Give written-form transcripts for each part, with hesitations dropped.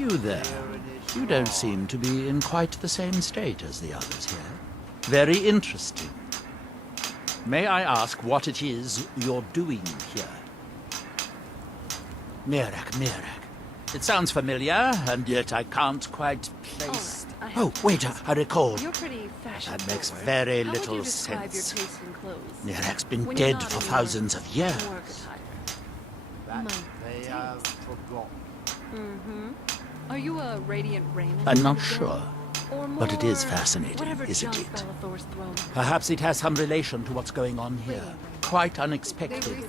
You there. You don't seem to be in quite the same state as the others here. Very interesting. May I ask what it is you're doing here? Mirak. It sounds familiar, and yet I can't quite place... Oh, wait, I recall. You're pretty fashionable. That makes very How little would you describe sense. your taste in clothes? Mirak's been When you're dead not for in your thousands of years. work attire. They have forgotten. Are you a radiant Raymond? I'm not again? sure. Or But it is more fascinating, whatever isn't junk it? Bellathor's thrown. Perhaps it has some relation to what's going on here. Quite unexpected.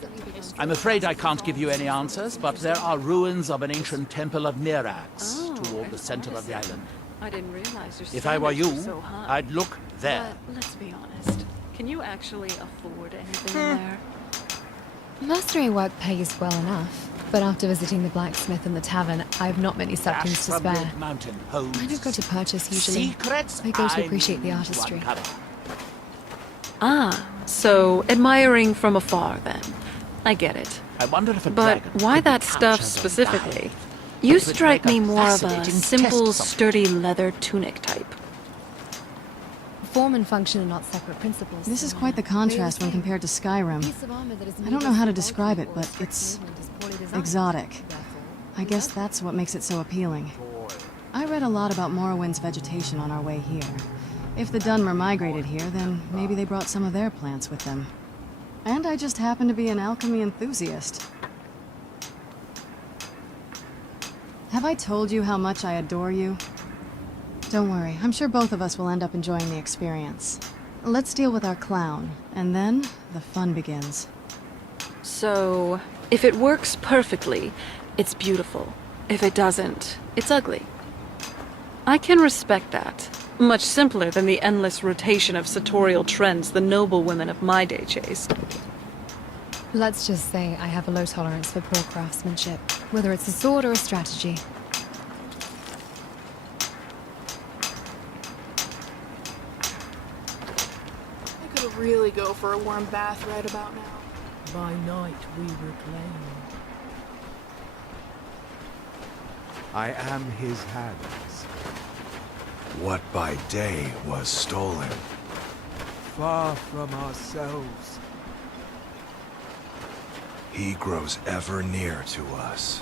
I'm afraid I can't give you any answers, but there are ruins of an ancient temple of Mirax toward the center of the island. I didn't realize your If I were you, standards were so high. I'd look there. But let's be honest. Can you actually afford anything in there? Mercenary work pays well enough, but after visiting the blacksmith and the tavern, I have not many seconds to Ash from spare. Red Mountain holds I don't go to purchase usually. secrets I go to I appreciate the need to artistry. uncover. Ah, so admiring from afar then. I get it. I wonder if a But dragon why could be that stuff captured and specifically? bound. You It would strike make me a more of a fascinating simple, test subject. sturdy leather tunic type. Form and function are not separate principles. This is quite the contrast when compared to Skyrim. I don't know how to describe it, but it's exotic. I guess that's what makes it so appealing. I read a lot about Morrowind's vegetation on our way here. If the Dunmer migrated here, then maybe they brought some of their plants with them. And I just happen to be an alchemy enthusiast. Have I told you how much I adore you? Don't worry, I'm sure both of us will end up enjoying the experience. Let's deal with our clown, and then the fun begins. So, if it works perfectly, it's beautiful. If it doesn't, it's ugly. I can respect that. Much simpler than the endless rotation of sartorial trends the noble women of my day chased. Let's just say I have a low tolerance for poor craftsmanship, whether it's a sword or a strategy. I could really go for a warm bath right about now. By night we reclaim. I am his hands. What by day was stolen. Far from ourselves. He grows ever near to us.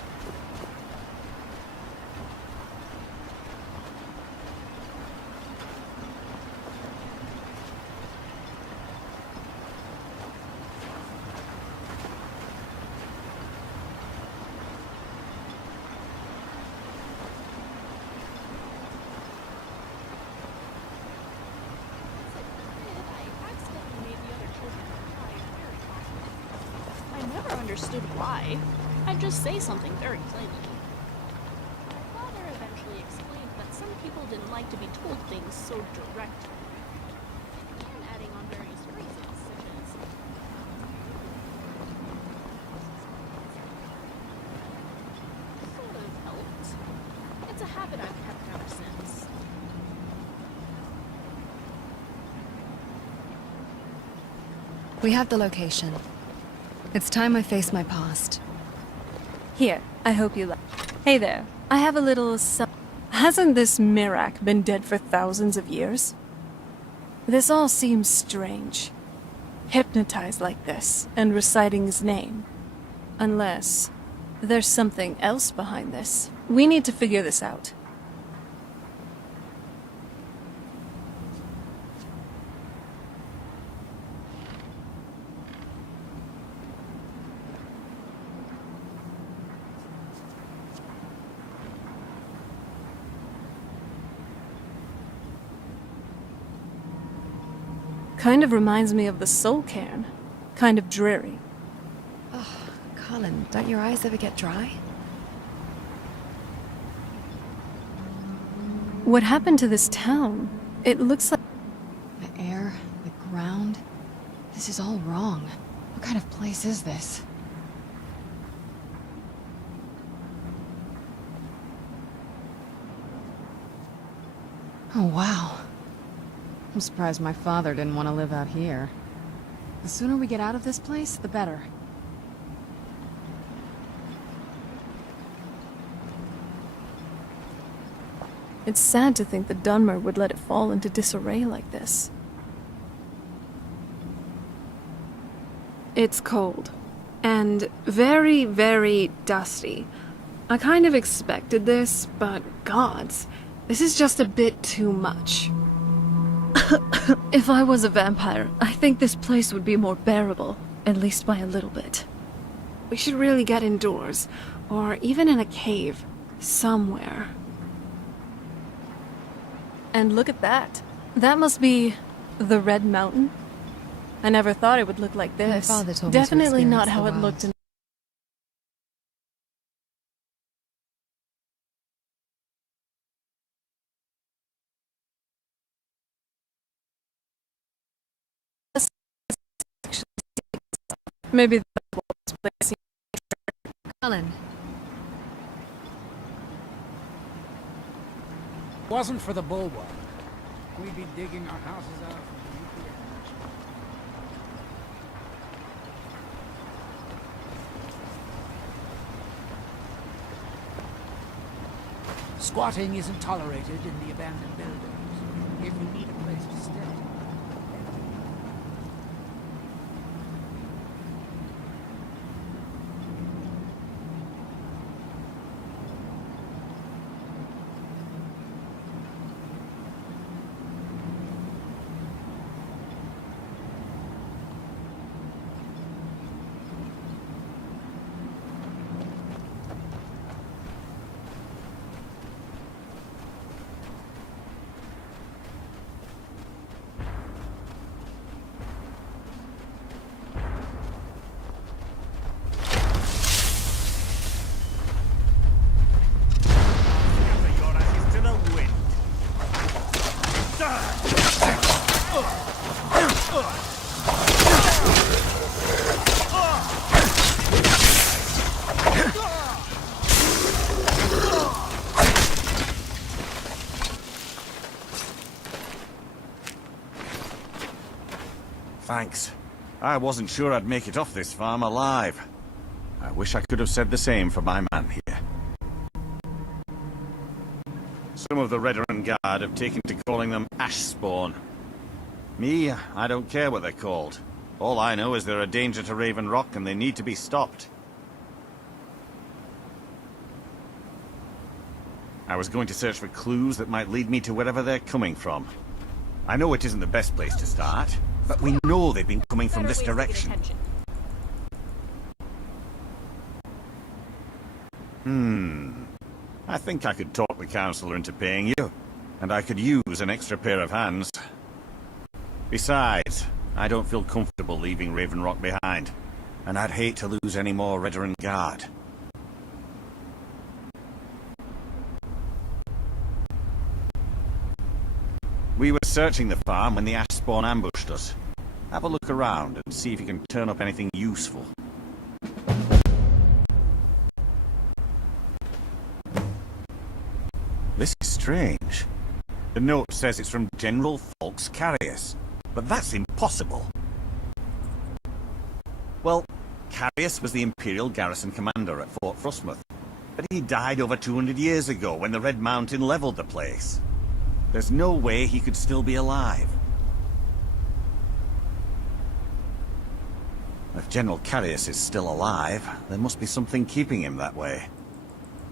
I never understood why. I'd just say something very plainly. My father eventually explained that some people didn't like to be told things so directly. And adding on various phrases, such as... sort of helped. It's a habit I've kept ever since. We have the location. It's time I face my past. Here, I hope you like. Hey there, I have a little Hasn't this Mirac been dead for thousands of years? This all seems strange. Hypnotized like this, and reciting his name. Unless there's something else behind this. We need to figure this out. Kind of reminds me of the Soul Cairn. Kind of dreary. Colin, don't your eyes ever get dry? What happened to this town? It looks like... The air, the ground. This is all wrong. What kind of place is this? Oh, wow. I'm surprised my father didn't want to live out here. The sooner we get out of this place, the better. It's sad to think that Dunmer would let it fall into disarray like this. It's cold. And very, very dusty. I kind of expected this, but gods, this is just a bit too much. If I was a vampire, I think this place would be more bearable, at least by a little bit. We should really get indoors, or even in a cave, somewhere. And look at that. That must be the Red Mountain. I never thought it would look like this. My father told me to Definitely not experience how the it wild. looked in maybe that's what this place. Colin, Wasn't for the bulwark, we'd be digging our houses out from the nuclear energy. Squatting isn't tolerated in the abandoned buildings. If you need a place to stay. Thanks. I wasn't sure I'd make it off this farm alive. I wish I could have said the same for my man here. Some of the Veteran Guard have taken to calling them ash spawn. Me, I don't care what they're called. All I know is they're a danger to Raven Rock and they need to be stopped. I was going to search for clues that might lead me to wherever they're coming from. I know it isn't the best place to start, but we know they've been coming from this direction. I think I could talk the Councillor into paying you, and I could use an extra pair of hands. Besides, I don't feel comfortable leaving Raven Rock behind, and I'd hate to lose any more Veteran Guard. We were searching the farm when the ash spawn ambushed us. Have a look around and see if you can turn up anything useful. This is strange. The note says it's from General Falks Carius, but that's impossible. Well, Carius was the Imperial garrison commander at Fort Frostmoth, but he died over 200 years ago when the Red Mountain leveled the place. There's no way he could still be alive. If General Carius is still alive, there must be something keeping him that way.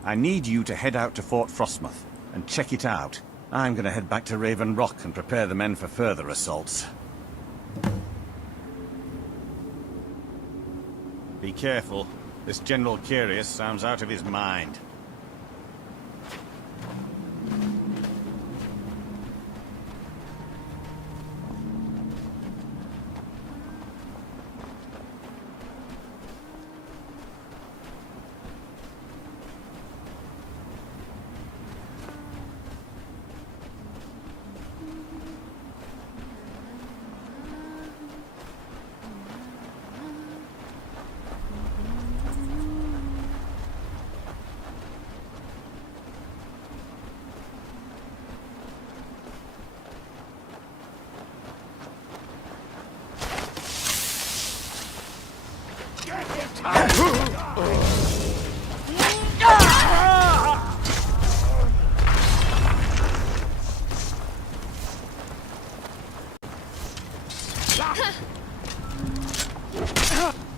I need you to head out to Fort Frostmoth and check it out. I'm going to head back to Raven Rock and prepare the men for further assaults. Be careful. This General Carius sounds out of his mind.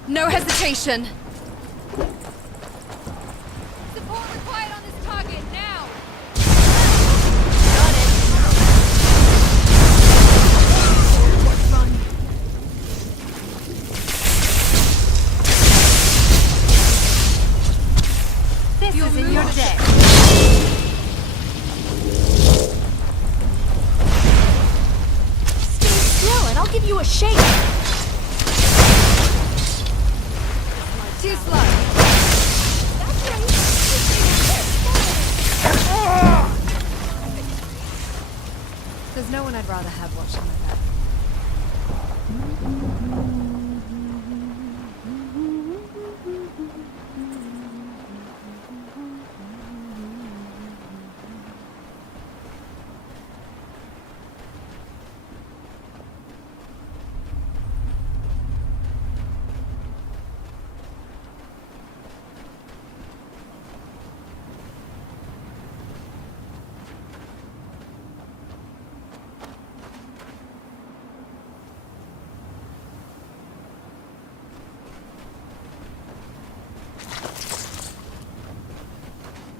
No hesitation. Support required on this target now. This is in your day. Stay still and I'll give you a shake. Too slow. That's right. There's no one I'd rather have watching my back.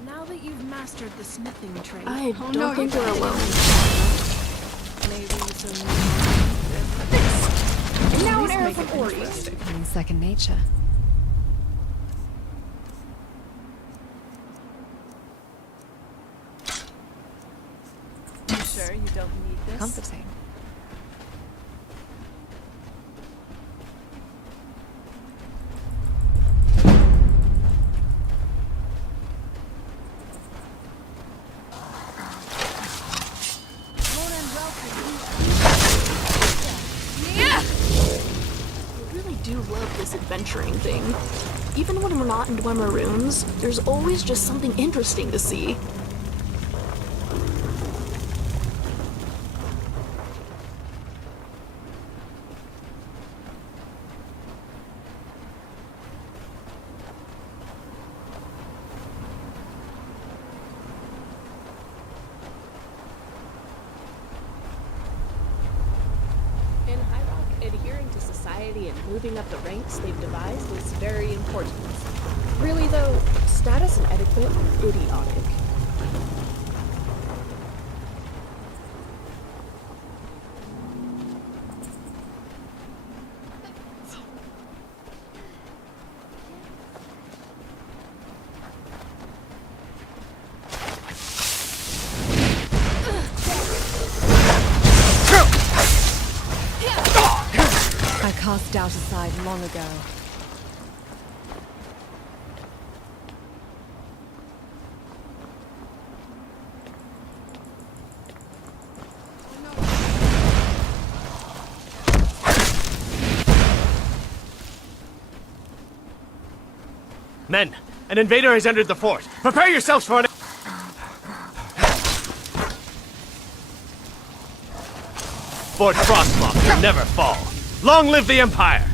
Now that you've mastered the smithing trade, I don't don't think think we're we're alone. Maybe some. Now an arrow from Ori. Becoming second nature. You sure you don't need this? Comforting. I really do love this adventuring thing. Even when we're not in Dwemer Runes, there's always just something interesting to see. In High Rock, adhering to society and moving up the ranks they've devised is very important. Really though, status and etiquette are idiotic. I cast doubt aside long ago. Men, an invader has entered the fort. Prepare yourselves for an... Fort Frostmoth will never fall. Long live the Empire!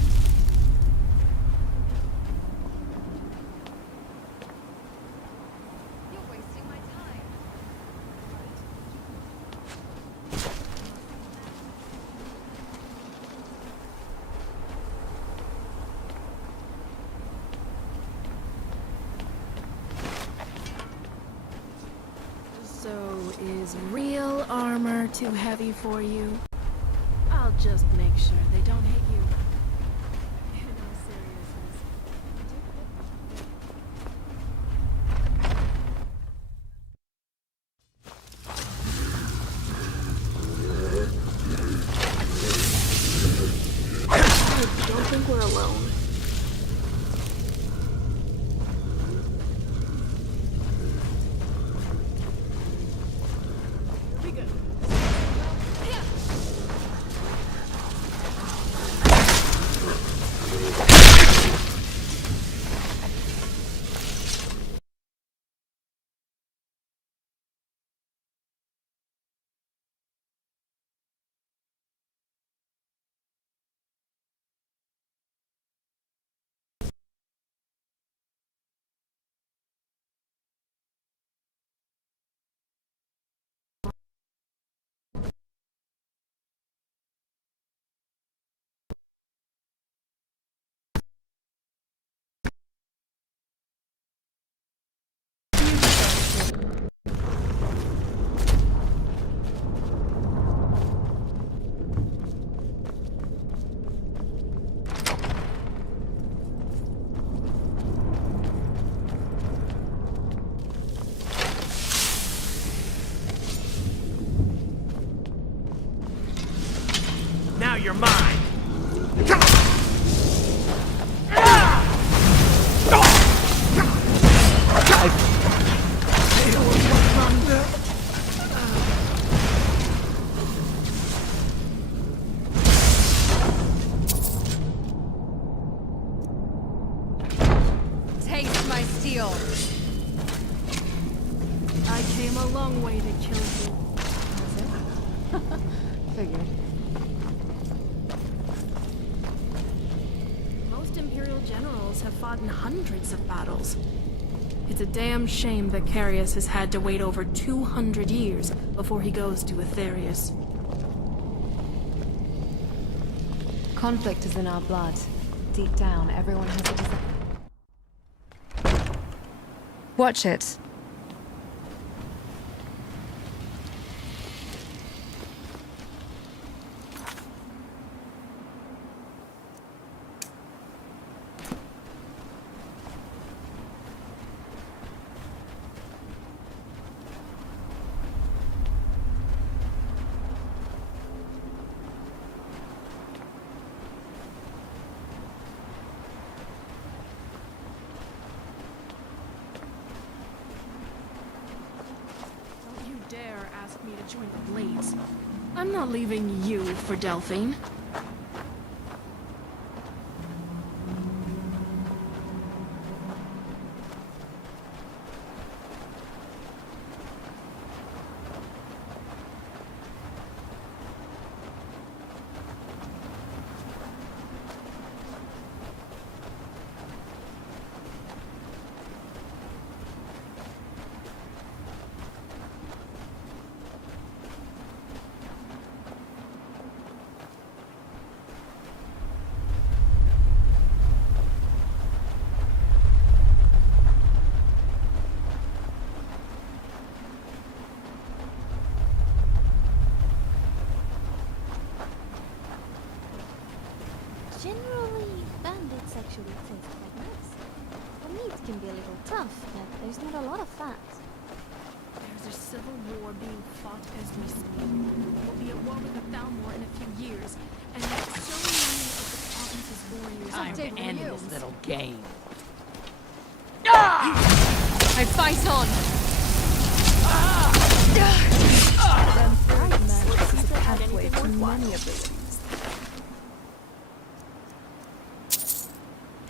You're wasting my time. So, is real armor too heavy for you? I'll just make sure they don't hit you. In all seriousness. I don't think we're alone. mine! Taste my steel. I came a long way to kill you. Figured. Most Imperial generals have fought in hundreds of battles. It's a damn shame that Carius has had to wait over 200 years before he goes to Aetherius. Conflict is in our blood. Deep down, everyone has a desire. Watch it. Dare ask me to join the Blades. I'm not leaving you for Delphine. Generally, bandits actually taste quite nice. The meat can be a little tough, but there's not a lot of fat. There's a civil war being fought as we speak. We'll be at war with the Thalmor in a few years, and so many of the provinces bordering Time to end this little game. I fight on! Vampiric magic is a pathway to many abilities.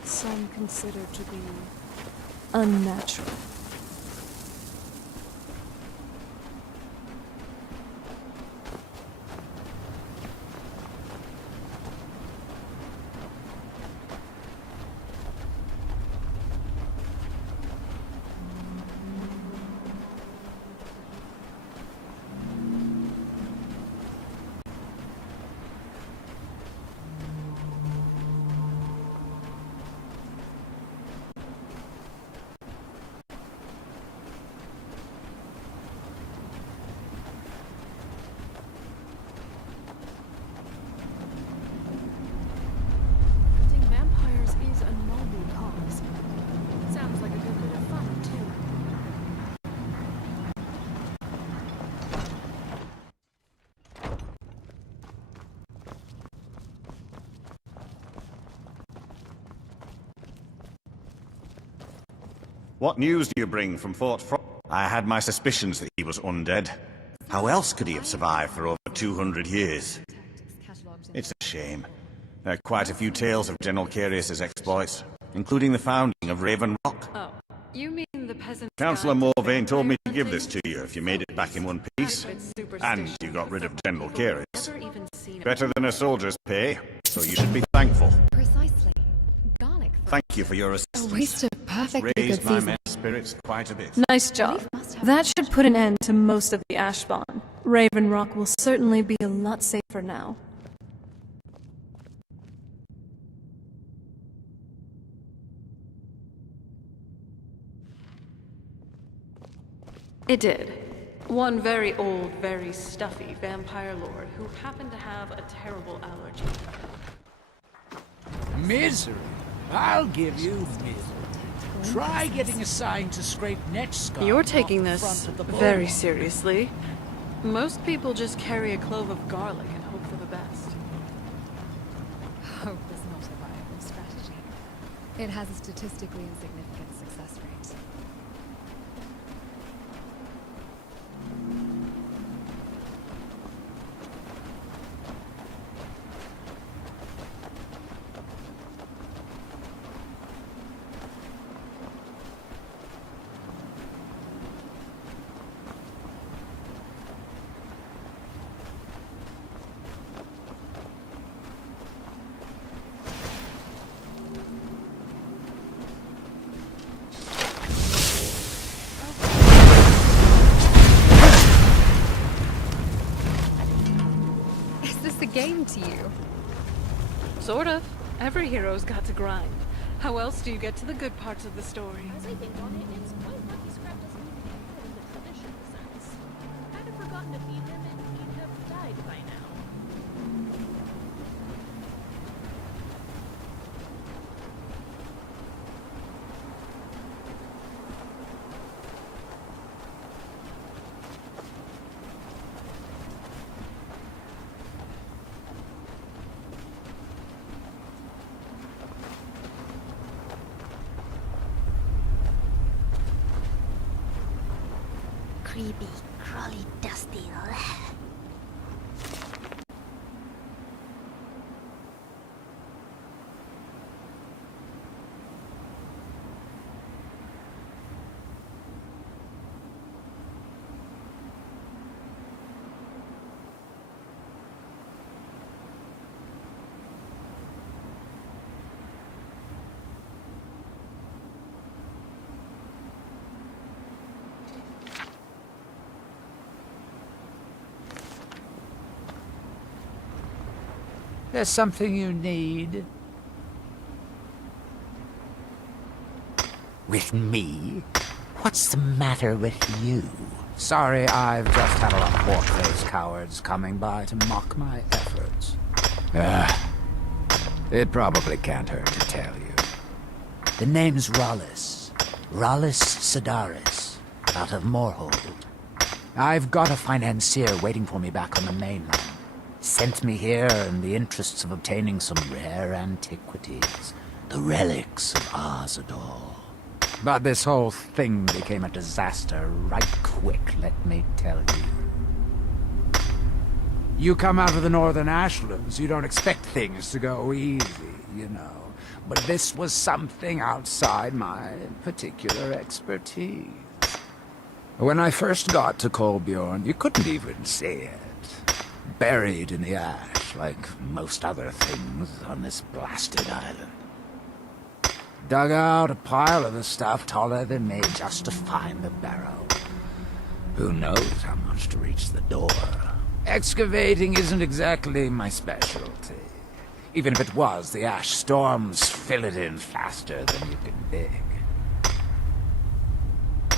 Some consider to be unnatural. What news do you bring from Fort Frost? I had my suspicions that he was undead. How else could he have survived for over 200 years? It's a shame. There are quite a few tales of General Carius's exploits, including the founding of Raven Rock. Oh, you mean the peasant? Councillor Morvain told me to give this to you if you made it back in one piece. And you got rid of General Carius. Better than a soldier's pay, so you should be thankful. Precisely. Garlic. Thank you for your A assistance. waste of perfectly good Raised my seasoning. men's spirits quite a bit. Nice job. That should put an end to most of the Ashbond. Raven Rock will certainly be a lot safer now. It did. One very old, very stuffy vampire lord who happened to have a terrible allergy. Misery? I'll give you misery. Try getting assigned to scrape net scars. You're off taking the this front of the very bowl. seriously. Most people just carry a clove of garlic and hope for the best. hope is not a viable strategy. It has a statistically insignificant success rate. Game to you? Sort of. Every hero's got to grind. How else do you get to the good parts of the story? As I think on it, it's quite lucky Scrap doesn't fit in the traditional sense. I'd have forgotten to feed him and he'd have died by now. Creepy, crawly, dusty. There's something you need. With me? What's the matter with you? Sorry, I've just had a lot of pork-faced cowards coming by to mock my efforts. It probably can't hurt to tell you. The name's Rollis. Rollis Sedaris, out of Moorhold. I've got a financier waiting for me back on the mainland. Sent me here in the interests of obtaining some rare antiquities. The relics of Arzador. But this whole thing became a disaster right quick, let me tell you. You come out of the northern ashlands, you don't expect things to go easy, you know. But this was something outside my particular expertise. When I first got to Kolbjorn, you couldn't even see it. Buried in the ash, like most other things on this blasted island. Dug out a pile of the stuff taller than me just to find the barrow. Who knows how much to reach the door. Excavating isn't exactly my specialty. Even if it was, the ash storms fill it in faster than you can dig.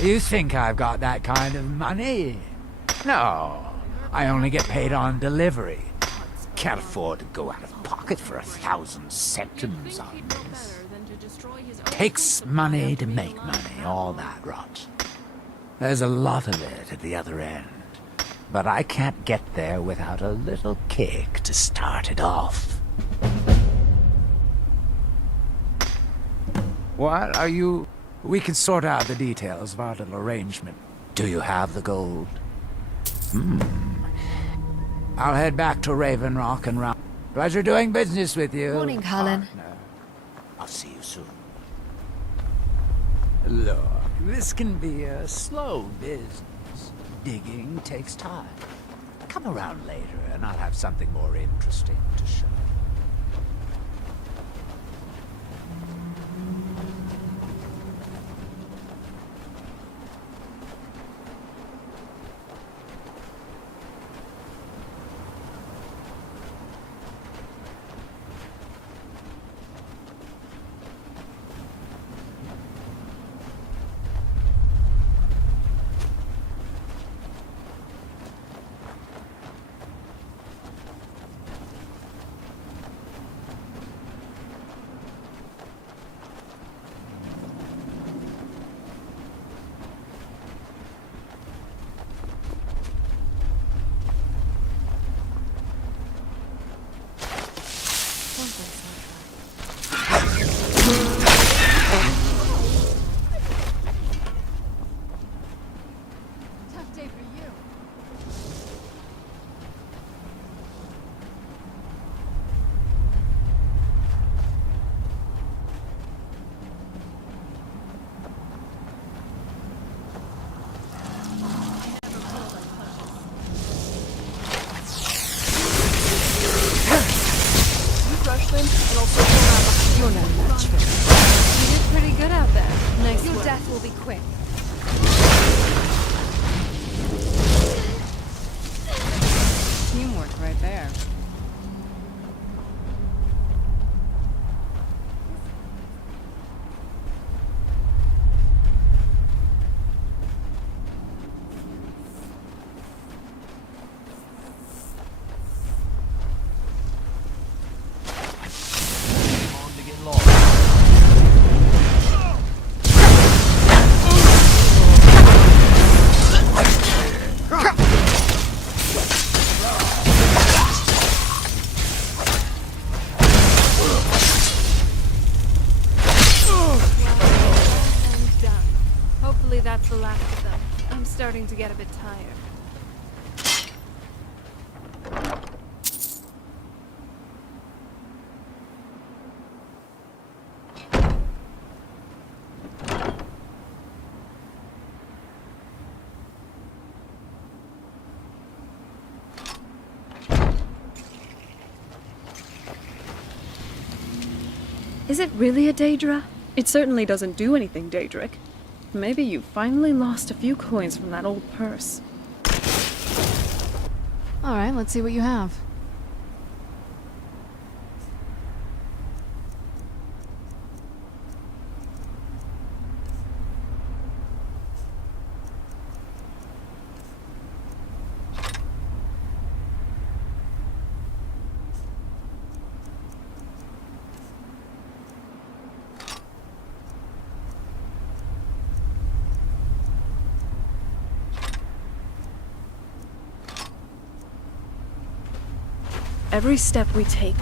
You think I've got that kind of money? No. I only get paid on delivery. Can't afford to go out of pocket for 1,000 centimes on this. Takes money to make money, all that rot. There's a lot of it at the other end. But I can't get there without a little kick to start it off. What are you... We can sort out the details of our little arrangement. Do you have the gold? I'll head back to Raven Rock and round. Pleasure doing business with you. Morning, Cullen. I'll see you soon. Look, this can be a slow business. Digging takes time. Come around later and I'll have something more interesting to show. open and also come around behind. You're no match for me. You did pretty good out there. Nice Your work. death will be quick. Teamwork right there. On to get lost. And done. Hopefully that's the last of them. I'm starting to get a bit tired. Is it really a Daedra? It certainly doesn't do anything, Daedric. Maybe you finally lost a few coins from that old purse. Alright, let's see what you have. Every step we take.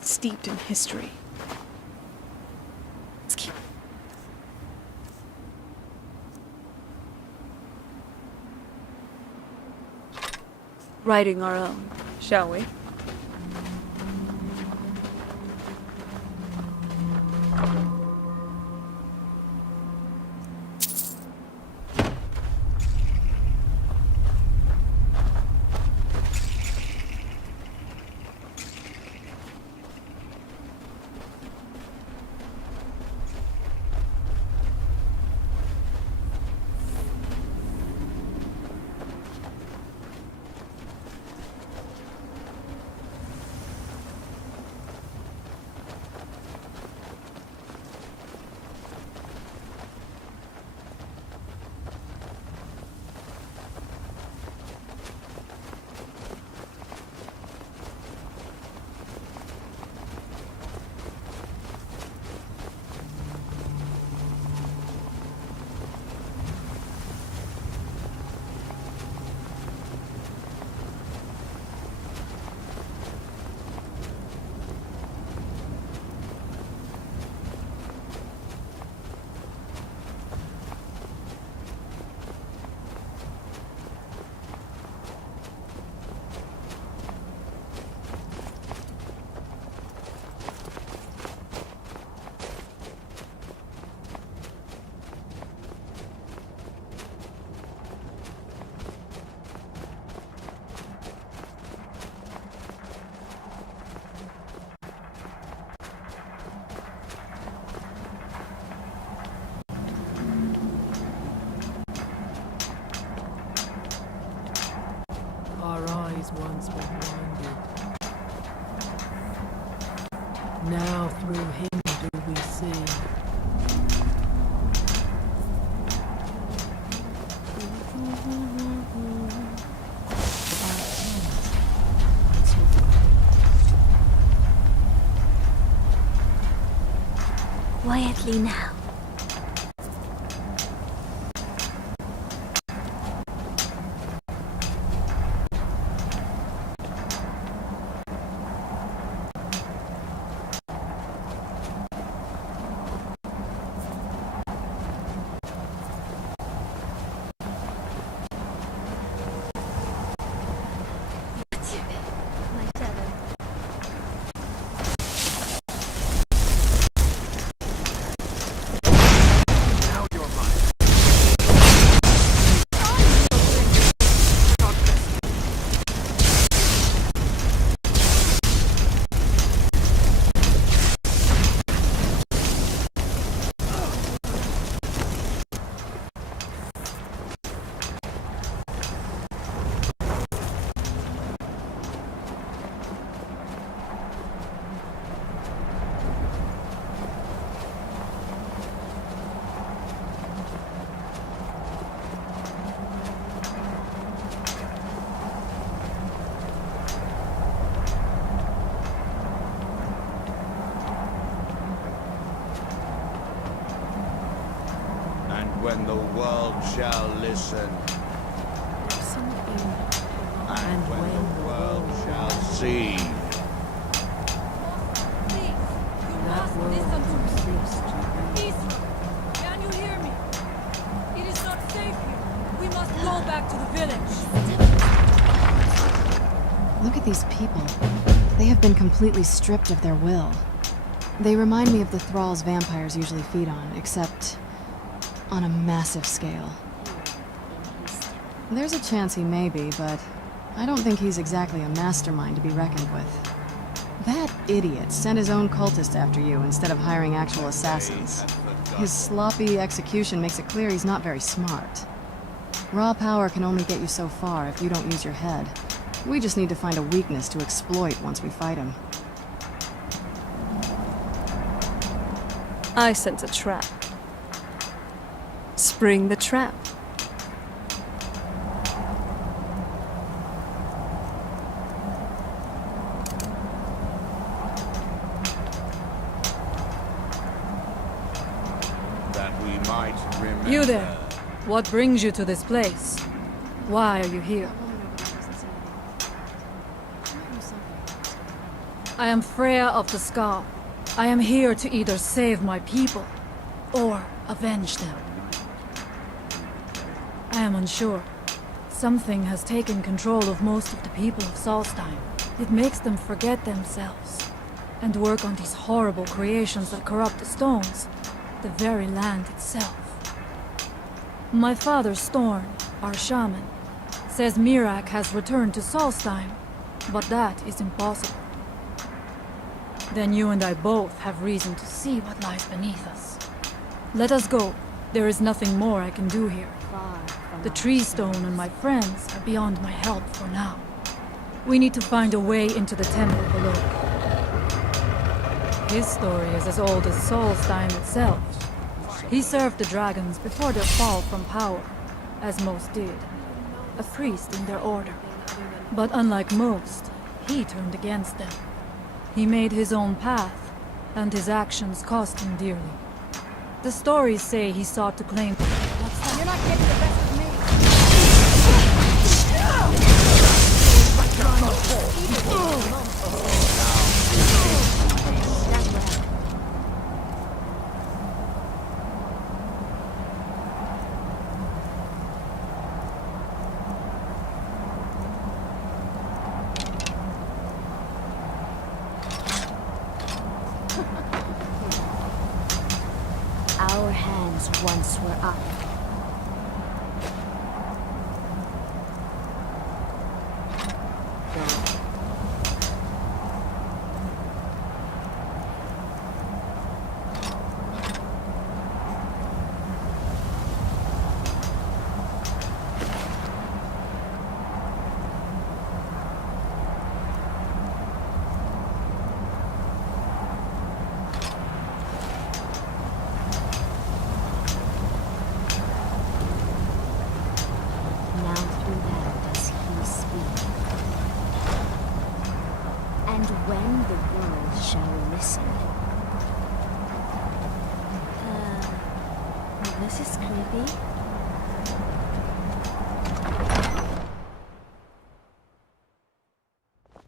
Steeped in history. Let's keep. Writing our own, shall we? Our eyes once were blinded. Now through him do we see. Quietly now. when the world shall listen. There's something. And when the world shall see. That world Can you hear me? It is not safe here. We must go back to the village. Look at these people. They have been completely stripped of their will. They remind me of the thralls vampires usually feed on, except on a massive scale. There's a chance he may be, but I don't think he's exactly a mastermind to be reckoned with. That idiot sent his own cultists after you instead of hiring actual assassins. His sloppy execution makes it clear he's not very smart. Raw power can only get you so far if you don't use your head. We just need to find a weakness to exploit once we fight him. I sense a trap. Spring the trap. That we might remember. You there. What brings you to this place? Why are you here? I am Freya of the Scar. I am here to either save my people or avenge them. I am unsure. Something has taken control of most of the people of Solstheim. It makes them forget themselves and work on these horrible creations that corrupt the stones, the very land itself. My father Storn, our shaman, says Miraak has returned to Solstheim, but that is impossible. Then you and I both have reason to see what lies beneath us. Let us go. There is nothing more I can do here. The tree stone and my friends are beyond my help for now. We need to find a way into the temple below. His story is as old as Solstheim itself. He served the dragons before their fall from power, as most did. A priest in their order. But unlike most, he turned against them. He made his own path, and his actions cost him dearly. The stories say he sought to claim... You're not getting the best of me! Our hands once were up. This is creepy.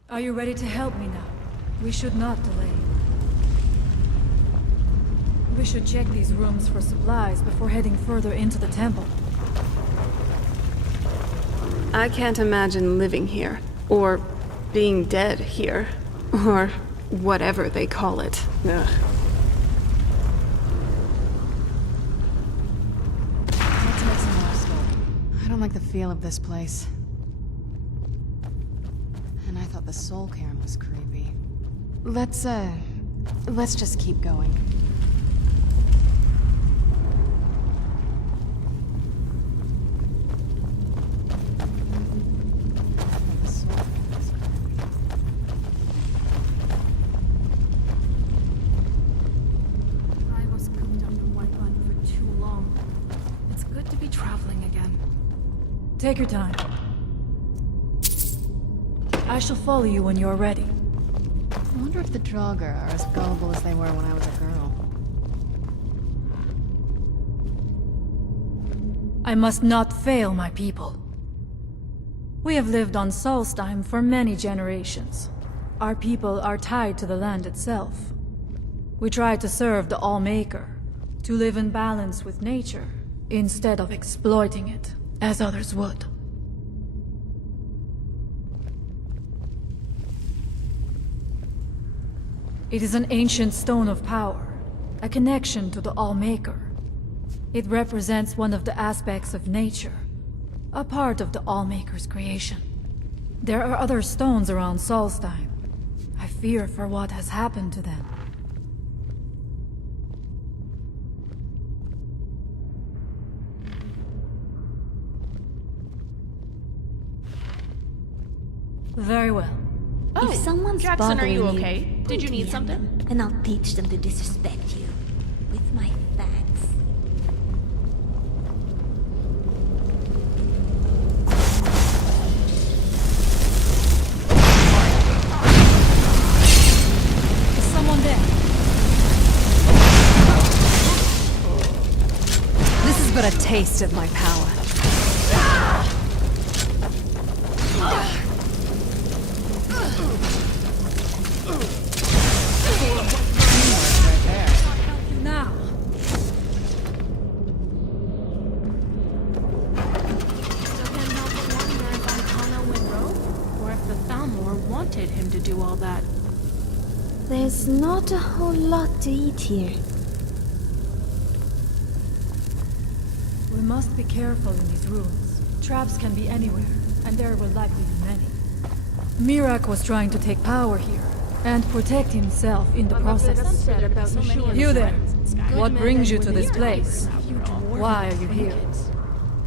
Are you ready to help me now? We should not delay. We should check these rooms for supplies before heading further into the temple. I can't imagine living here, or being dead here, or whatever they call it. Ugh. I don't like the feel of this place. And I thought the soul cairn was creepy. Let's just keep going. I was cooped under White Run for too long. It's good to be traveling again. Take your time. I shall follow you when you're ready. I wonder if the Draugr are as gullible as they were when I was a girl. I must not fail my people. We have lived on Solstheim for many generations. Our people are tied to the land itself. We try to serve the Allmaker, to live in balance with nature, instead of exploiting it, as others would. It is an ancient stone of power, a connection to the Allmaker. It represents one of the aspects of nature, a part of the Allmaker's creation. There are other stones around Solstheim. I fear for what has happened to them. Very well. Oh, If someone's Jackson, are you bothering okay? Did you point need me at something? them, and I'll teach them to disrespect you. With my facts. Is someone there? This is but a taste of my power. Now. So can't help but wonder if Arcana went rogue, or if the Thalmor wanted him to do all that. There's not a whole lot to eat here. We must be careful in these rooms. Traps can be anywhere, and there will likely be many. Mirak was trying to take power here, and protect himself in the process. You there, what brings you to this place? Why are you here?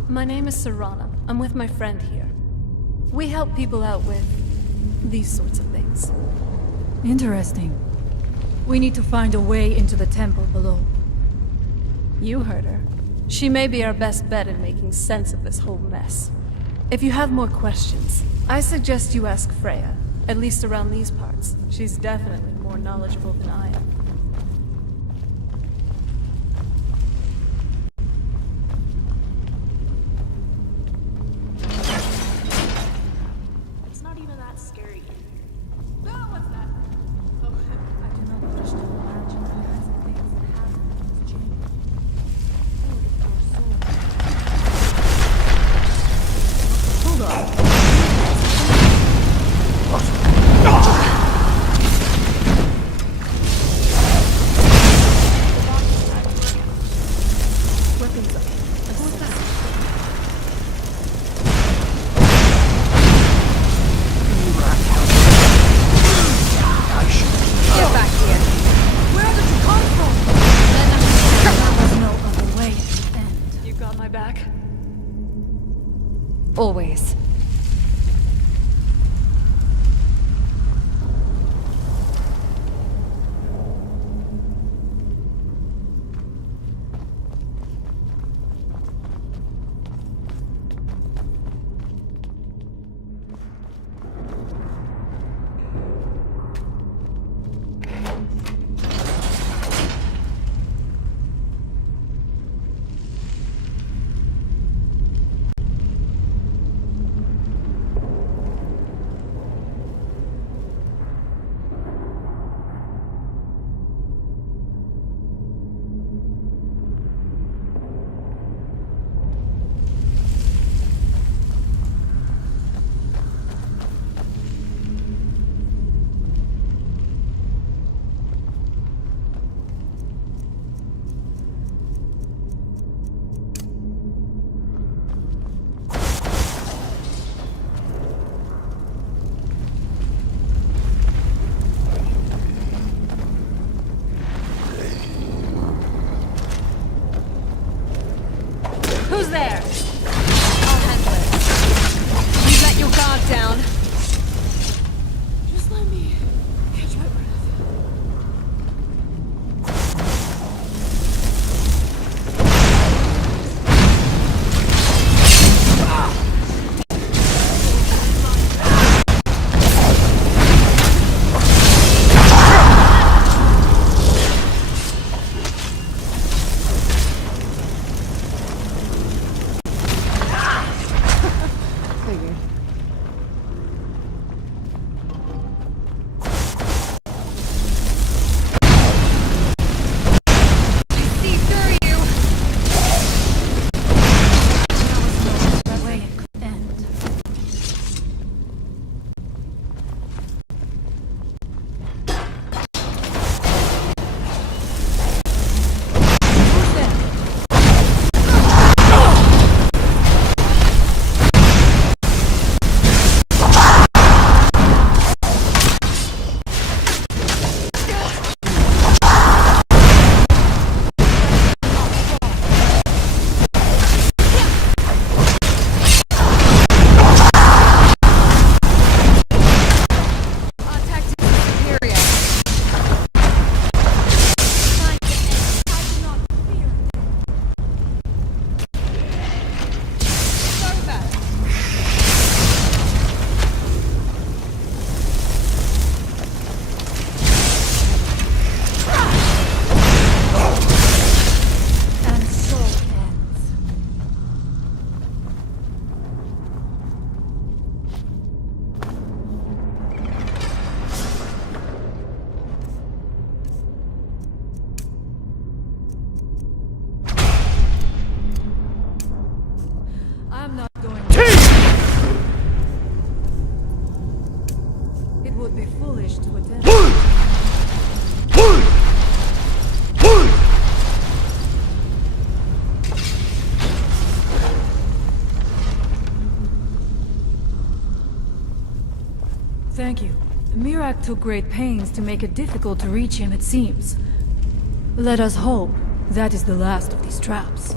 My name is Serana. I'm with my friend here. We help people out with these sorts of things. Interesting. We need to find a way into the temple below. You heard her. She may be our best bet in making sense of this whole mess. If you have more questions, I suggest you ask Freya, at least around these parts. She's definitely more knowledgeable than I am. It's not even that scary. Oh, what's that? Oh, I do not wish to imagine the kinds of things that happen in this chamber. Hold on. Weapons up. What's that? Get back here. Where did you come from? There was no other way to end. You got my back? Always. Thank you. Mirak took great pains to make it difficult to reach him, it seems. Let us hope that is the last of these traps.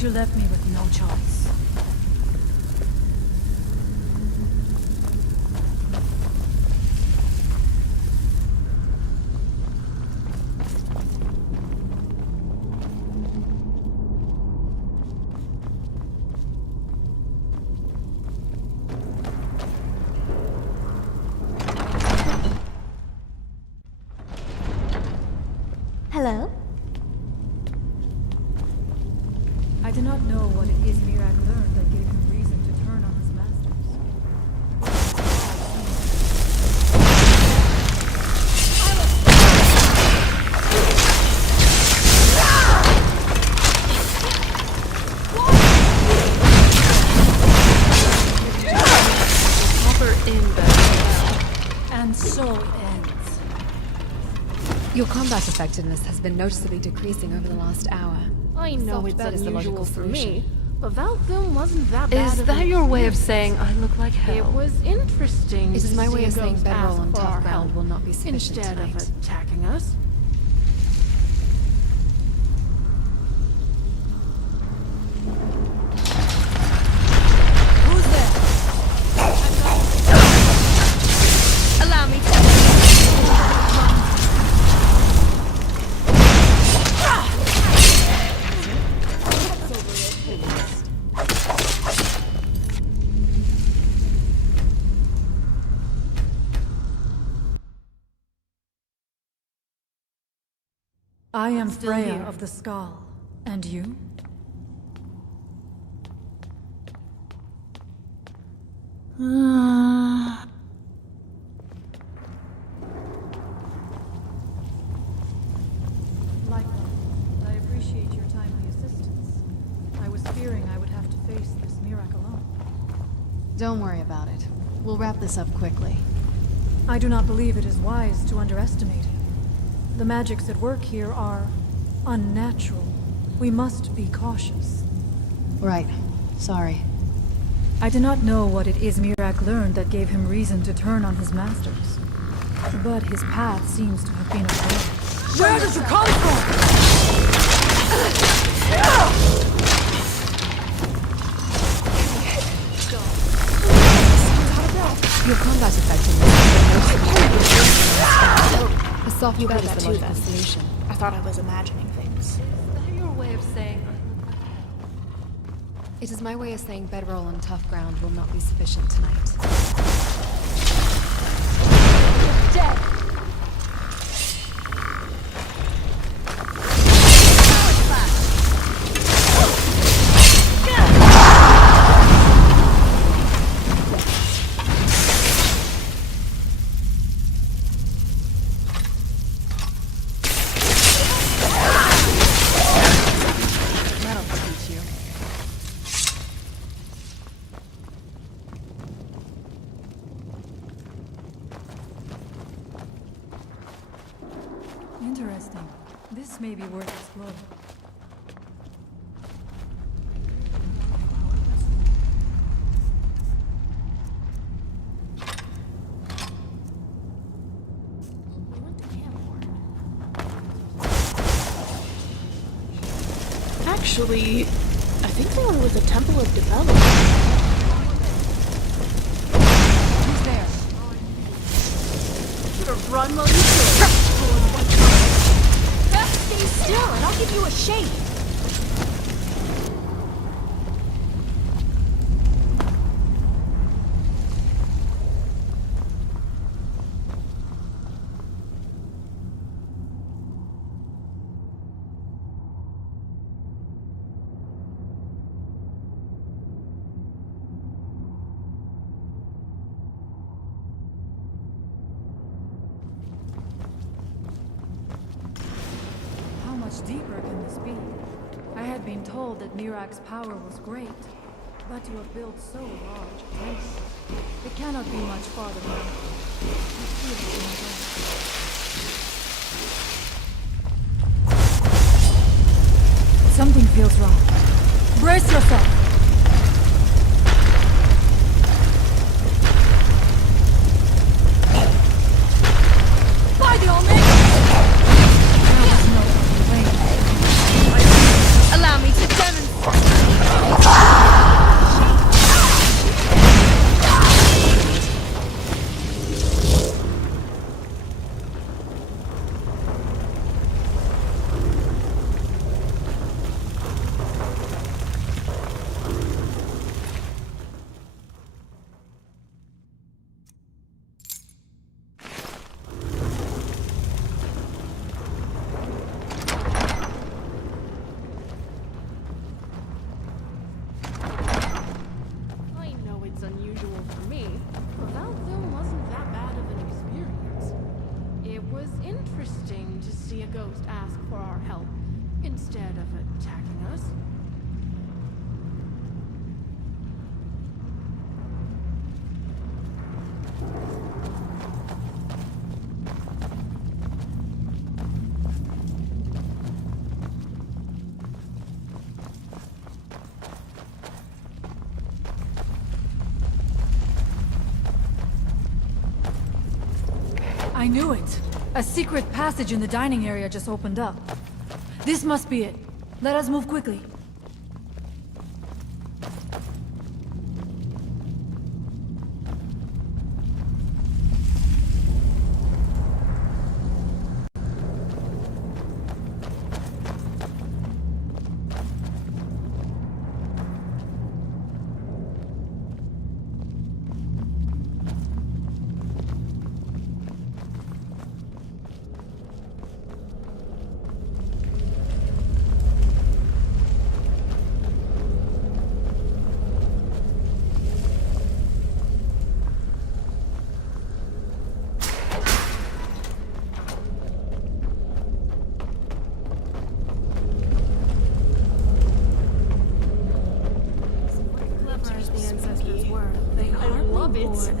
You left me with no choice. Hello? I do not know what it is Mirak learned that gave him reason to turn on his masters. Offer in bed. And so it ends. Your combat effectiveness has been noticeably decreasing over the last hour. I know Soft it's bed is the unusual logical for solution. me, but Valtham wasn't that bad. Is of that an your way of experience. saying I look like hell? It was interesting. It is to my way see of a saying ghost bedroll ask on for tough our ground help will not be sufficient instead tonight. of attacking us. Who's there? Allow me to... I am Freya of the Skull. And you? Likewise, I appreciate your timely assistance. I was fearing I would have to face this Mirak alone. Don't worry about it. We'll wrap this up quickly. I do not believe it is wise to underestimate him. The magics at work here are unnatural. We must be cautious. Right. Sorry. I do not know what it is Mirak learned that gave him reason to turn on his masters. But his path seems to have been a road. Where did you come Your combat effectiveness. A soft bed is the logical solution. I thought I was imagining things. Is that your way of saying I look like hell? It is my way of saying bedroll on tough ground will not be sufficient tonight. Dead! Interesting. This may be worth exploring. We went to Camborne. Actually, I think there was a temple of development. Who's there? Should have run while you could. Stay still, and I'll give you a shake. How much deeper can this be? I had been told that Mirak's power was great, but you have built so large a temple. It cannot be much farther now. I feel it in my bones. Something feels wrong. Brace yourself! By the Omega! Allow me to demonstrate. I know it's unusual for me, but that film wasn't that bad of an experience. It was interesting to see a ghost ask for our help instead of attacking us. I knew it! A secret passage in the dining area just opened up. This must be it. Let us move quickly.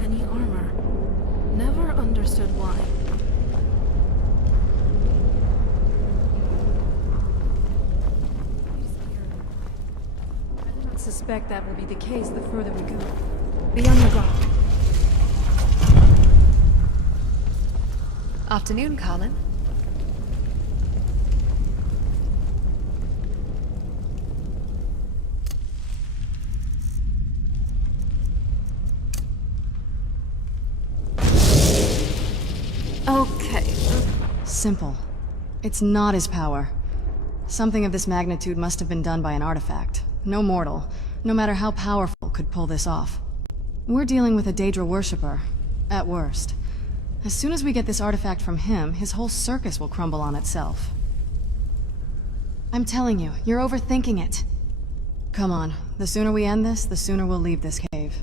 Any armor. Never understood why. I do not suspect that will be the case the further we go. Be on your guard. Afternoon, Colin. Okay. Simple. It's not his power. Something of this magnitude must have been done by an artifact. No mortal, no matter how powerful, could pull this off. We're dealing with a Daedra worshipper, at worst. As soon as we get this artifact from him, his whole circus will crumble on itself. I'm telling you, you're overthinking it. Come on, the sooner we end this, the sooner we'll leave this cave.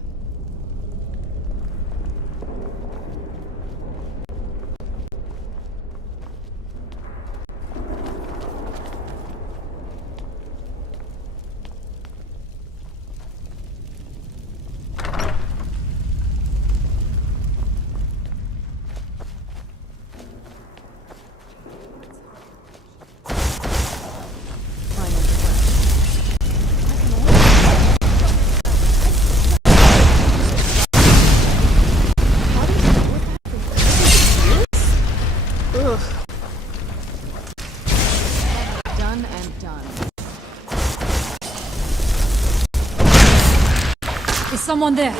Is someone there?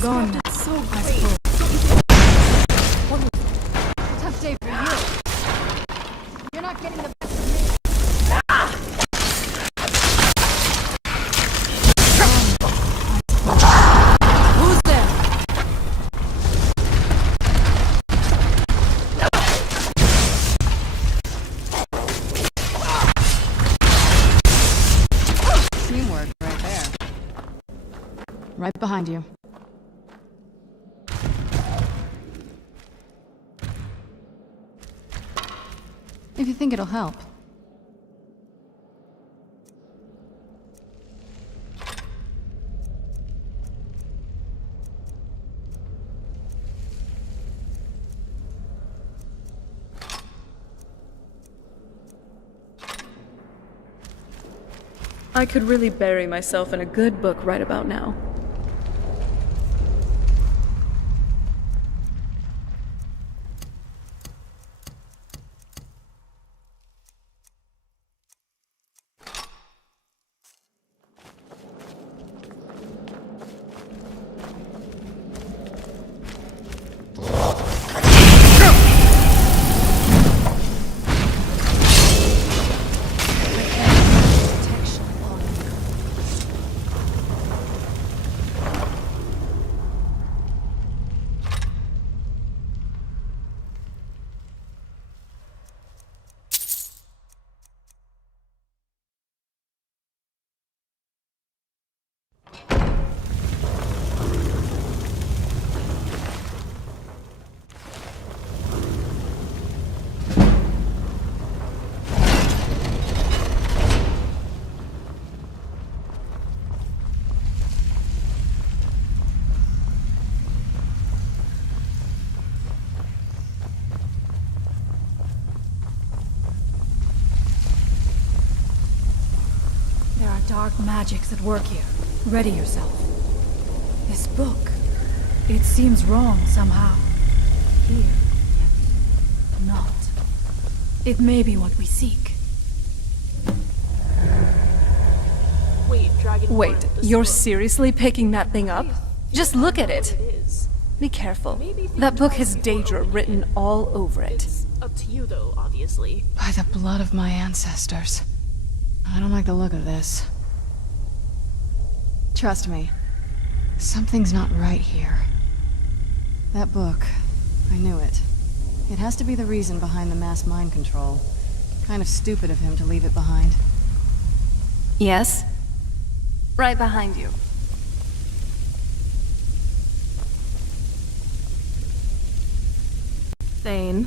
Gone now. So I great. suppose. Tough day for you. You're not getting the best of me. Who's there? Teamwork right there. Right behind you. If you think it'll help. I could really bury myself in a good book right about now. There are dark magics at work here. Ready yourself. This book, it seems wrong somehow. Here, yet not. It may be what we seek. Wait, Dragonborn. Wait, this you're book. seriously picking that thing up? Just look at it. It is. Be careful. Maybe think That book twice has before Daedra opening written it. all over it. It's up to you, though, obviously. By the blood of my ancestors. I don't like the look of this. Trust me. Something's not right here. That book. I knew it. It has to be the reason behind the mass mind control. Kind of stupid of him to leave it behind. Yes? Right behind you. Thane.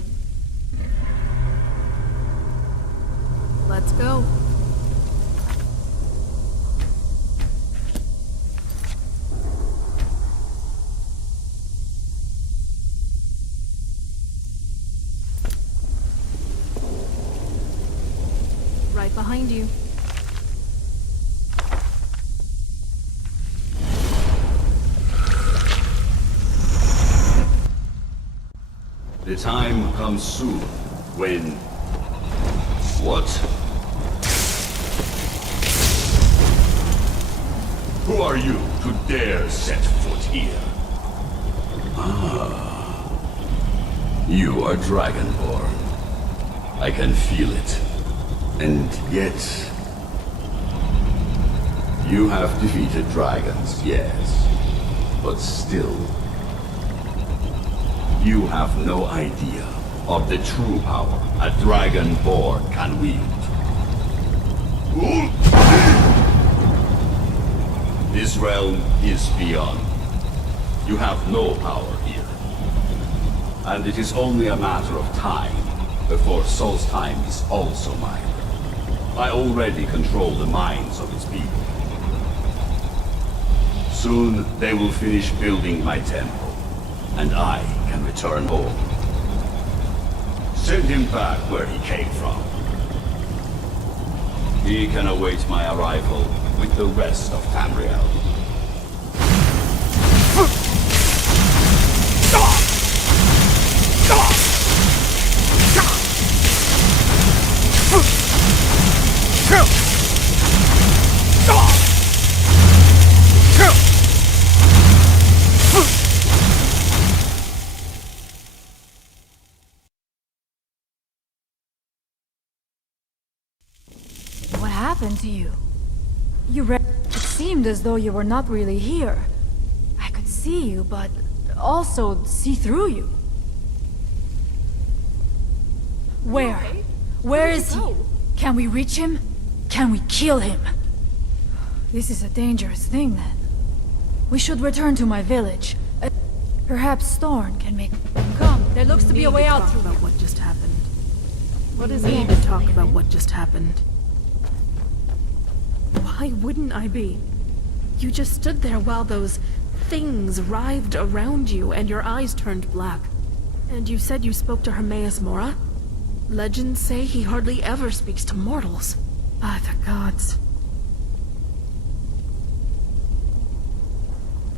Let's go. Right behind you. The time comes soon when... What? Who are you to dare set foot here? Ah. You are Dragonborn. I can feel it. And yet... You have defeated dragons, yes. But still... You have no idea of the true power a Dragonborn can wield. This realm is beyond. You have no power here. And it is only a matter of time before Solstheim is also mine. I already control the minds of its people. Soon they will finish building my temple, and I can return home. Send him back where he came from. He can await my arrival with the rest of Tamriel. happened to you? It seemed as though you were not really here. I could see you, but also see through you. Where? Where is he? Can we reach him? Can we kill him? This is a dangerous thing, then. We should return to my village. Perhaps Thorn can make... Come, there looks to be a way out through about what just happened. What is We it? need to talk about what just happened. Why wouldn't I be? You just stood there while those things writhed around you and your eyes turned black. And you said you spoke to Hermaeus Mora? Legends say he hardly ever speaks to mortals. By the gods.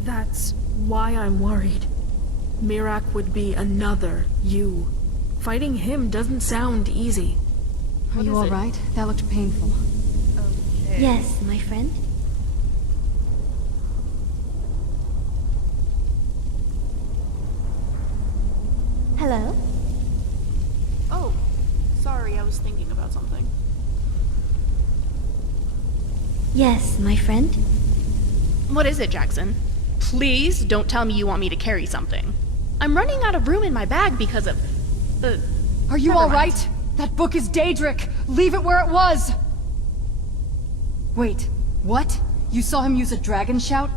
That's why I'm worried. Mirac would be another you. Fighting him doesn't sound easy. Are you alright? That looked painful. Yes, my friend. Hello? Oh, sorry, I was thinking about something. Yes, my friend. What is it, Jackson? Please don't tell me you want me to carry something. I'm running out of room in my bag because of... Are you alright? That book is Daedric! Leave it where it was! Wait, what? You saw him use a dragon shout?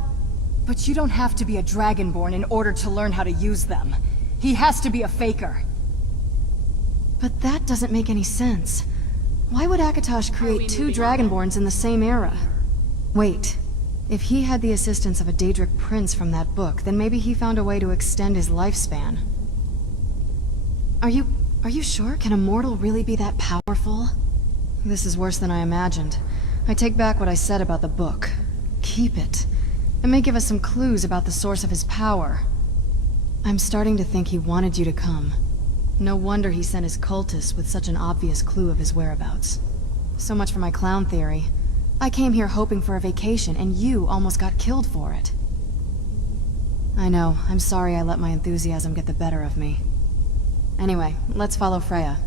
But you don't have to be a Dragonborn in order to learn how to use them. He has to be a faker. But that doesn't make any sense. Why would Akatosh create two Dragonborns in the same era? Wait, if he had the assistance of a Daedric prince from that book, then maybe he found a way to extend his lifespan. Are you sure? Can a mortal really be that powerful? This is worse than I imagined. I take back what I said about the book. Keep it. It may give us some clues about the source of his power. I'm starting to think he wanted you to come. No wonder he sent his cultists with such an obvious clue of his whereabouts. So much for my clown theory. I came here hoping for a vacation, and you almost got killed for it. I know, I'm sorry I let my enthusiasm get the better of me. Anyway, let's follow Freya.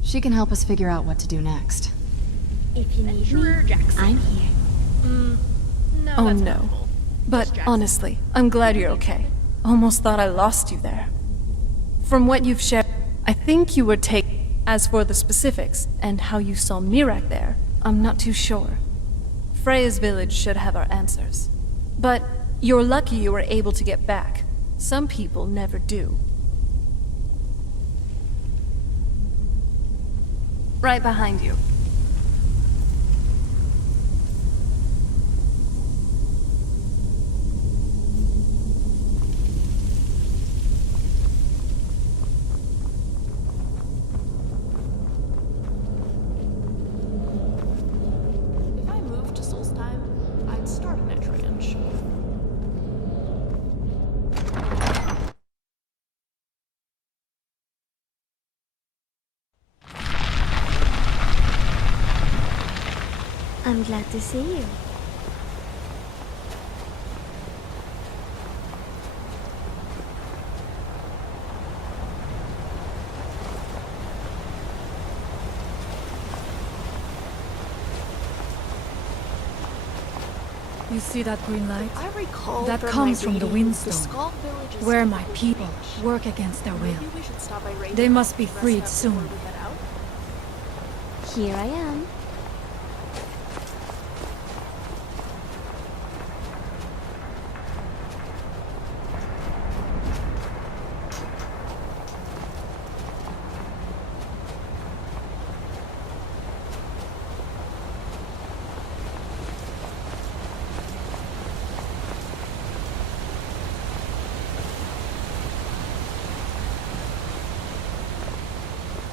She can help us figure out what to do next. If you need me, Jackson. I'm here. No, Oh that's no. helpful. But honestly, I'm glad you're okay. Almost thought I lost you there. From what you've shared, I think you were taken. As for the specifics, and how you saw Mirac there, I'm not too sure. Freya's village should have our answers. But you're lucky you were able to get back. Some people never do. Right behind you. If I moved to Solstheim, I'd start an Etriange. I'm glad to see you. You see that green light? I recall That from comes my from the reading, Windstone, Skull Village is where my super people rich. work against their will. Maybe we should stop by Raven They must be and rest freed up soon. before we head out. Here I am.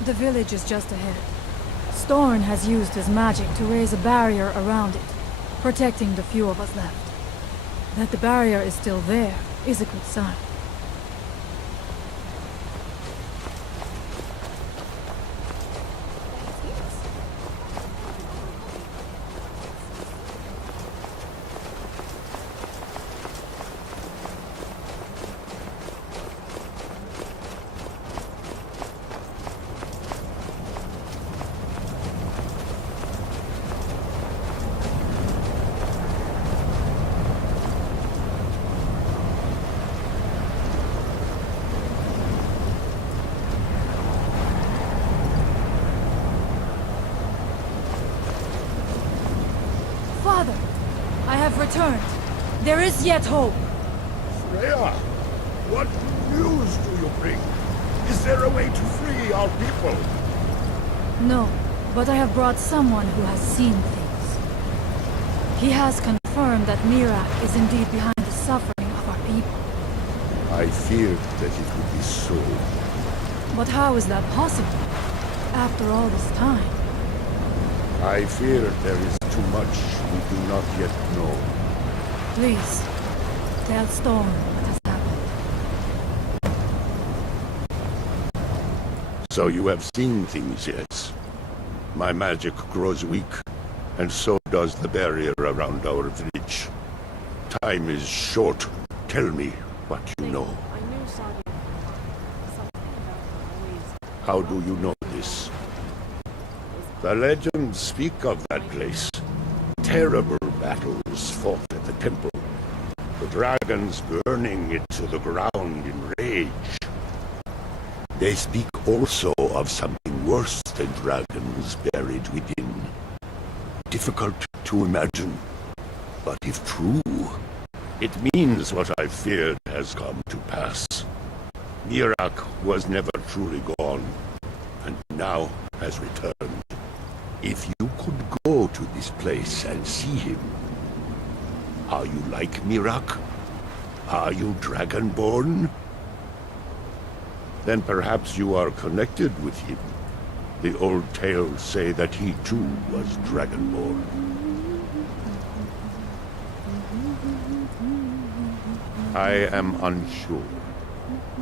The village is just ahead. Storn has used his magic to raise a barrier around it, protecting the few of us left. That the barrier is still there is a good sign. have returned. There is yet hope. Freya, what news do you bring? Is there a way to free our people? No, but I have brought someone who has seen things. He has confirmed that Mirak is indeed behind the suffering of our people. I feared that it would be so. But how is that possible? After all this time? I fear there is too much we do not yet know. Please, tell Storm what has happened. So you have seen things, yes? My magic grows weak, and so does the barrier around our village. Time is short. Tell me what you know. How do you know this? The legends speak of that place. Terrible battles fought at the temple. The dragons burning it to the ground in rage. They speak also of something worse than dragons buried within. Difficult to imagine, but if true, it means what I feared has come to pass. Mirak was never truly gone, and now has returned. If you could go to this place and see him, are you like Mirak? Are you Dragonborn? Then perhaps you are connected with him. The old tales say that he too was Dragonborn. I am unsure.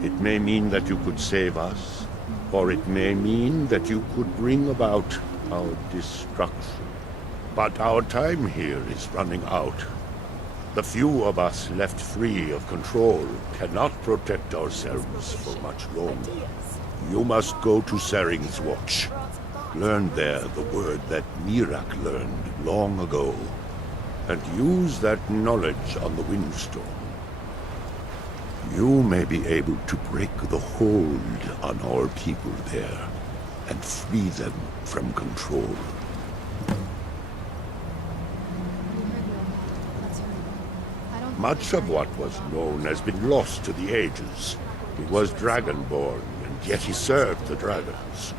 It may mean that you could save us, or it may mean that you could bring about our destruction. But our time here is running out. The few of us left free of control cannot protect ourselves for much longer. You must go to Saring's Watch. Learn there the word that Mirak learned long ago, and use that knowledge on the Windstorm. You may be able to break the hold on our people there, and free them from control. Much of what was known has been lost to the ages. He was Dragonborn, and yet he served the dragons.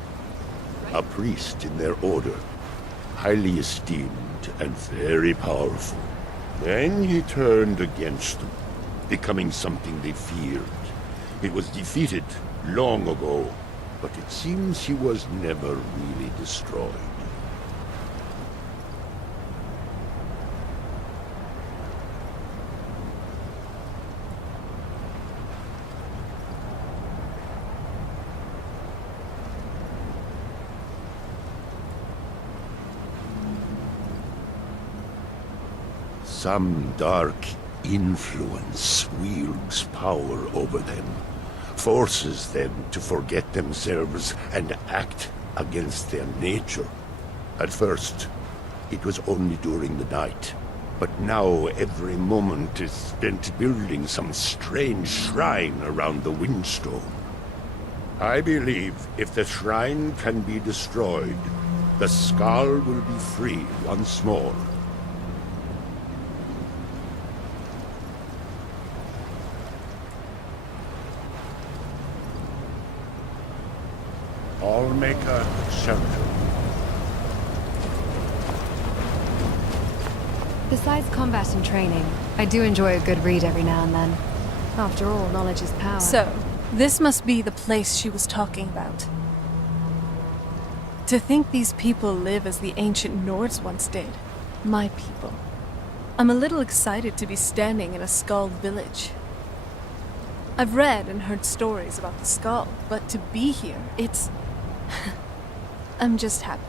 A priest in their order, highly esteemed and very powerful. Then he turned against them, becoming something they feared. He was defeated long ago, but it seems he was never really destroyed. Some dark influence wields power over them, forces them to forget themselves and act against their nature. At first, it was only during the night, but now every moment is spent building some strange shrine around the Windstone. I believe if the shrine can be destroyed, the Skull will be free once more. Allmaker Shelter. Besides combat and training, I do enjoy a good read every now and then. After all, knowledge is power. So, this must be the place she was talking about. To think these people live as the ancient Nords once did. My people. I'm a little excited to be standing in a Skull village. I've read and heard stories about the Skull, but to be here, it's... I'm just happy.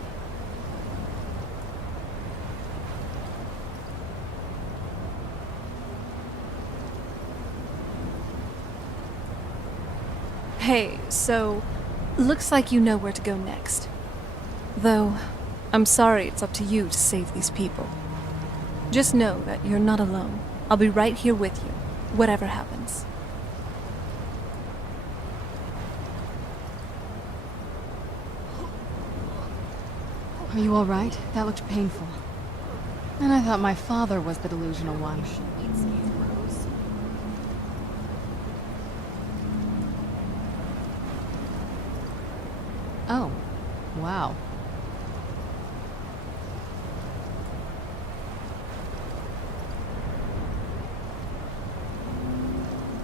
Hey, so... looks like you know where to go next. Though, I'm sorry it's up to you to save these people. Just know that you're not alone. I'll be right here with you, whatever happens. Are you all right? That looked painful. And I thought my father was the delusional one. Oh, wow.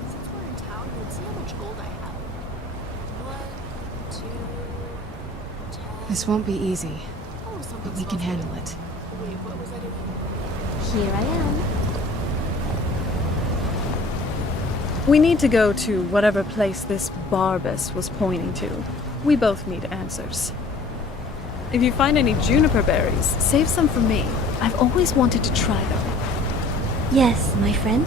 Since we're in town, let's see how much gold I have. 1, 2, 10. This won't be easy, Oh, something but we can smells handle good. it. Wait, what was I doing? Here I am. We need to go to whatever place this Barbas was pointing to. We both need answers. If you find any juniper berries, save some for me. I've always wanted to try them. Yes, my friend.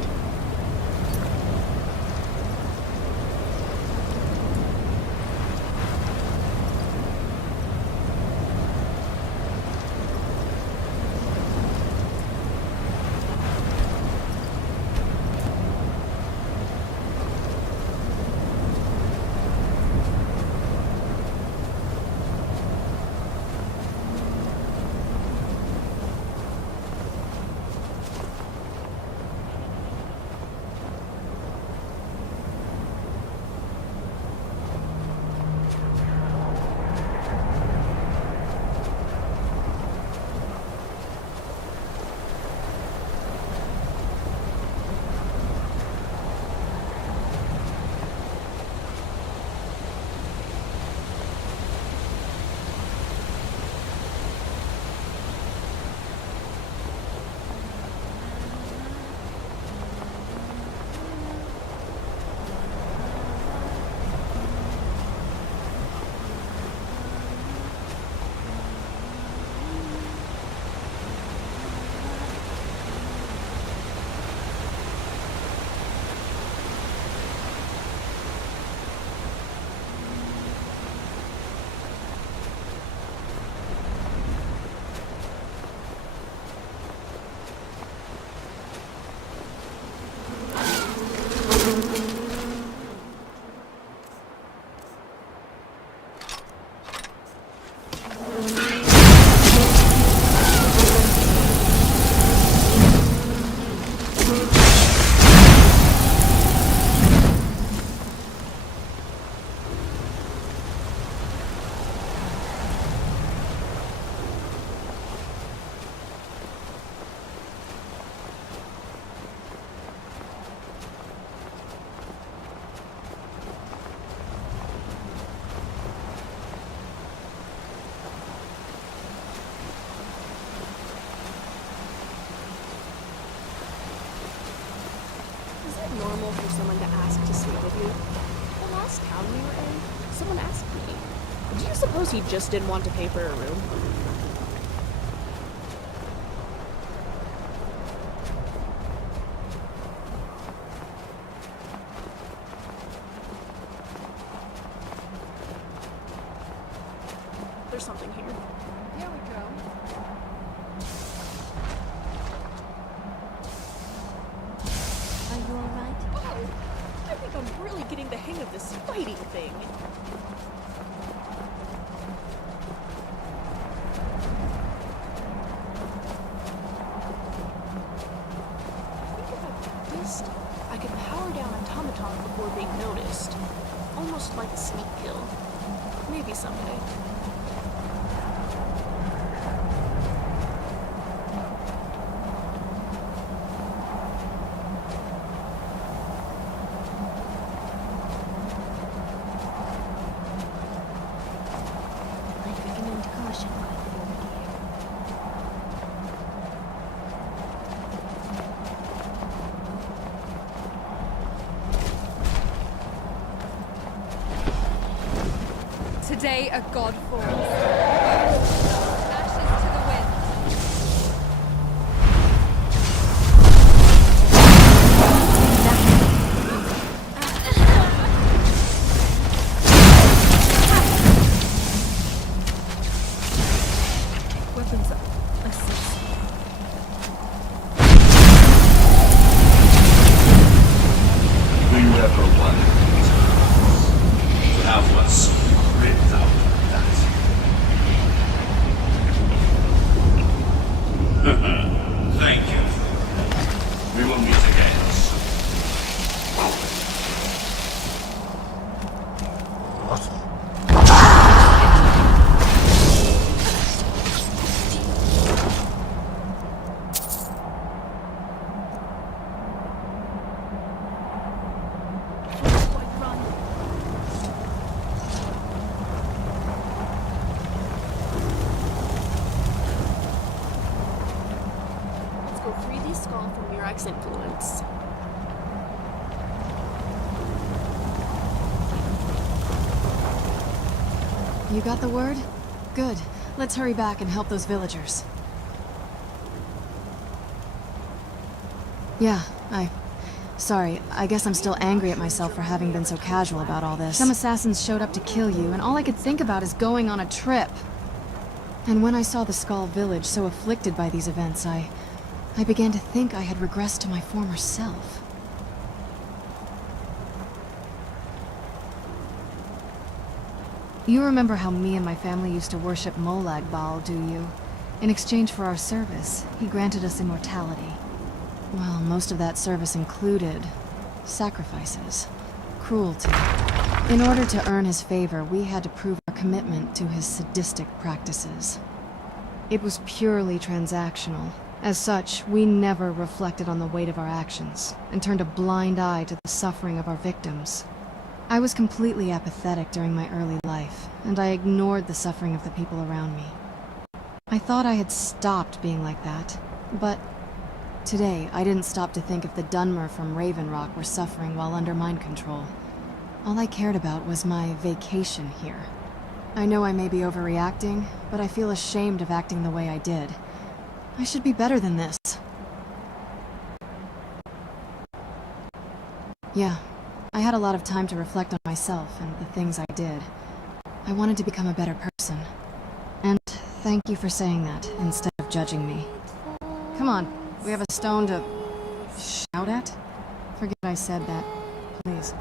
Is it normal for someone to ask to sleep with you? The last town we were in, someone asked me. Do you suppose he just didn't want to pay for a room? There's something here. Here we go. Are you alright? Oh, I think I'm really getting the hang of this fighting thing. I think if I practiced, I could power down automaton before being noticed. Almost like a sneak kill. Maybe someday. I recommend caution going forward here. Today a god falls. Ashes to the wind. Weapons up. Assist. Do you ever wonder to have what's ripped out like that? skull from Murak's influence. You got the word? Good. Let's hurry back and help those villagers. Yeah, Sorry, I guess I'm still angry at myself for having been so casual about all this. Some assassins showed up to kill you, and all I could think about is going on a trip. And when I saw the Skull village so afflicted by these events, I began to think I had regressed to my former self. You remember how me and my family used to worship Molag Bal, do you? In exchange for our service, he granted us immortality. Well, most of that service included sacrifices, cruelty. In order to earn his favor, we had to prove our commitment to his sadistic practices. It was purely transactional. As such, we never reflected on the weight of our actions, and turned a blind eye to the suffering of our victims. I was completely apathetic during my early life, and I ignored the suffering of the people around me. I thought I had stopped being like that, but today I didn't stop to think if the Dunmer from Raven Rock were suffering while under mind control. All I cared about was my vacation here. I know I may be overreacting, but I feel ashamed of acting the way I did. I should be better than this. Yeah, I had a lot of time to reflect on myself and the things I did. I wanted to become a better person. And thank you for saying that, instead of judging me. Come on, we have a stone to shout at? Forget I said that, please.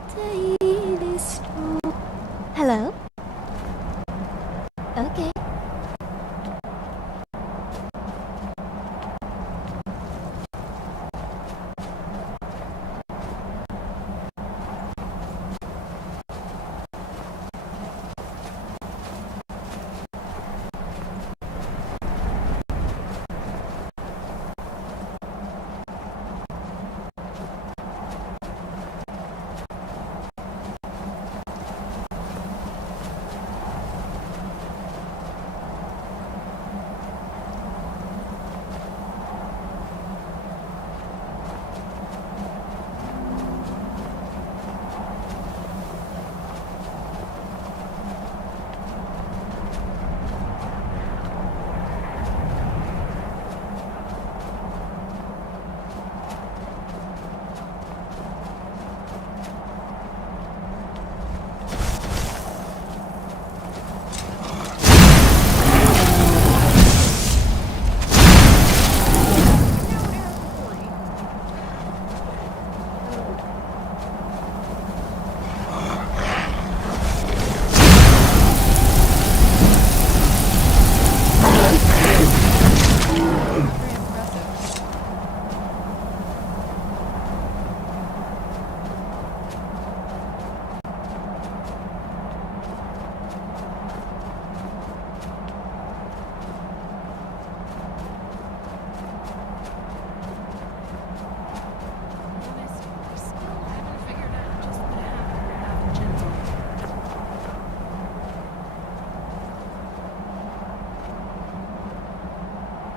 Hello? Okay.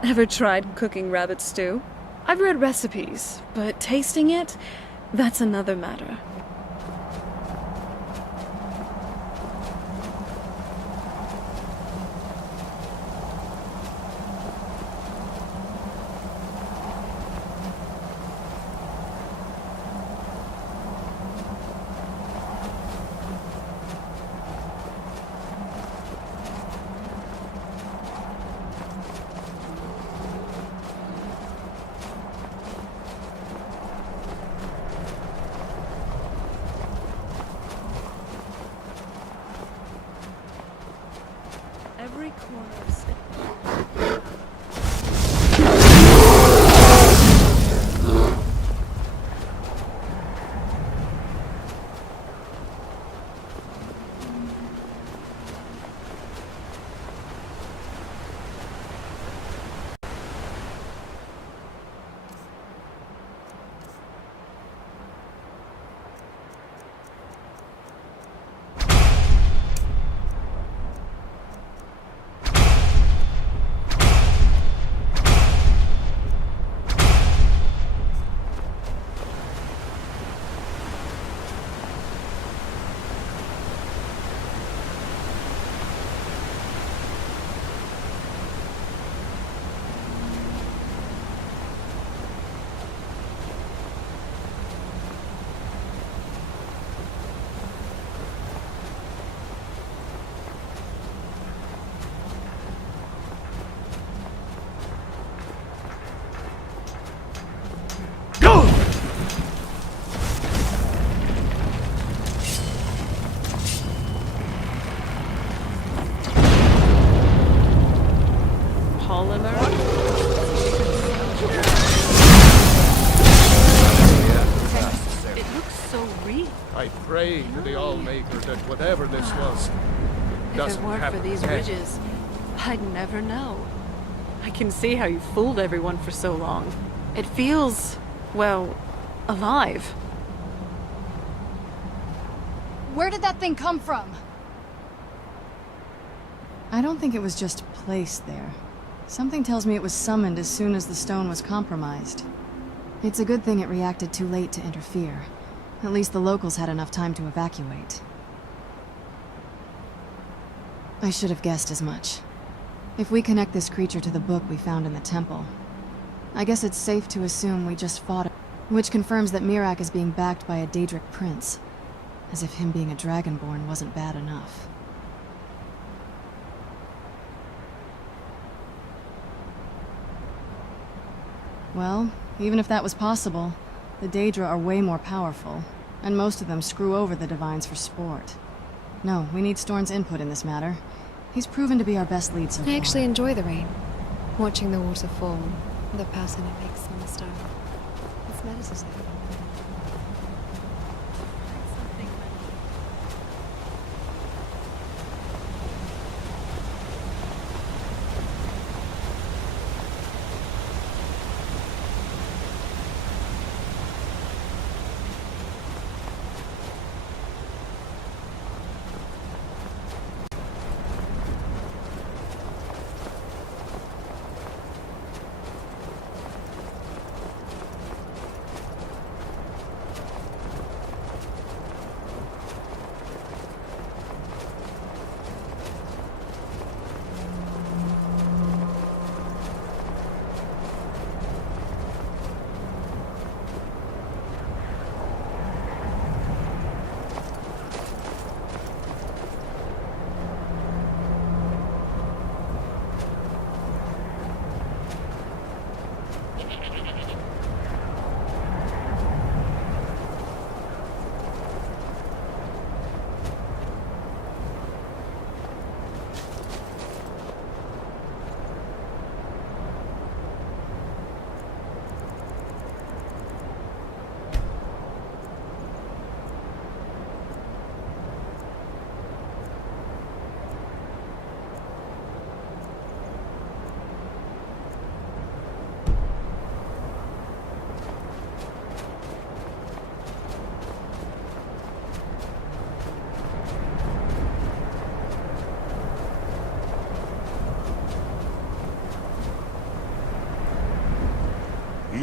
Ever tried cooking rabbit stew? I've read recipes, but tasting it, that's another matter. Every corner is... pray to the Allmaker that whatever this was If it doesn't weren't for happen these again. ridges, I'd never know. I can see how you fooled everyone for so long. It feels, well, alive. Where did that thing come from? I don't think it was just placed there. Something tells me it was summoned as soon as the stone was compromised. It's a good thing it reacted too late to interfere. At least the locals had enough time to evacuate. I should have guessed as much. If we connect this creature to the book we found in the temple, I guess it's safe to assume we just fought it, which confirms that Miraak is being backed by a Daedric prince. As if him being a Dragonborn wasn't bad enough. Well, even if that was possible, the Daedra are way more powerful, and most of them screw over the Divines for sport. No, we need Storn's input in this matter. He's proven to be our best lead so far. I actually enjoy the rain. Watching the water fall, the pattern it makes on the stone. It's meditative.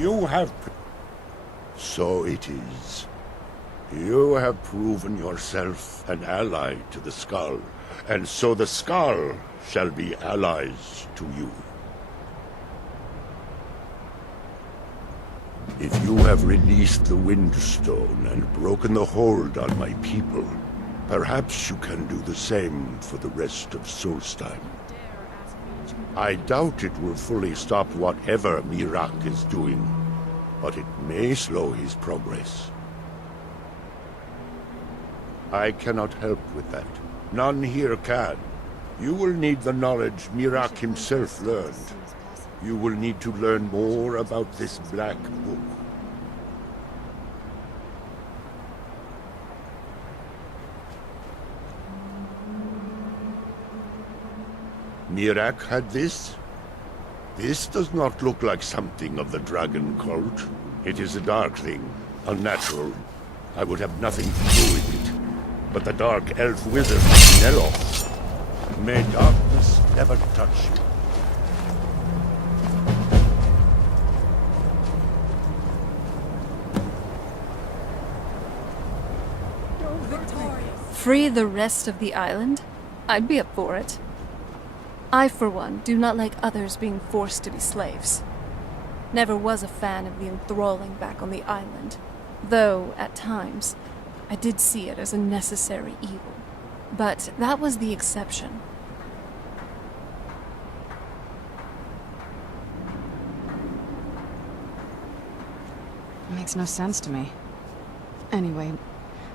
You have... So it is. You have proven yourself an ally to the Skull, and so the Skull shall be allies to you. If you have released the Windstone and broken the hold on my people, perhaps you can do the same for the rest of Solstheim. I doubt it will fully stop whatever Miraak is doing, but it may slow his progress. I cannot help with that. None here can. You will need the knowledge Miraak himself learned. You will need to learn more about this Black Book. Miraak had this? This does not look like something of the dragon cult. It is a dark thing, unnatural. I would have nothing to do with it. But the dark elf wizard, Neloth. May darkness never touch you. Free the rest of the island? I'd be up for it. I, for one, do not like others being forced to be slaves. Never was a fan of the enthralling back on the island, though, at times, I did see it as a necessary evil. But that was the exception. It makes no sense to me. Anyway,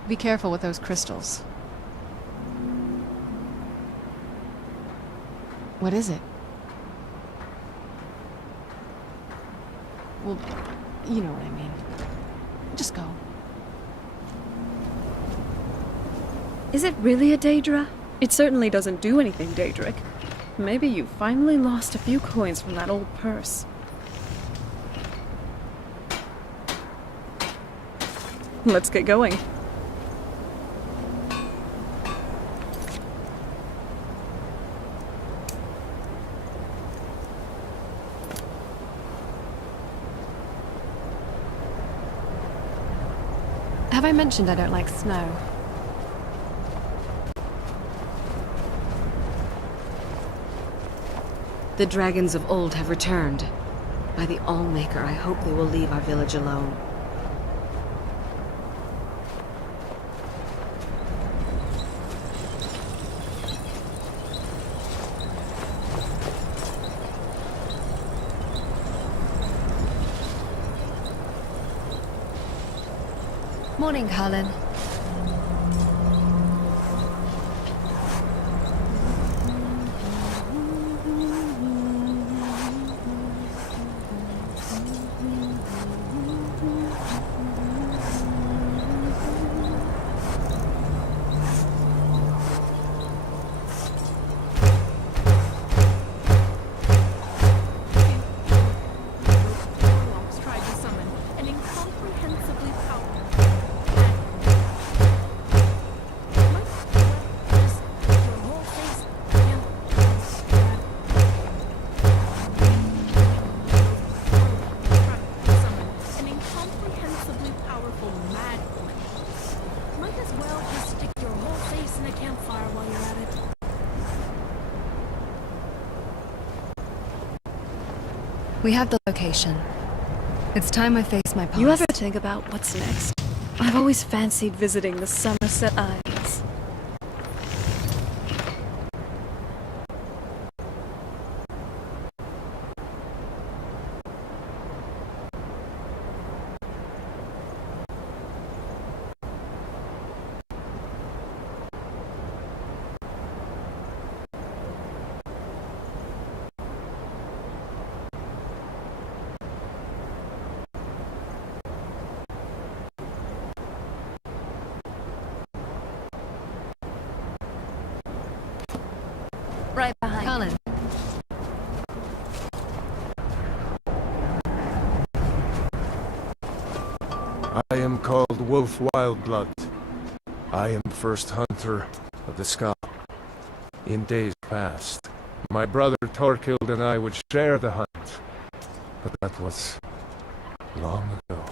be careful with those crystals. What is it? Well, you know what I mean. Just go. Is it really a Daedra? It certainly doesn't do anything, Daedric. Maybe you finally lost a few coins from that old purse. Let's get going. Have I mentioned I don't like snow? The dragons of old have returned. By the Allmaker, I hope they will leave our village alone. Morning, Cullen. Tried to summon an incomprehensibly powerful an incomprehensibly powerful mad woman. Might as well just stick your whole face in a campfire while you're at it. We have the location. It's time I face my past. You ever think about what's next? I've always fancied visiting the Somerset Isles. Right behind. Cullen. I am called Wolf Wildblood. I am first hunter of the Ska. In days past, my brother Torkild and I would share the hunt, but that was long ago.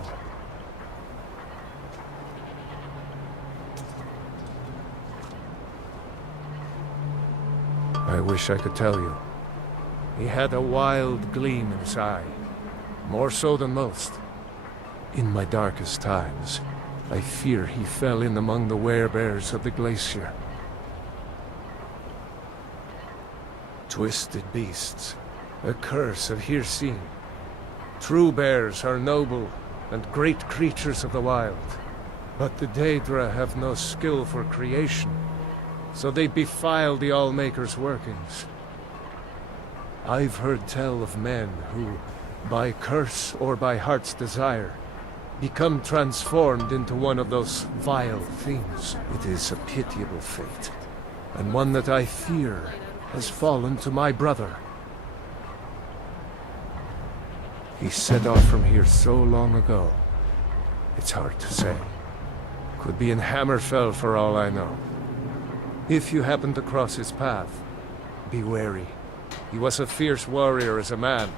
I wish I could tell you. He had a wild gleam in his eye, more so than most. In my darkest times, I fear he fell in among the werebears of the glacier. Twisted beasts, a curse of here seen. True bears are noble and great creatures of the wild, but the Daedra have no skill for creation, so they defile the Allmaker's workings. I've heard tell of men who, by curse or by heart's desire, become transformed into one of those vile things. It is a pitiable fate, and one that I fear has fallen to my brother. He set off from here so long ago, it's hard to say. Could be in Hammerfell for all I know. If you happen to cross his path, be wary. He was a fierce warrior as a man.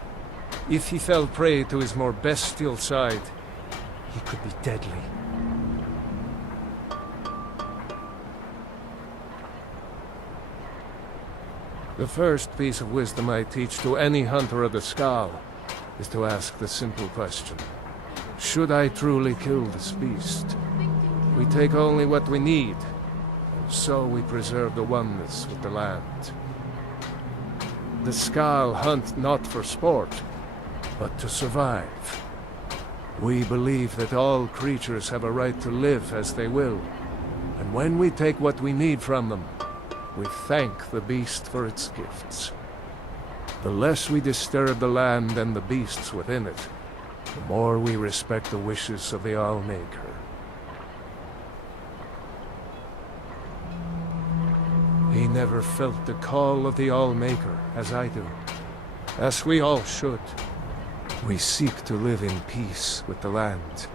If he fell prey to his more bestial side, he could be deadly. The first piece of wisdom I teach to any hunter of the Skal is to ask the simple question: should I truly kill this beast? We take only what we need, and so we preserve the oneness with the land. The Skal hunt not for sport, but to survive. We believe that all creatures have a right to live as they will, and when we take what we need from them, we thank the beast for its gifts. The less we disturb the land and the beasts within it, the more we respect the wishes of the Allmaker. never felt the call of the All-Maker as I do. As we all should. We seek to live in peace with the land.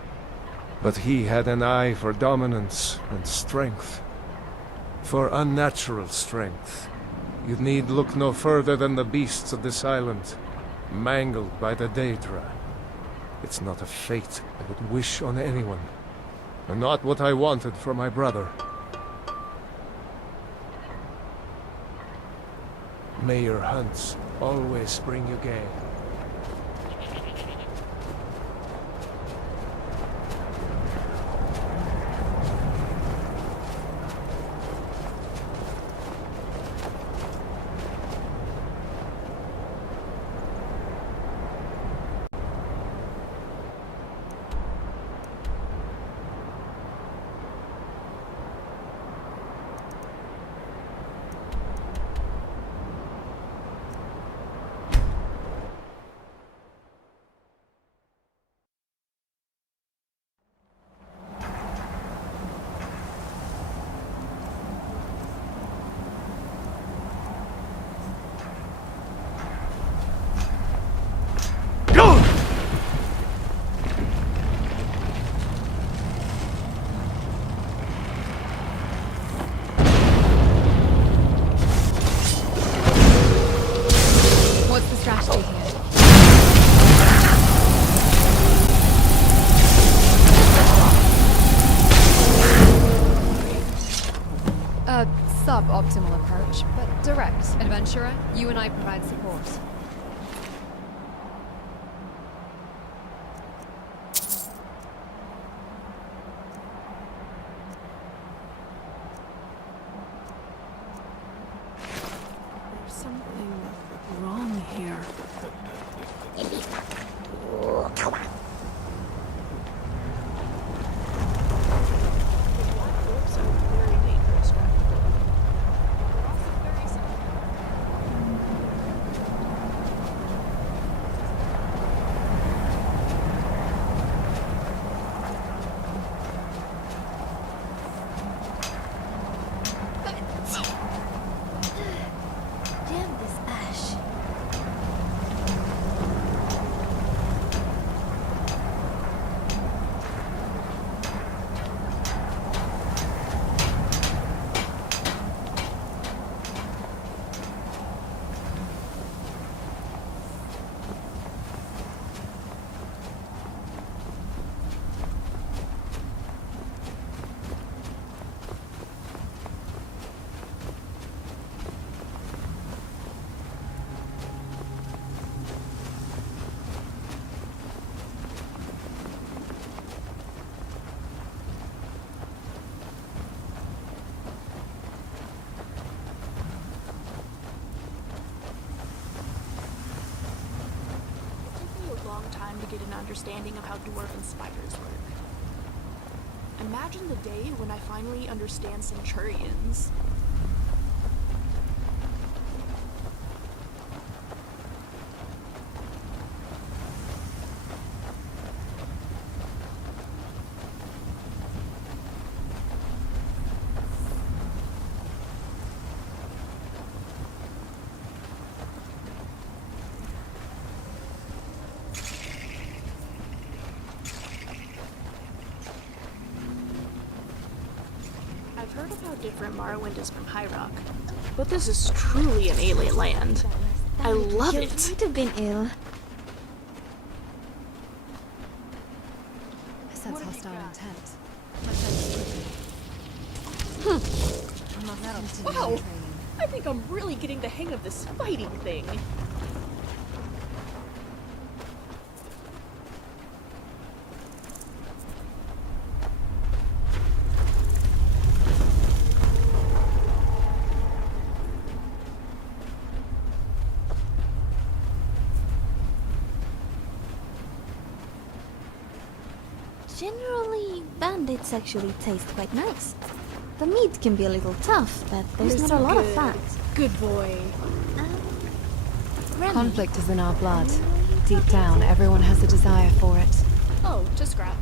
But he had an eye for dominance and strength. For unnatural strength. You need look no further than the beasts of this island, mangled by the Daedra. It's not a fate I would wish on anyone, and not what I wanted for my brother. May your hunts always bring you gain. Suboptimal approach, but direct. Adventurer, you and I provide support. There's something wrong here. Damn this ash. Long time to get an understanding of how dwarven spiders work. Imagine the day when I finally understand centurions. I've heard of how different Morrowind is from High Rock, but this is truly an alien land. I love it. You might have been ill. I sense hostile intent. Wow! I think I'm really getting the hang of this fighting thing. Generally, bandits actually taste quite nice. The meat can be a little tough, but there's not a lot of fat. Good boy. Conflict is in our blood. Deep down, everyone has a desire for it. Oh, to scrap.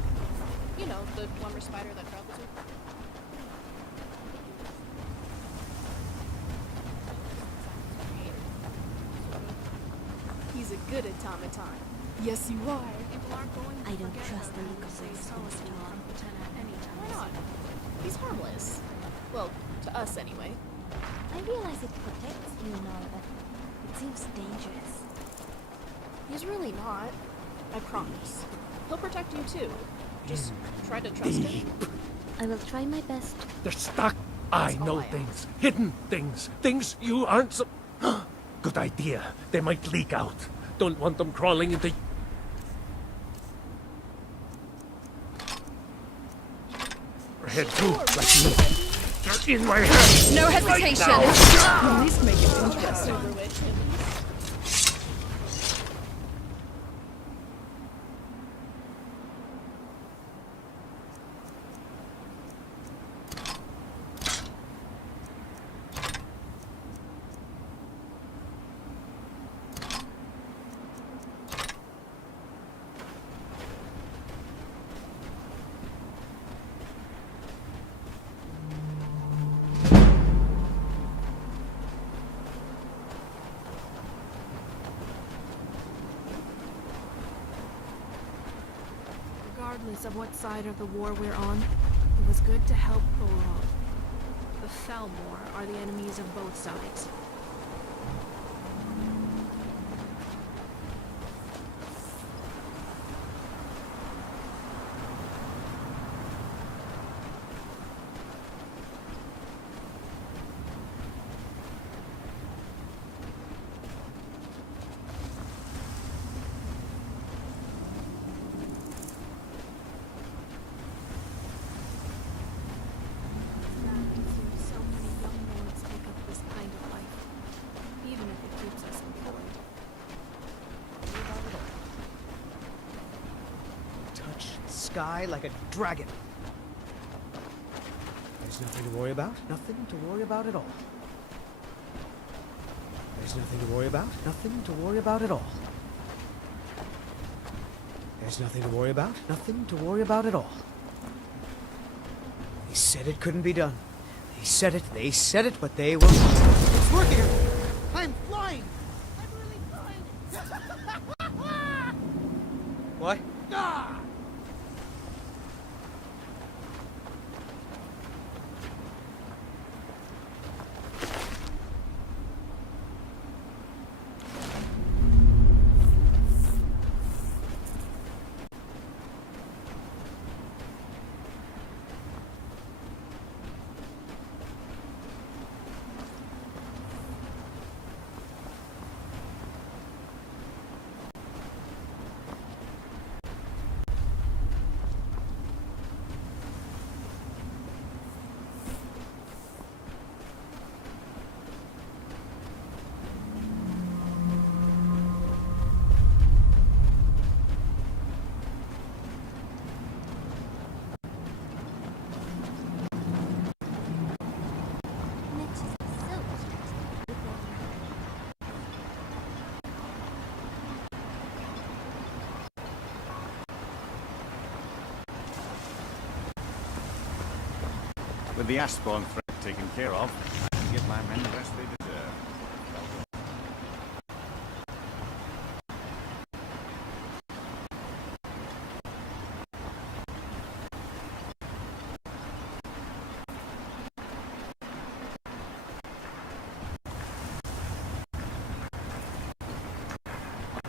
You know, the lumber spider that travels with. a good automaton. Yes, you are. I don't trust the look of those things too long. Why not? He's harmless. Well, to us anyway. I realize it protects you and all, but it seems dangerous. He's really not. I promise. He'll protect you too. Just try to trust him. I will try my best. They're stuck. I know things. Hidden things. Things you aren't so... Good idea. They might leak out. Don't want them crawling into... Your head too, like me. They're in my head. No hesitation. At least make it interesting. Regardless of what side of the war we're on, it was good to help Thorod. The Thalmor are the enemies of both sides. Sky like a dragon. There's nothing to worry about. Nothing to worry about at all. There's nothing to worry about. Nothing to worry about at all. There's nothing to worry about. Nothing to worry about at all. They said it couldn't be done. They said it, but they will. It's working! I'm flying! I'm really flying! What? Ah! With the Ashbourne threat taken care of, I can give my men the rest they deserve.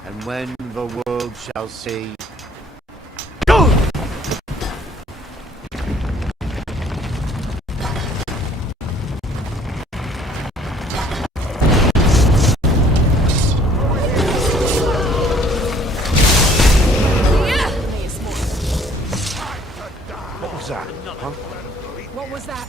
And when the world shall see... What was that?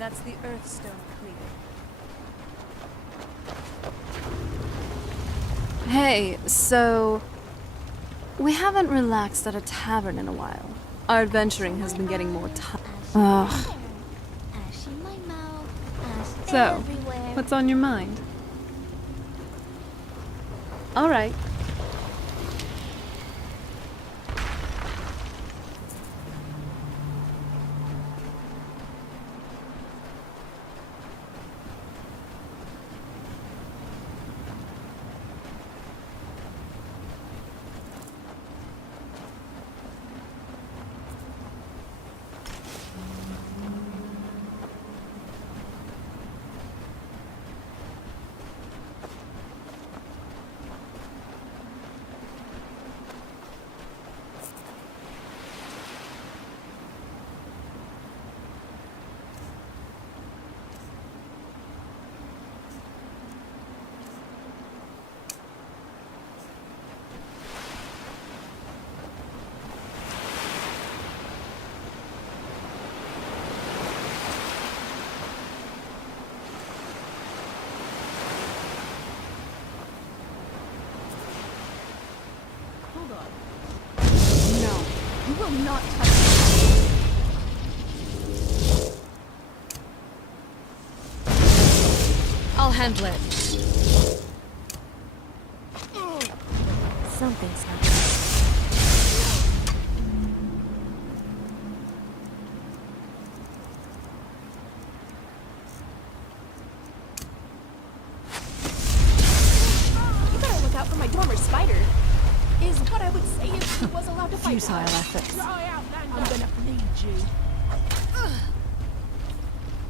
That's the Earthstone cleaver. Hey, so... we haven't relaxed at a tavern in a while. Our adventuring has been getting more tough. Ugh. Ash in my mouth, ash So, everywhere. what's on your mind? Alright. You will not touch me. I'll handle it. Something's happening. You better look out for my dormer spider. Is what I would say if he was allowed to fight. Futile efforts. I'm gonna bleed you.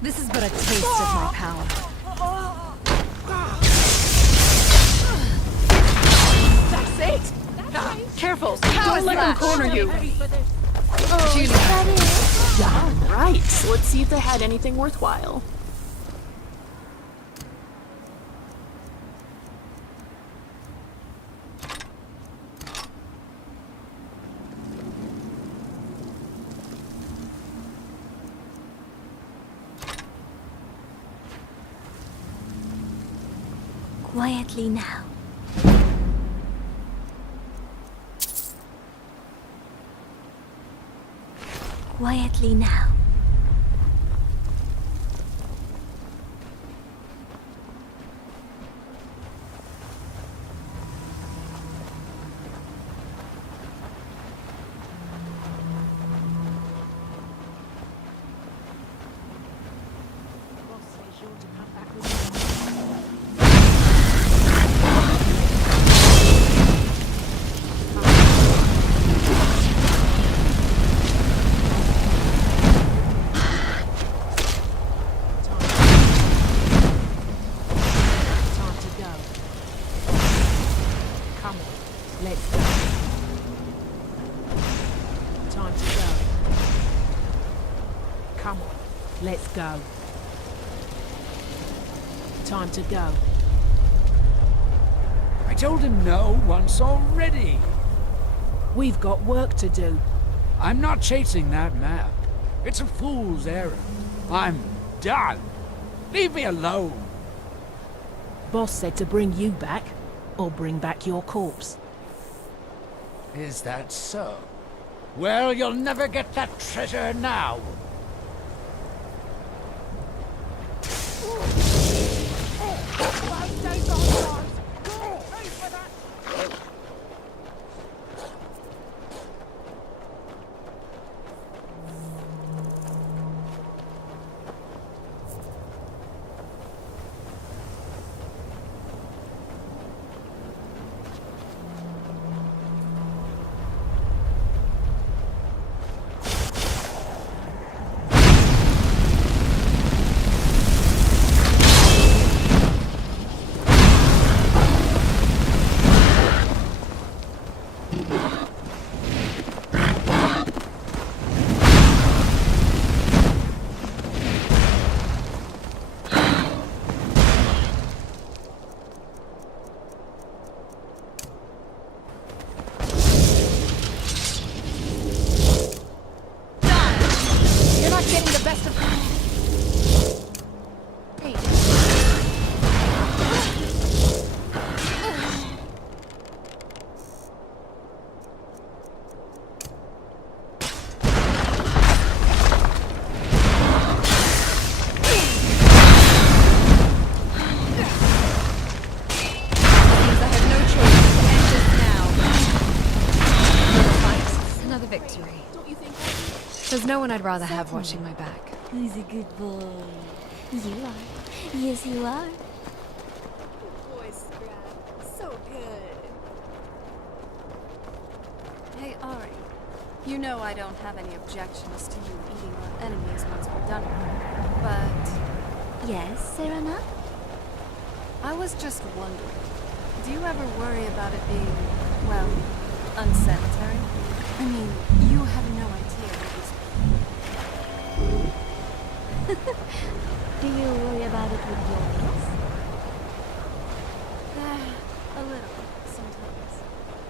This is but a taste of my power. That's it. Careful! Don't let them corner you. Oh, is that it? Yeah, right. Let's see if they had anything worthwhile. Quietly now. Quietly now. Let's go. Time to go. I told him no once already. We've got work to do. I'm not chasing that map. It's a fool's errand. I'm done. Leave me alone. Boss said to bring you back, or bring back your corpse. Is that so? Well, you'll never get that treasure now. victory. Don't you think? There's no one I'd rather have watching my back. He's a good boy. You are. Yes, you are. Boy, Scrap. So good. Hey, Ari. You know I don't have any objections to you eating our enemies once we're done with them. But... Yes, Serena? I was just wondering, do you ever worry about it being, well, unsanitary? I mean, you have no idea what these... Do you worry about it with your meals? A little, sometimes.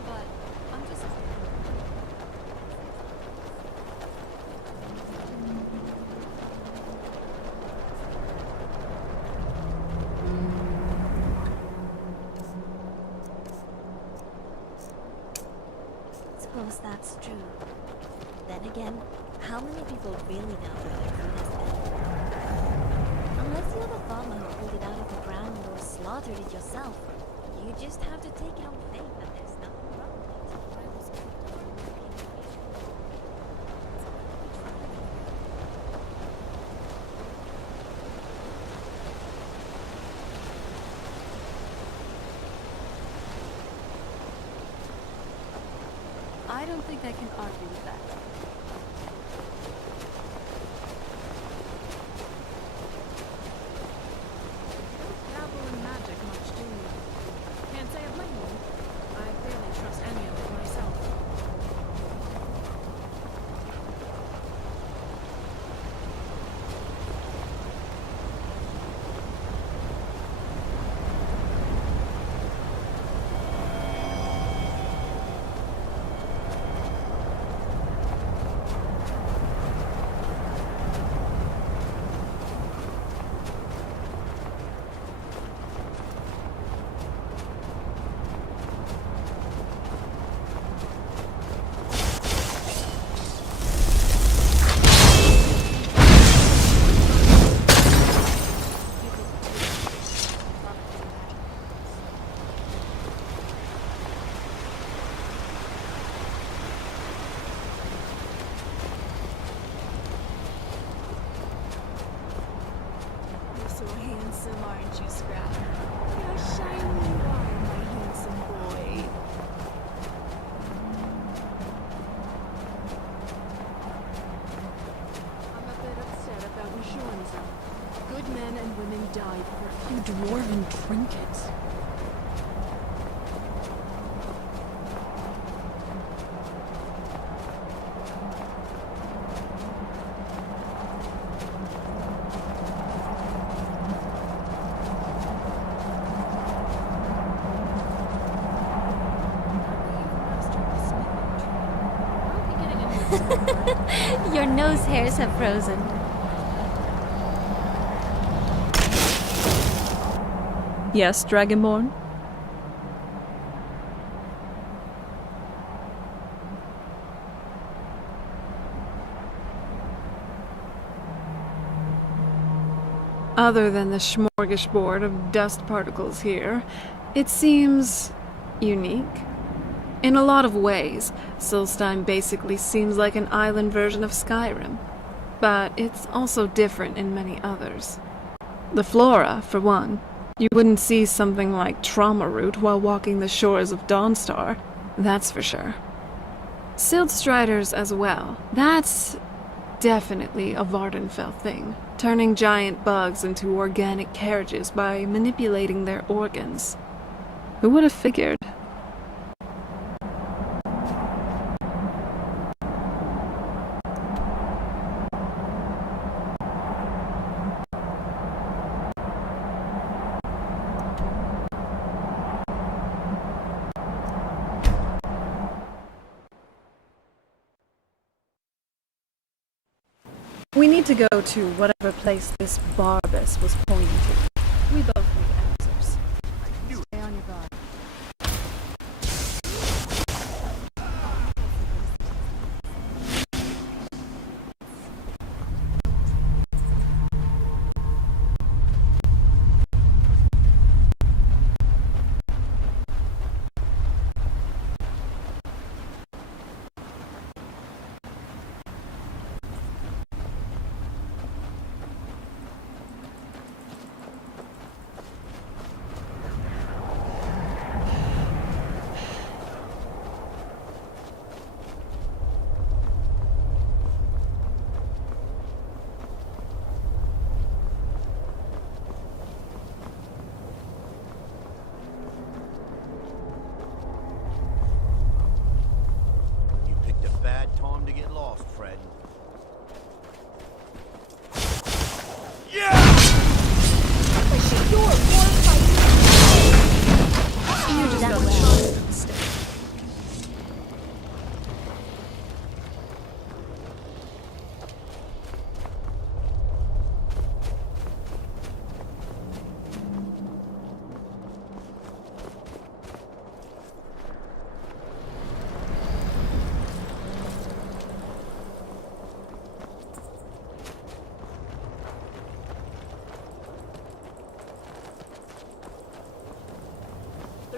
But I'm just... Suppose that's true. Then again, how many people really know where their food has been? Unless you're the farmer who pulled it out of the ground or slaughtered it yourself, you just have to take it on faith that there's nothing wrong with it. I don't think I can argue with that. Dabble in magic much, do you? Can't say I blame you. I barely trust any of it myself. You're so handsome, aren't you, Scrap? How shiny you are, my handsome boy. I'm a bit upset about Nshornza. Good men and women died for a few dwarven trinkets. Your nose hairs have frozen. Yes, Dragonborn? Other than the smorgasbord of dust particles here, it seems unique. In a lot of ways, Solstheim basically seems like an island version of Skyrim, but it's also different in many others. The flora, for one. You wouldn't see something like trauma root while walking the shores of Dawnstar, that's for sure. Sildstriders as well. That's definitely a Vardenfell thing, turning giant bugs into organic carriages by manipulating their organs. Who would have figured? We need to go to whatever place this Barbus was pointing to. We both need answers. Stay on your guard.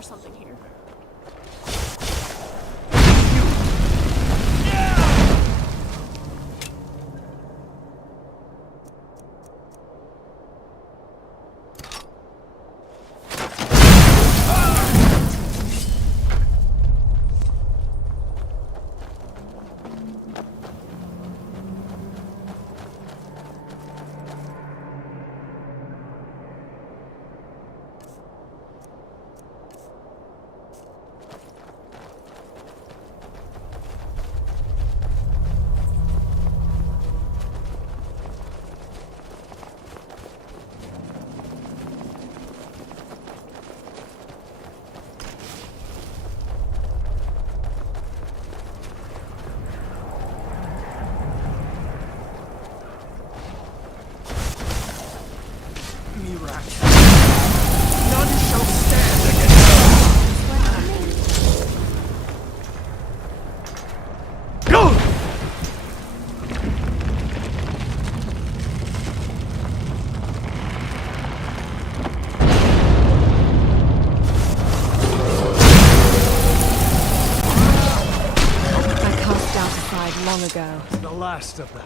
there's something here. Long ago. The last of them.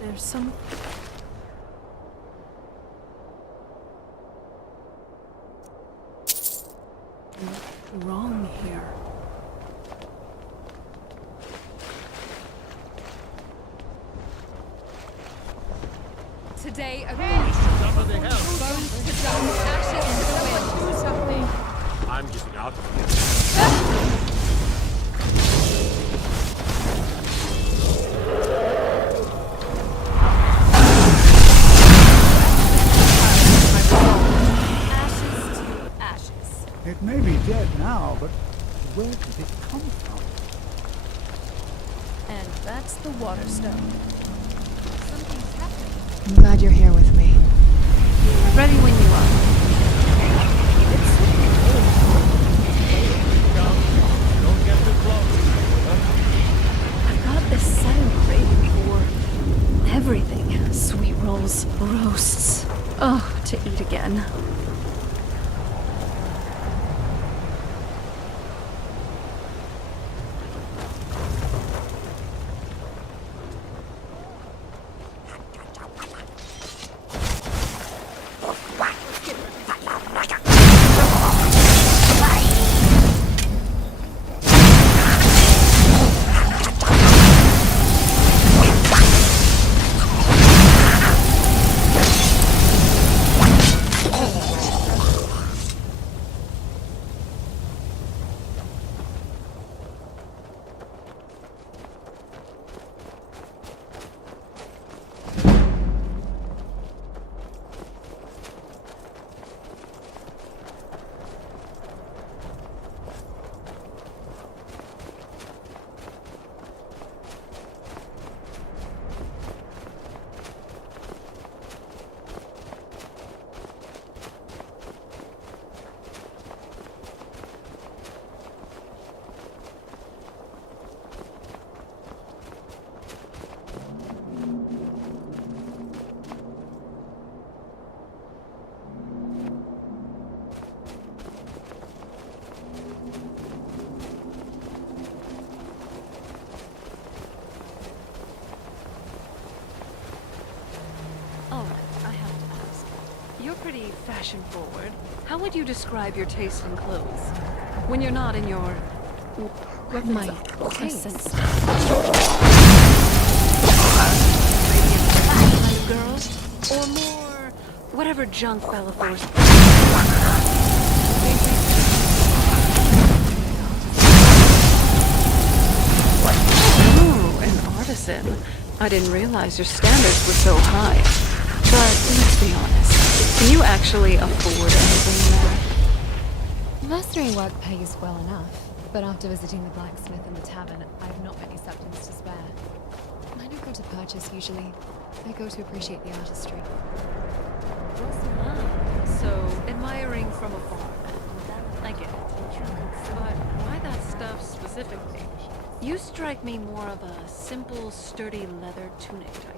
There's some... wrong here. Today, a Somebody help! bones to dust, ashes to the wind. Do something. I'm getting out of here. It may be dead now, but where did it come from? And that's the water stone. Something's happening. I'm glad you're here with me. Ready when you are. Don't get too close. I've got this sudden craving for everything. Sweet rolls, roasts. Oh, to eat again. You're pretty fashion-forward. How would you describe your taste in clothes? When you're not in your... My taste? kind of girls? Or more... whatever junk Bella forced... Ooh, an artisan. I didn't realize your standards were so high. But let's be honest. Can you actually afford anything there? Mastering work pays well enough, but after visiting the blacksmith and the tavern, I have not many substance to spare. I don't go to purchase usually. I go to appreciate the artistry. So, admiring from afar. I get it. But why that stuff specifically? You strike me more of a simple, sturdy leather tunic type.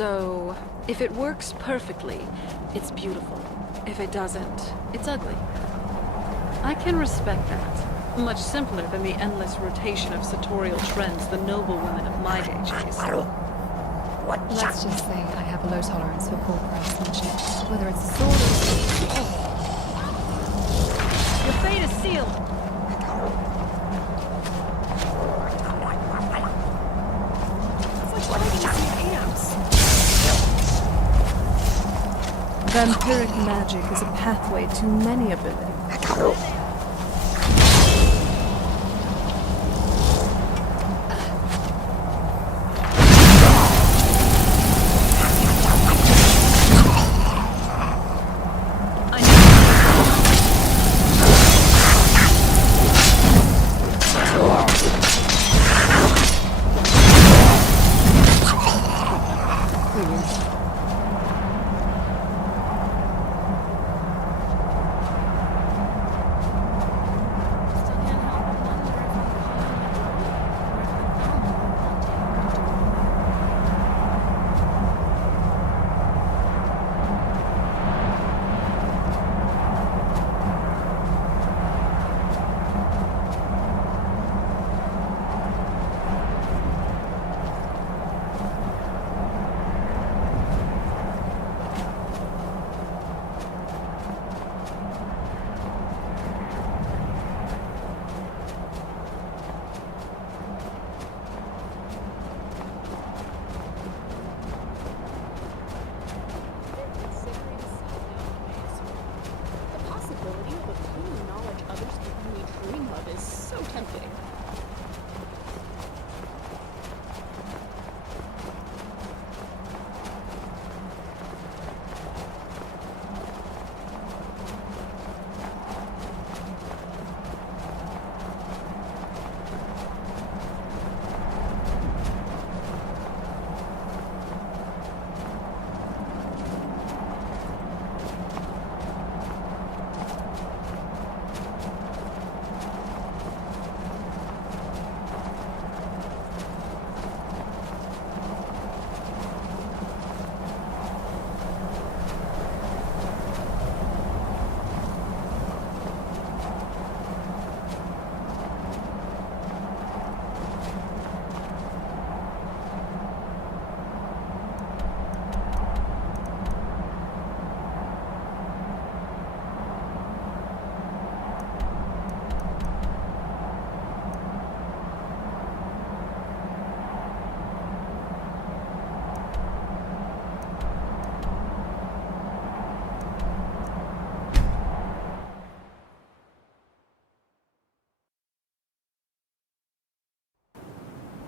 So, if it works perfectly, it's beautiful. If it doesn't, it's ugly. I can respect that. Much simpler than the endless rotation of sartorial trends the noble women of my day chase. Let's just say I have a low tolerance for poor craftsmanship, whether it's a sword or a Your fate is sealed! Vampiric magic is a pathway to many abilities.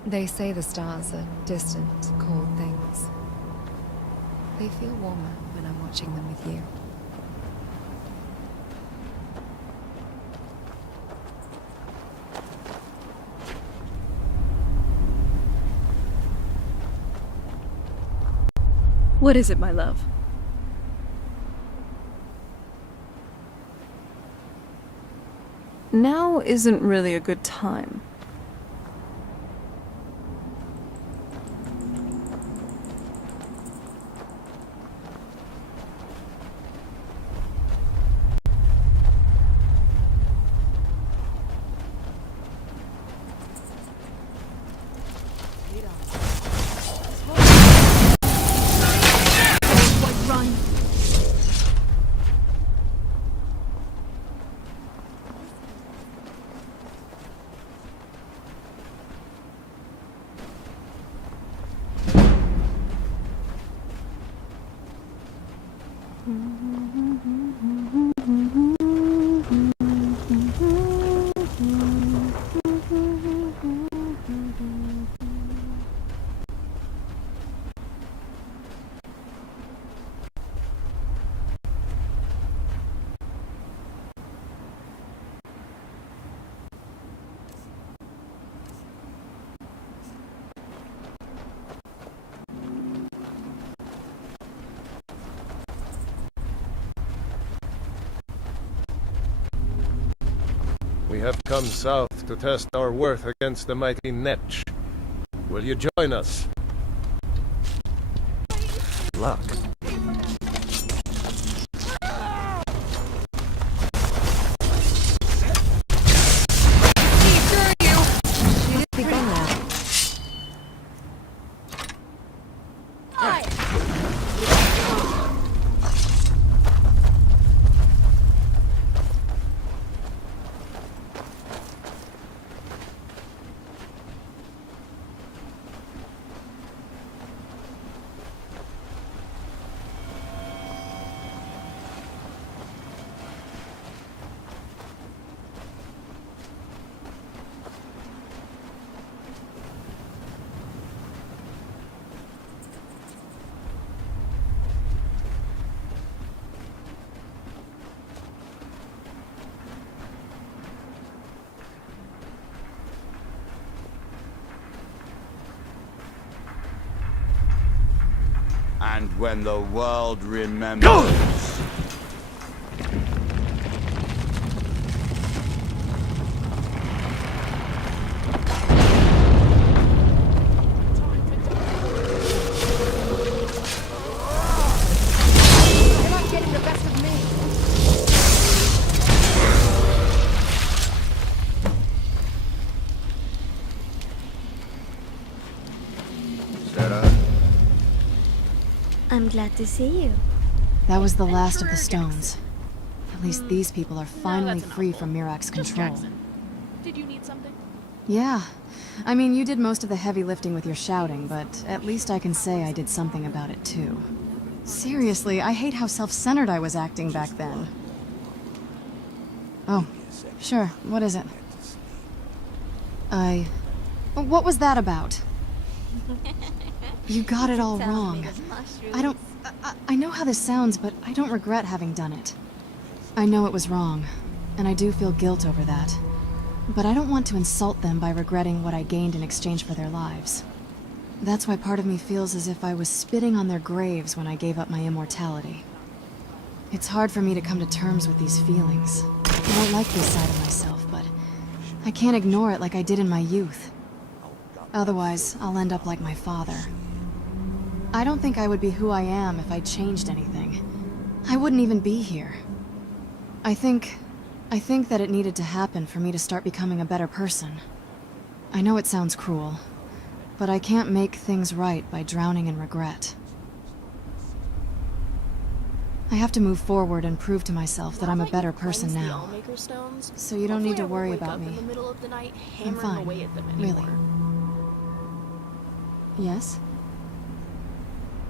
They say the stars are distant, cold things. They feel warmer when I'm watching them with you. What is it, my love? Now isn't really a good time. We have come south to test our worth against the mighty Netch. Will you join us? luck. And when the world remembers... You're not getting the best of me. Sarah? I'm glad to see you. That was the last of the stones. At least these people are finally free from Mirak's control. Jackson. Did you need something? Yeah. I mean, you did most of the heavy lifting with your shouting, but at least I can say I did something about it too. Seriously, I hate how self-centered I was acting back then. Oh, sure. What is it? What was that about? You got it all wrong. I know how this sounds, but I don't regret having done it. I know it was wrong, and I do feel guilt over that. But I don't want to insult them by regretting what I gained in exchange for their lives. That's why part of me feels as if I was spitting on their graves when I gave up my immortality. It's hard for me to come to terms with these feelings. I don't like this side of myself, but I can't ignore it like I did in my youth. Otherwise, I'll end up like my father. I don't think I would be who I am if I changed anything. I wouldn't even be here. I think that it needed to happen for me to start becoming a better person. I know it sounds cruel, but I can't make things right by drowning in regret. I have to move forward and prove to myself that I'm a better person now. So you don't need to worry about me. I'm fine, really. Yes?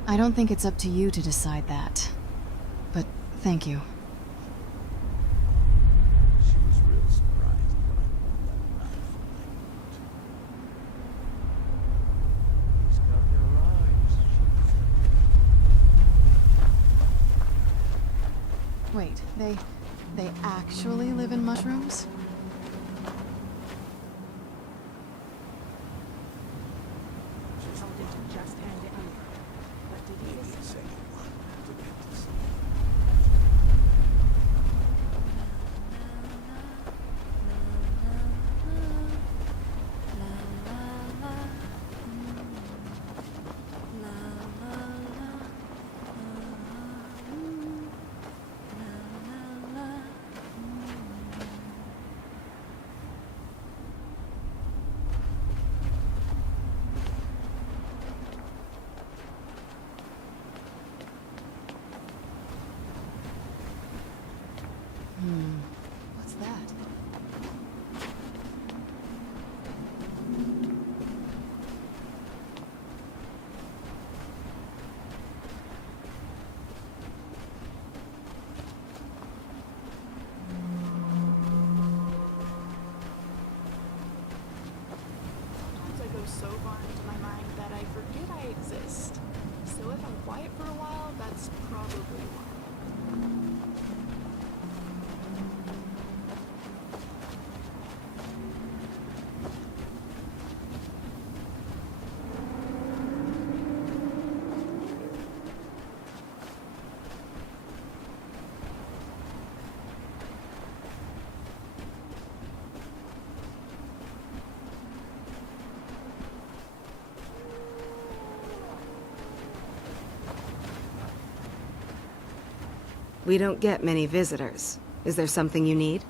I don't think it's up to you to decide that. But thank you. She was real surprised when I pulled that knife from my coat. He's got your eyes, Wait, they actually live in mushrooms? What's that? Sometimes I go so far into my mind that I forget I exist. So if I'm quiet for a while, that's probably why. We don't get many visitors. Is there something you need?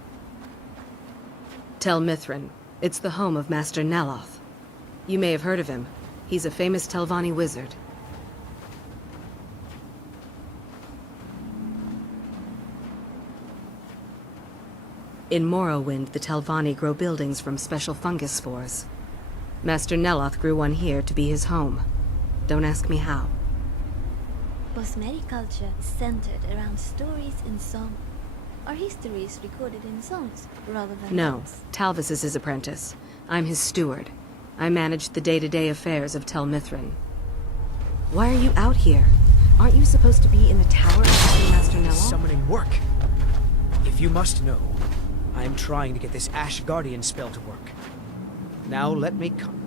Tel Mithrin. It's the home of Master Neloth. You may have heard of him. He's a famous Telvanni wizard. In Morrowind, the Telvanni grow buildings from special fungus spores. Master Neloth grew one here to be his home. Don't ask me how. Bosmeri culture is centered around stories in song. Are histories recorded in songs rather than No, notes? Talvis is his apprentice. I'm his steward. I manage the day-to-day affairs of Tel Mithrin. Why are you out here? Aren't you supposed to be in the tower helping Master Neloth? Summoning work. If you must know, I'm trying to get this Ash Guardian spell to work. Now let me come.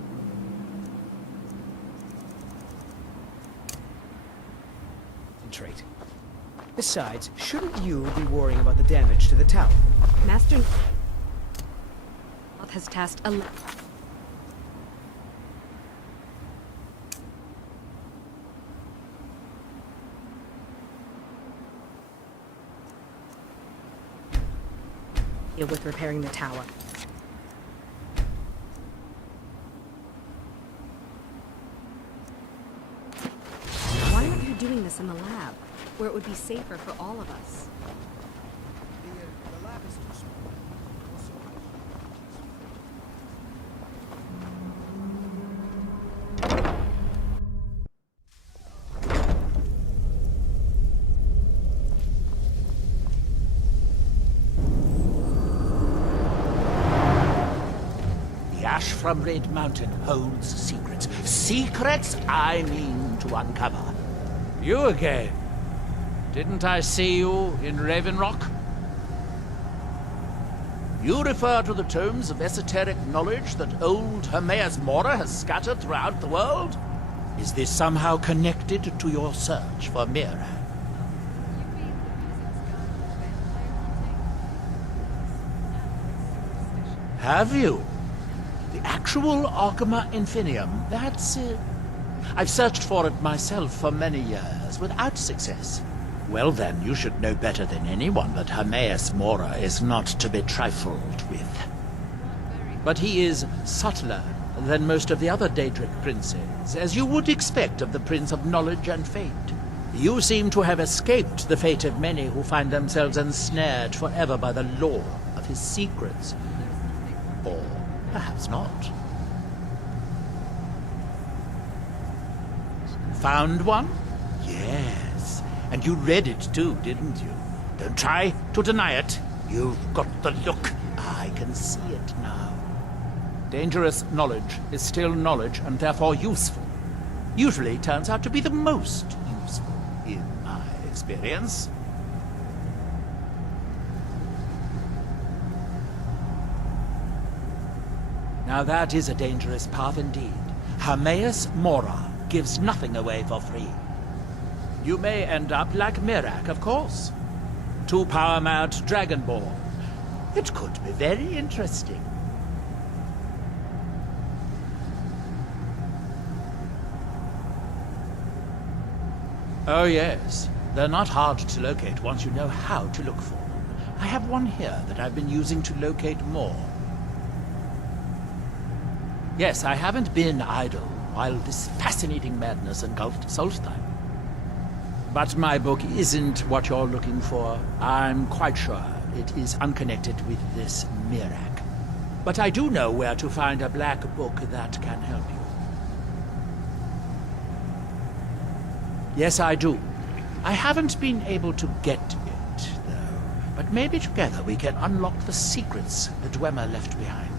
Concentrate. Besides, shouldn't you be worrying about the damage to the tower? Master Neloth has tasked a... with repairing the tower. Why aren't you doing this in the lab, where it would be safer for all of us? The lab is too small. Ash from Red Mountain holds secrets. Secrets I mean to uncover. You again? Didn't I see you in Raven Rock? You refer to the tomes of esoteric knowledge that old Hermaeus Mora has scattered throughout the world? Is this somehow connected to your search for Mira? Have you? The actual Arcama Infinium, that's it. I've searched for it myself for many years, without success. Well then, you should know better than anyone that Hermaeus Mora is not to be trifled with. But he is subtler than most of the other Daedric princes, as you would expect of the Prince of Knowledge and Fate. You seem to have escaped the fate of many who find themselves ensnared forever by the lore of his secrets. Or perhaps not. Found one? Yes. And you read it too, didn't you? Don't try to deny it. You've got the look. I can see it now. Dangerous knowledge is still knowledge and therefore useful. Usually turns out to be the most useful, in my experience. Now that is a dangerous path indeed. Hermaeus Mora gives nothing away for free. You may end up like Mirac, of course. Too power-mad Dragonborn. It could be very interesting. Oh yes, they're not hard to locate once you know how to look for them. I have one here that I've been using to locate more. Yes, I haven't been idle while this fascinating madness engulfed Solstheim. But my book isn't what you're looking for. I'm quite sure it is unconnected with this Mirac. But I do know where to find a black book that can help you. Yes, I do. I haven't been able to get it, though. But maybe together we can unlock the secrets the Dwemer left behind.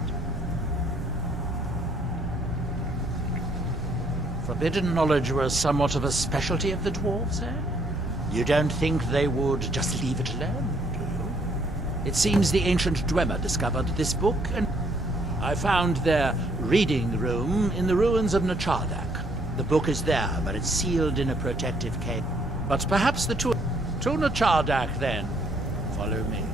Forbidden knowledge was somewhat of a specialty of the dwarves, eh? You don't think they would just leave it alone, do you? It seems the ancient Dwemer discovered this book, and I found their reading room in the ruins of Nachardak. The book is there, but it's sealed in a protective cave. But perhaps the two... To Nachardak, then. Follow me.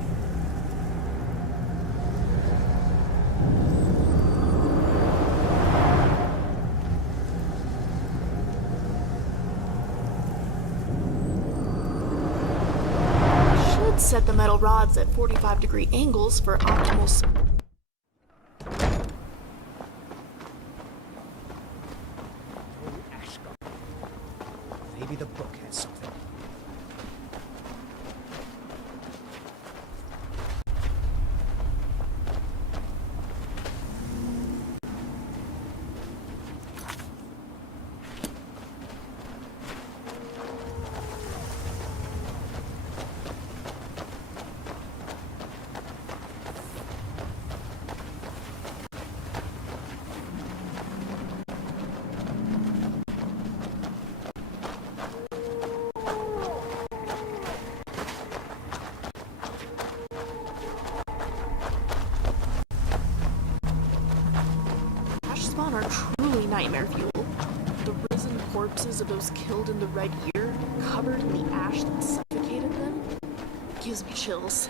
metal rods at 45-degree angles for optimal Maybe the book has something. spawn are truly nightmare fuel. The risen corpses of those killed in the Red Year, covered in the ash that suffocated them, gives me chills.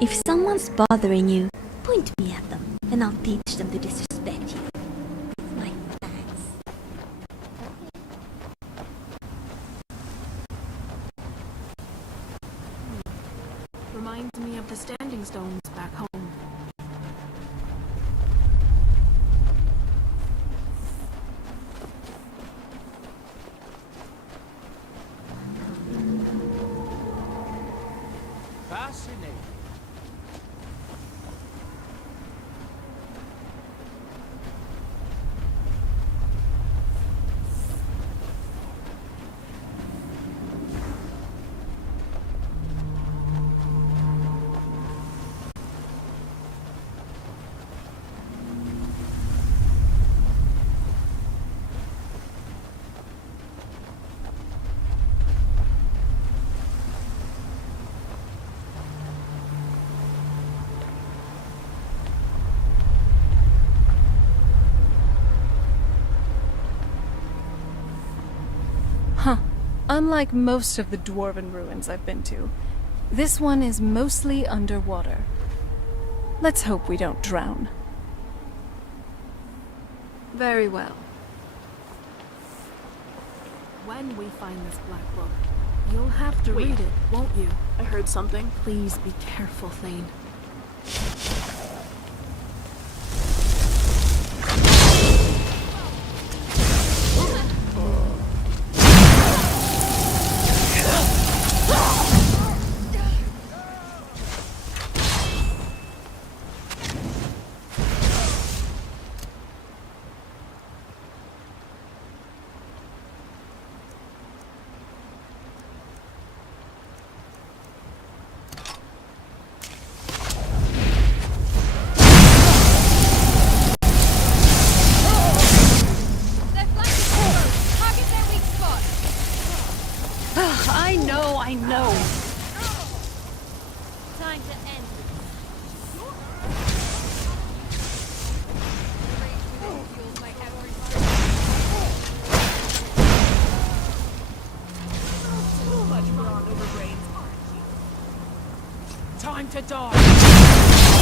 If someone's bothering you, point me at them, and I'll teach them to disrespect you. With my facts. Reminds me of the standing stones back home. Fascinating. Huh. Unlike most of the dwarven ruins I've been to, this one is mostly underwater. Let's hope we don't drown. Very well. When we find this black book, you'll have to read it, won't you? I heard something. Please be careful, Thane. I know. Time to end. Too much for our overbrains, aren't you? Time to die!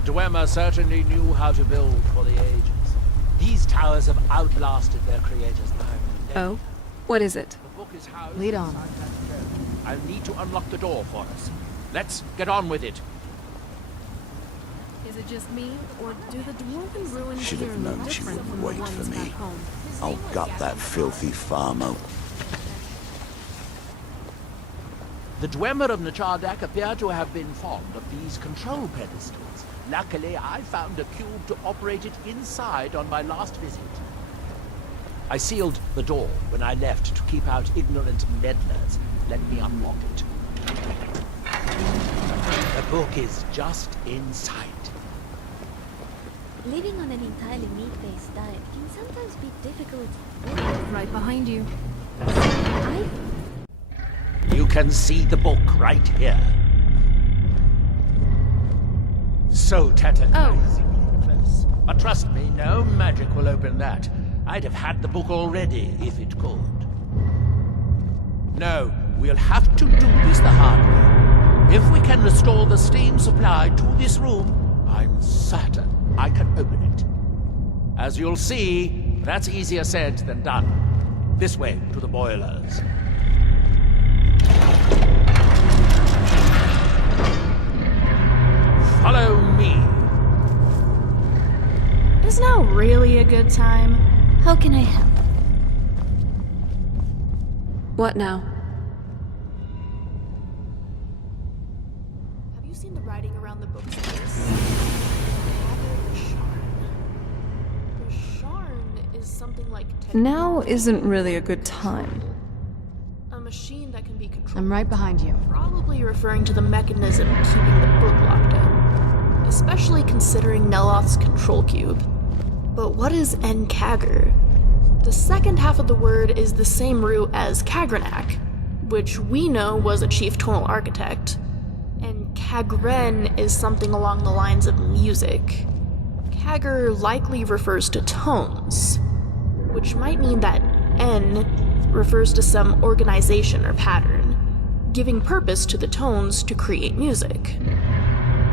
The Dwemer certainly knew how to build for the ages. These towers have outlasted their creators by millennia. Oh? What is it? The book is housed Lead on. inside that stone. I'll need to unlock the door for us. Let's get on with it. Is it just me, or do the dwarven ruins Should here have look known she different would from the wait ones for me. back home? I'll gut that filthy farmer. The Dwemer of Nachardak appear to have been fond of these control pedestals. Luckily, I found a cube to operate it inside on my last visit. I sealed the door when I left to keep out ignorant meddlers. Let me unlock it. The book is just inside. Living on an entirely meat-based diet can sometimes be difficult. Right behind you. You can see the book right here. So tantalizingly close. But trust me, no magic will open that. I'd have had the book already if it could. No, we'll have to do this the hard way. If we can restore the steam supply to this room, I'm certain I can open it. As you'll see, that's easier said than done. This way to the boilers. Follow me. Is now really a good time? How can I help? What now? Have you seen the writing around the bookspace? Sharn is something like Now isn't really a good time. a machine that can be controlled. I'm right behind you. Probably referring to the mechanism keeping the book locked up. Especially considering Neloth's control cube. But what is Nkagr? The second half of the word is the same root as Kagranak, which we know was a chief tonal architect. And Kagren is something along the lines of music. Kagr likely refers to tones, which might mean that N refers to some organization or pattern, giving purpose to the tones to create music.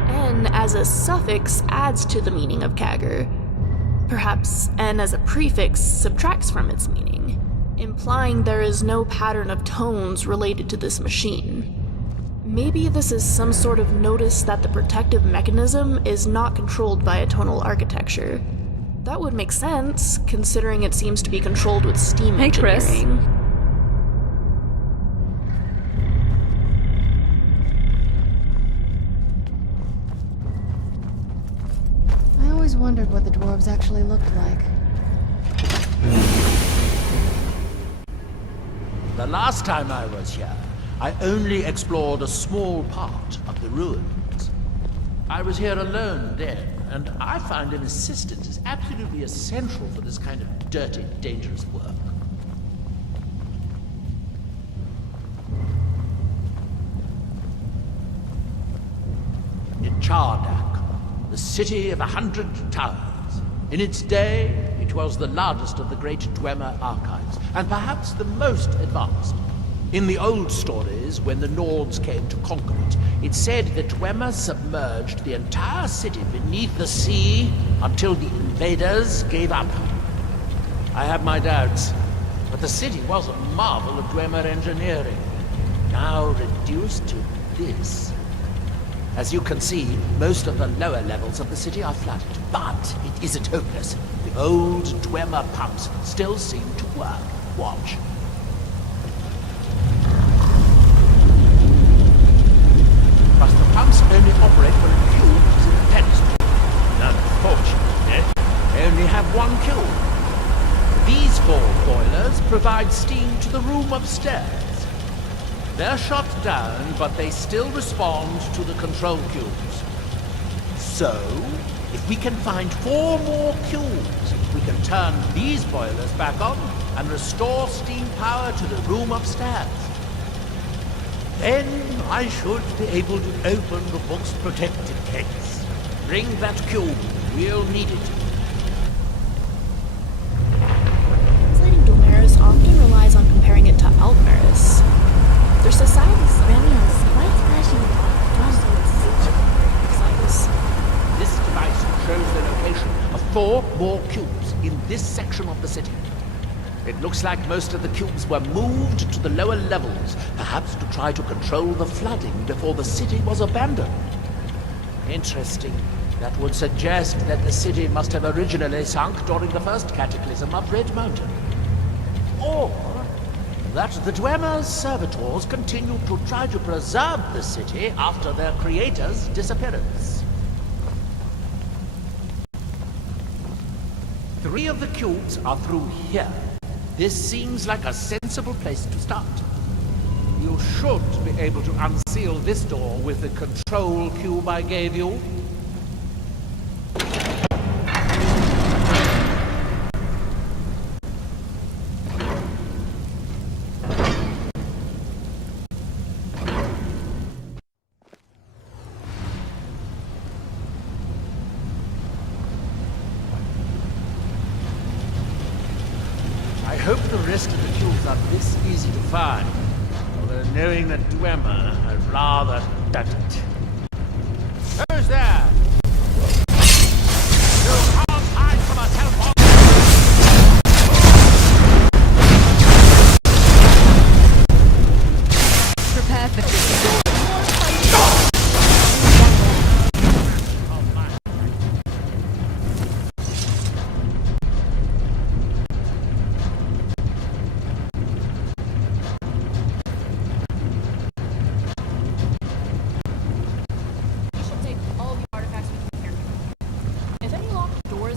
N as a suffix adds to the meaning of Kagr. Perhaps N as a prefix subtracts from its meaning, implying there is no pattern of tones related to this machine. Maybe this is some sort of notice that the protective mechanism is not controlled by a tonal architecture. That would make sense, considering it seems to be controlled with steam engineering. I always wondered what the dwarves actually looked like. The last time I was here, I only explored a small part of the ruins. I was here alone then, and I find an assistant is absolutely essential for this kind of dirty, dangerous work. In Chardak, the city of 100 towers. In its day, it was the largest of the great Dwemer archives, and perhaps the most advanced. In the old stories, when the Nords came to conquer it, it said that Dwemer submerged the entire city beneath the sea until the invaders gave up. I have my doubts, but the city was a marvel of Dwemer engineering, now reduced to this. As you can see, most of the lower levels of the city are flooded, but it isn't hopeless. The old Dwemer pumps still seem to work. Watch. But the pumps only operate when a cube is in the pedestal. Unfortunately, they only have one cube. These 4 boilers provide steam to the room upstairs. They're shut down, but they still respond to the control cubes. So, if we can find 4 more cubes, we can turn these boilers back on and restore steam power to the room upstairs. Then I should be able to open the book's protected case. Bring that cube. We'll need it. Translating Dulmeris often relies on comparing it to Altmeris. Their societies Remios, quite flashing. also it's precise. This 4 more cubes in this section of the city. It looks like most of the cubes were moved to the lower levels, perhaps to try to control the flooding before the city was abandoned. Interesting. That would suggest that the city must have originally sunk during the first cataclysm of Red Mountain. Or that the Dwemer's servitors continued to try to preserve the city after their creator's disappearance. 3 of the cubes are through here. This seems like a sensible place to start. You should be able to unseal this door with the control cube I gave you. I hope the rest of the cubes are this easy to find. Although knowing that Dwemer, I'd rather doubt it. Who's there? You can't hide from a telephone! Prepare for this.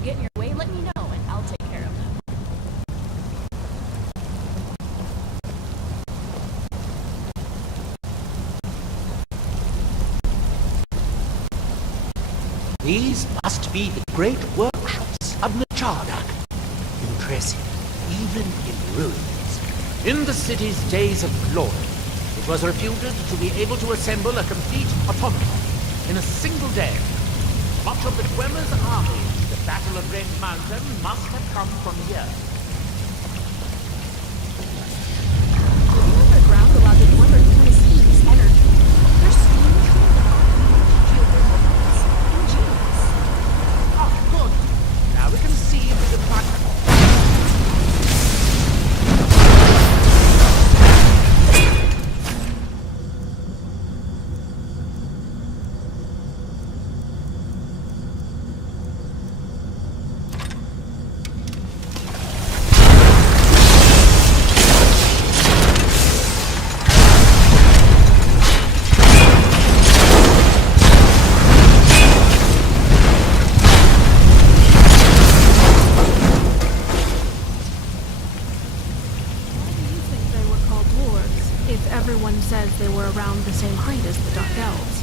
Get in your way, let me know, and I'll take care of them. These must be the great workshops of Nachardak. Impressive, even in ruins. In the city's days of glory, it was reputed to be able to assemble a complete automaton in a single day. Much of the Dwemer's army in the Battle of Red Mountain must have come from here. Living underground allowed the Dwemer to receive this energy. Their steam geothermal vents. Ingenious. Ah, good. Now we can see if we can find them. Everyone says they were around the same height as the Dark Elves.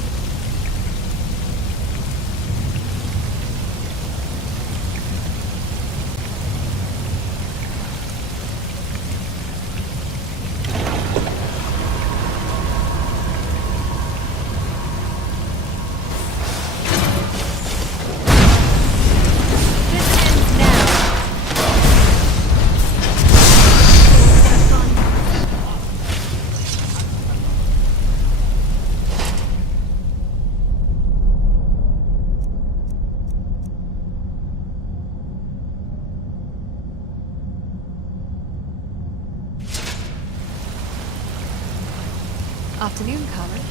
Afternoon, Carmen.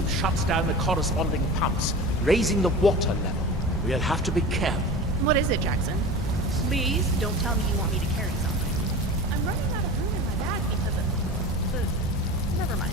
we've shut down the corresponding pumps, raising the water level. We'll have to be careful. What is it, Jackson? Please don't tell me you want me to carry something. I'm running out of room in my bag because of the... Never mind.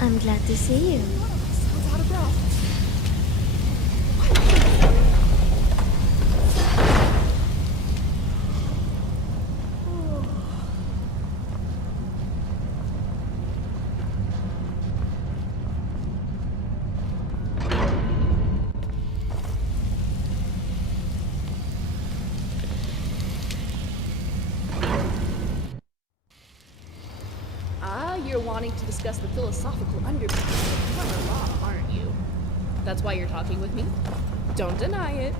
I'm glad to see you. Sounds out of breath. You're wanting to discuss the philosophical underpinnings of clever law, aren't you? That's why you're talking with me? Don't deny it.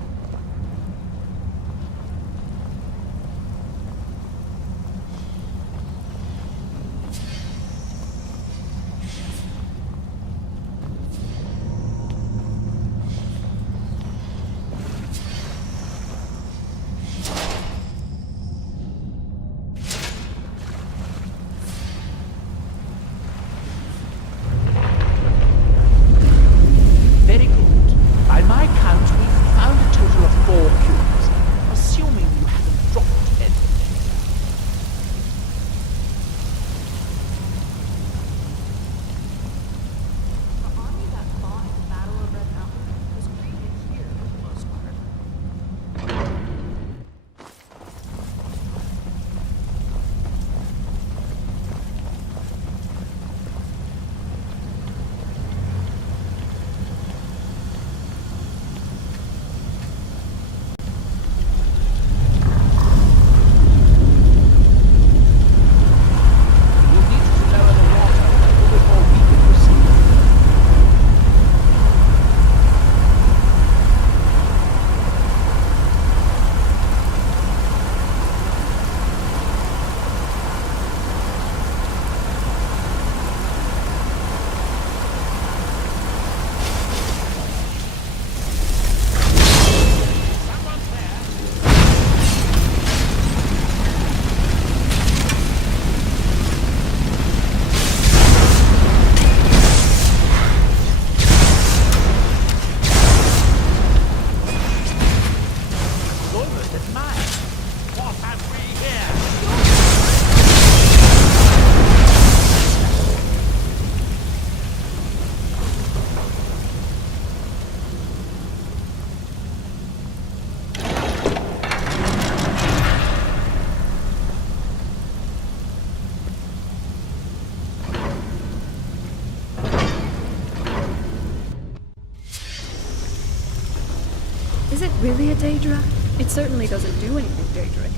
Is it really a Daedra? It certainly doesn't do anything Daedric.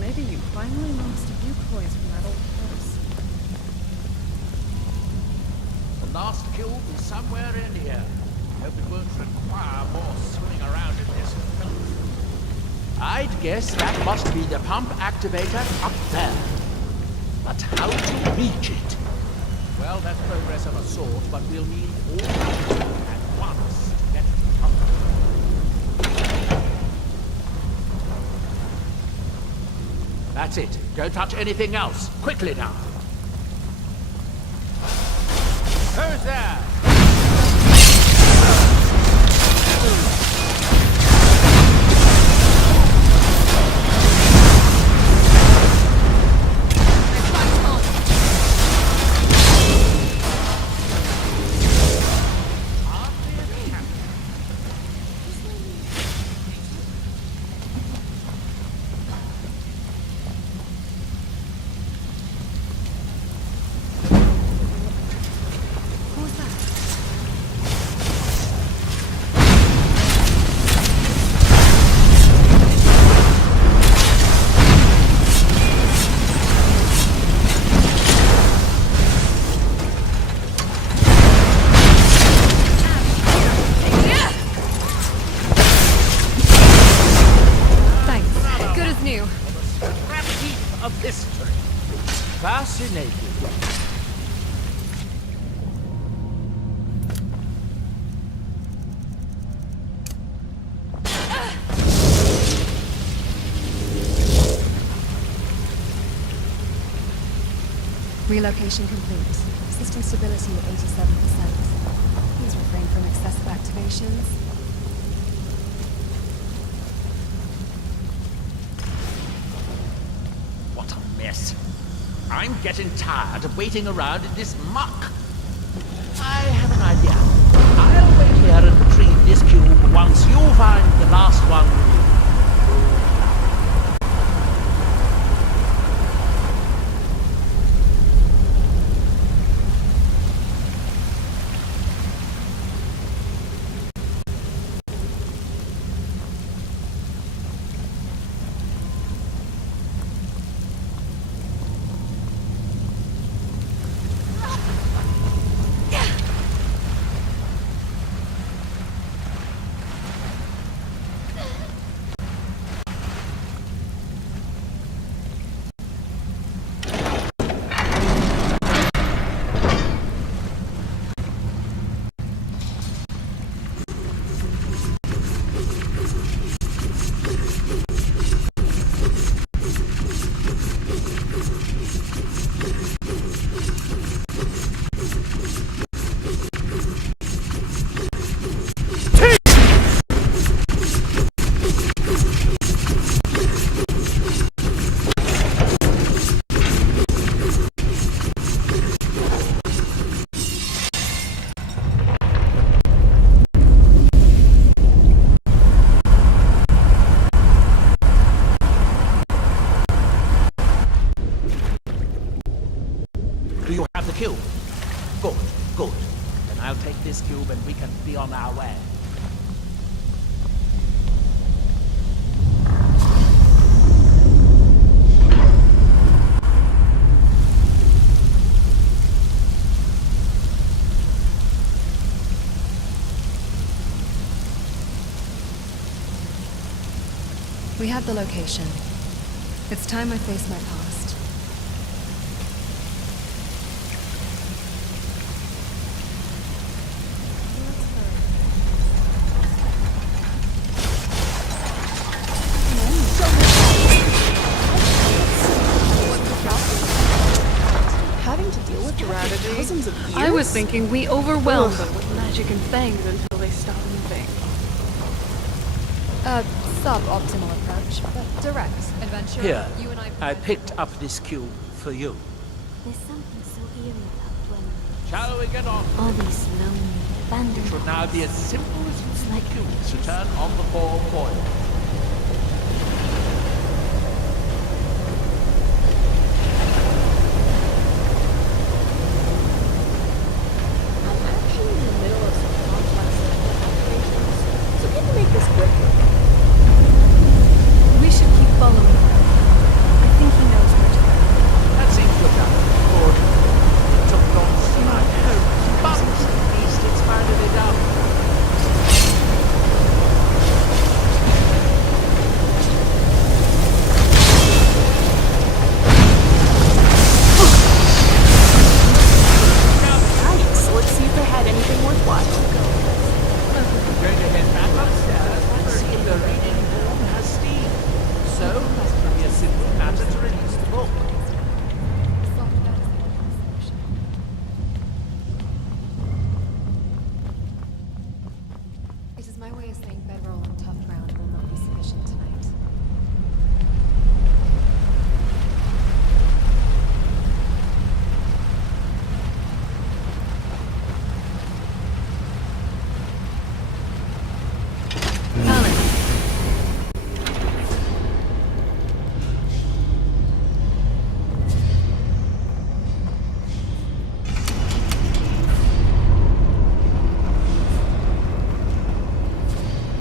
Maybe you finally lost a few coins from that old horse. The last cube is somewhere in here. Hope it won't require more swimming around in this filth. I'd guess that must be the pump activator up there. But how to reach it? Well, that's progress of a sort, but we'll need all of it at once to get the pump. That's it. Don't touch anything else. Quickly now. Who's there? Fascinating. Relocation complete. System stability at 87%. Please refrain from excessive activations. What a mess. I'm getting tired of waiting around in this muck. I have an idea. I'll wait here and retrieve this cube once you find the last one. Do you have the cube? Good, good. Then I'll take this cube and we can be on our way. We have the location. It's time I face my past. Having to deal with thousands of years? I was thinking we overwhelmed them with magic and fangs until they stopped moving. Suboptimal approach, but direct. Adventure. Here, You and I picked up this cube for you. There's something so eerie about when Shall we get on? all these lonely, abandoned It should now be as simple as It's like cubes to turn on the core coil. I'm actually in the middle of some complex activations, so can you make this quick? We should keep following him. I think he knows where to go. That seems to have done. Good. It took long tonight. But My way of saying bedroll on tough ground will not be sufficient tonight.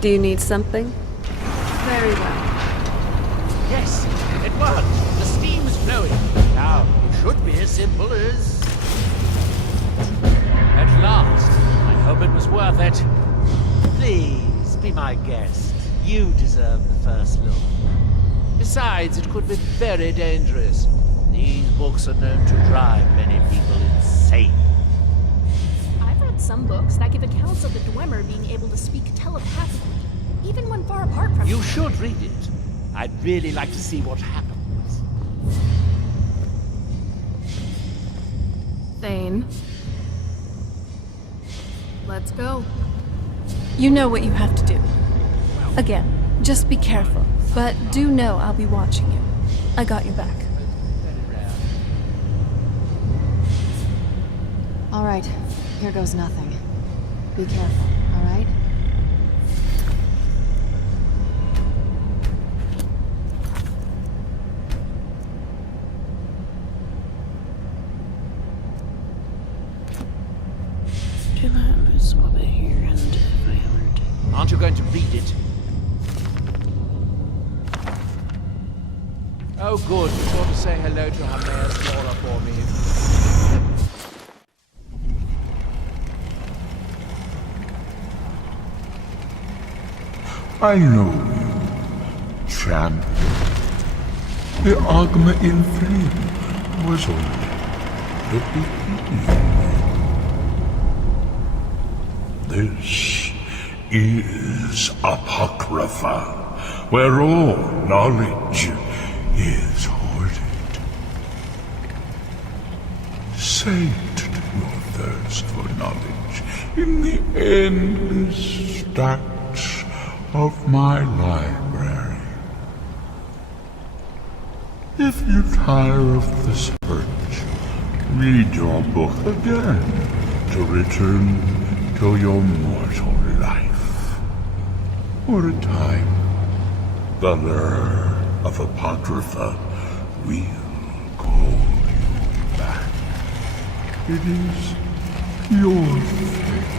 Do you need something? Very well. Yes, it worked. The steam's flowing. Now, it should be as simple as... At last. I hope it was worth it. Please, be my guest. You deserve the first look. Besides, it could be very dangerous. These books are known to drive many people insane. I've read some books that give accounts of the Dwemer being able to speak telepathically, even when far apart from You should read it. I'd really like to see what happens. Thane. Let's go. You know what you have to do. Again, just be careful. But do know I'll be watching you. I got your back. All right, here goes nothing. Be careful, all right? Aren't you going to read it? Oh, good. You ought to say hello to Hermaeus Mora for me. I know you, champion. The Agma in Flame was only the beginning. This is Apocrypha, where all knowledge is hoarded. Sate your thirst for knowledge in the endless stacks of my library. If you tire of the search, read your book again to return to your mortal life. For a time, the lure of Apocrypha will call you back. It is your fate.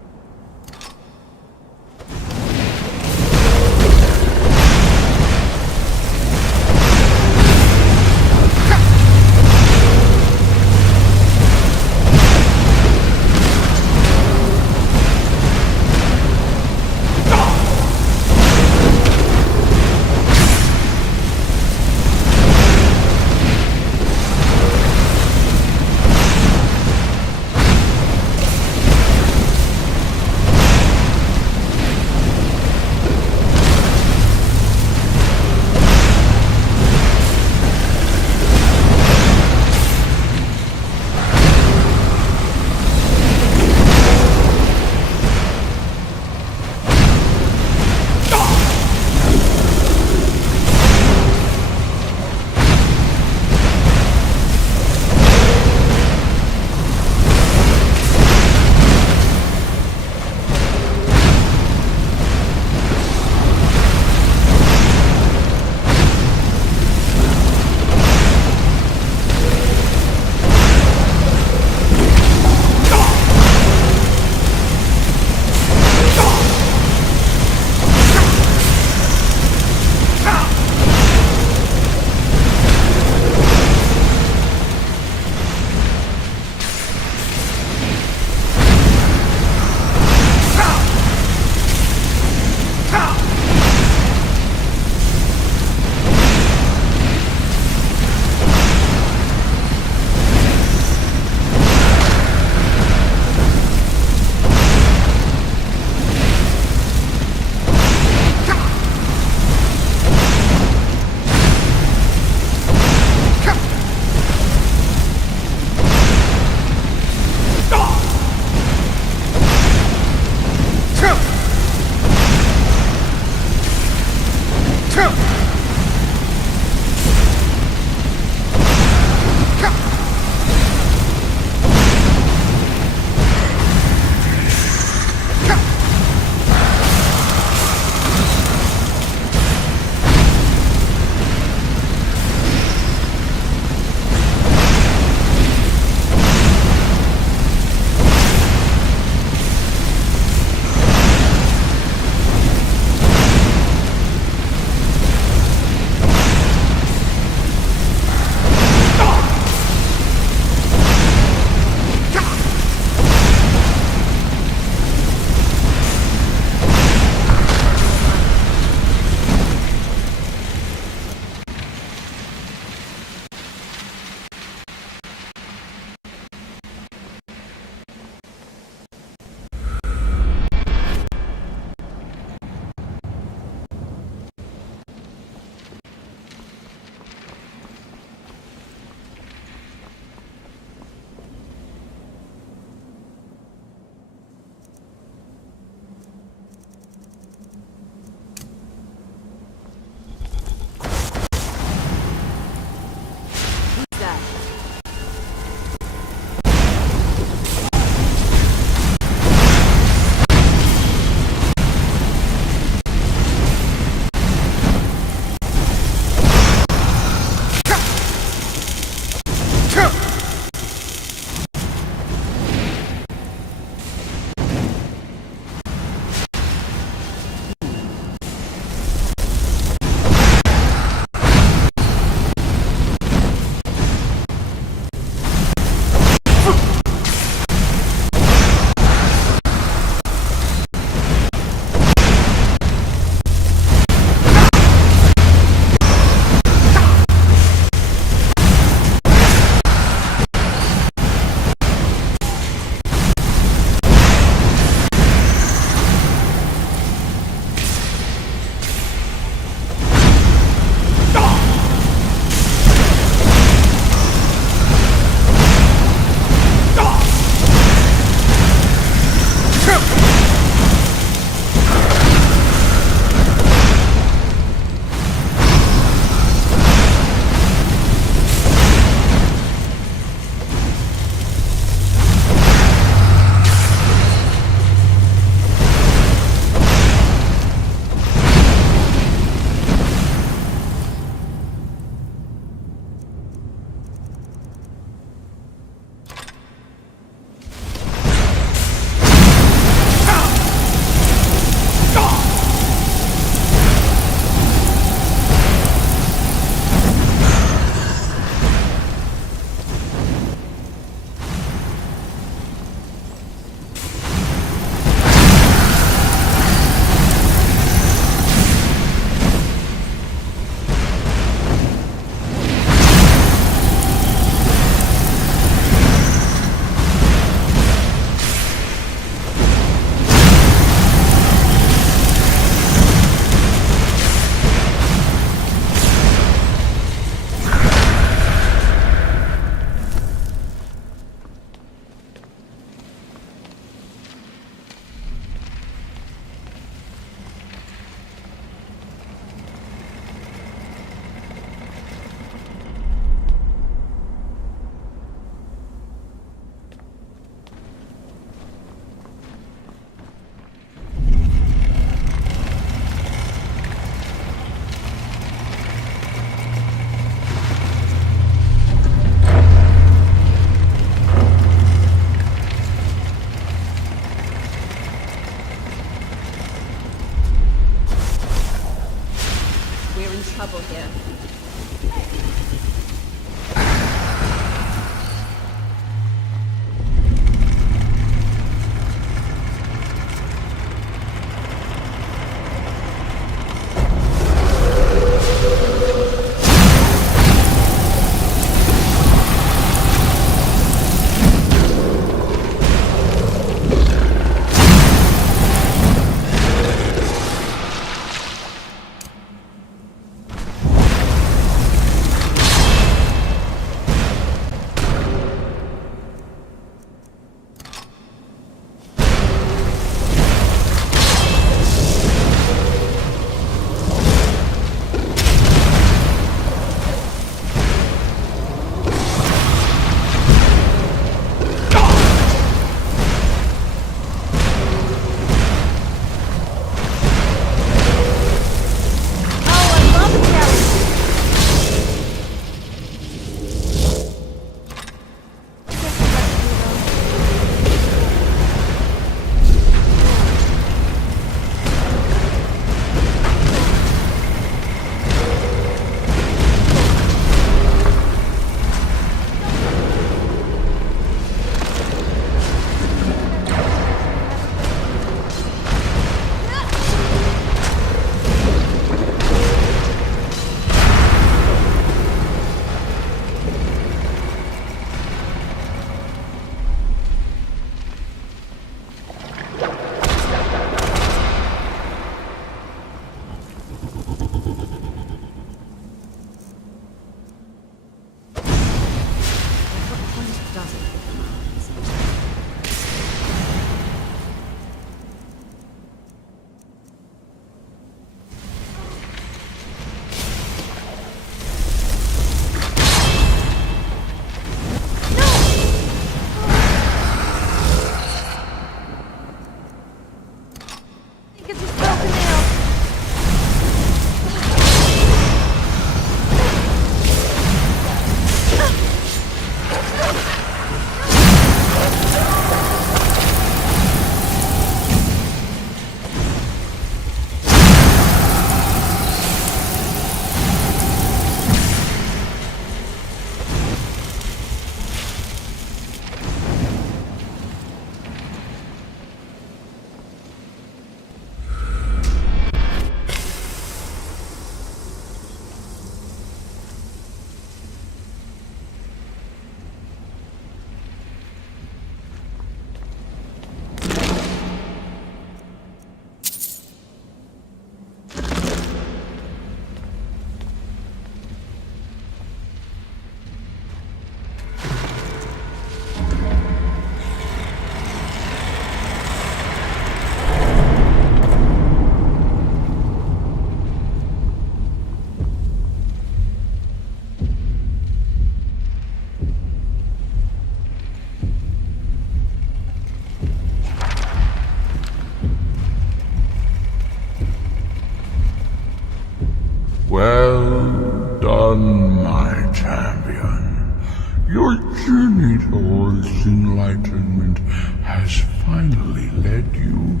Your journey towards enlightenment has finally led you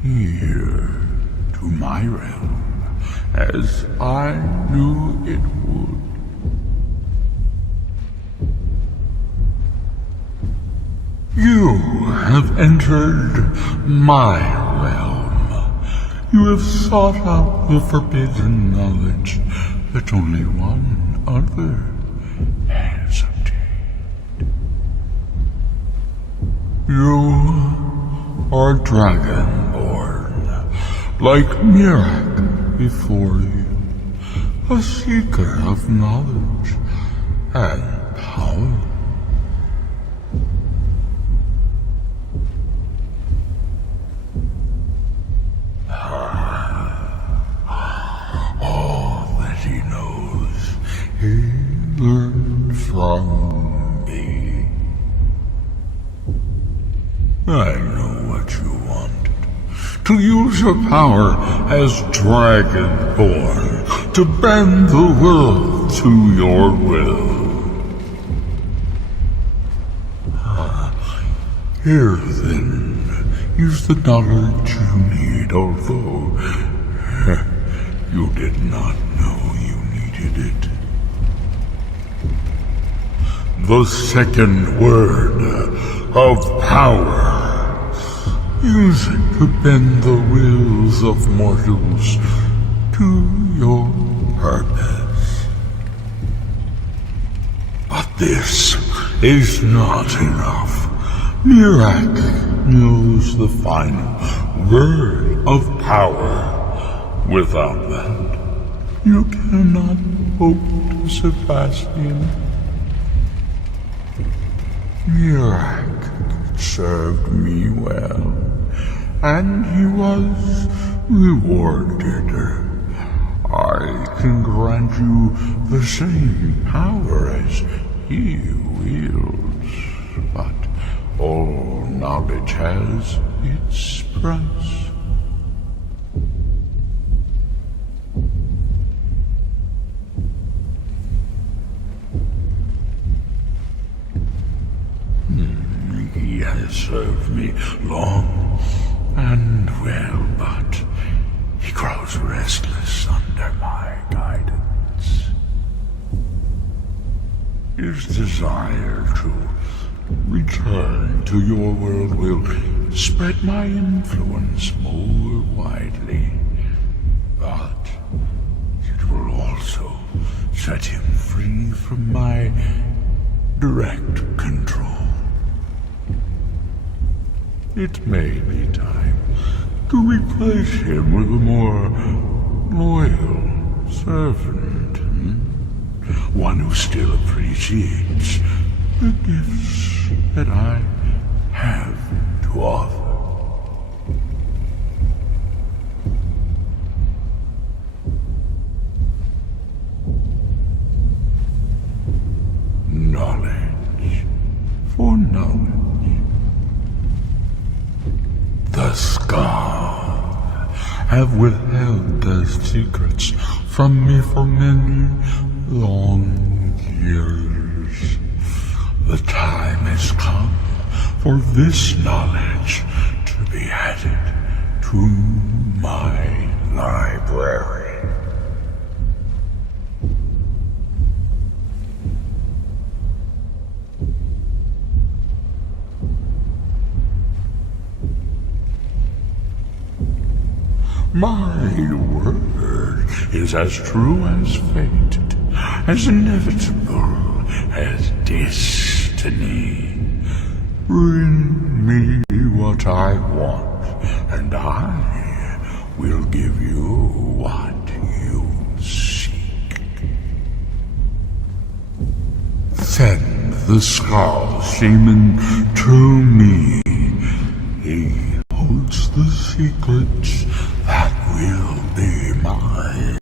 here to my realm, as I knew it would. You have entered my realm. You have sought out the forbidden knowledge that only one other has obtained. You are Dragonborn, like Mirak before you, a seeker of knowledge and power. All that he knows, he learned from me. I know what you wanted. To use your power as Dragonborn, to bend the world to your will. Here then is the knowledge you need, although you did not know you needed it. The second word of power. Use it to bend the wills of mortals to your purpose. But this is not enough. Mirak knows the final word of power. Without that, you cannot hope to surpass him. Mirak served me well, and he was rewarded. I can grant you the same power as he wields, but all knowledge has its price. He has served me long and well, but he grows restless under my guidance. His desire to return to your world will spread my influence more widely, but it will also set him free from my direct control. It may be time to replace him with a more loyal servant. One who still appreciates the gifts that I have to offer. Knowledge for knowledge. The Scar have withheld their secrets from me for many long years. The time has come for this knowledge to be added to my library. My word is as true as fate, as inevitable as destiny. Bring me what I want, and I will give you what you seek. Send the Skull Shaman to me. He holds the secrets that will be mine.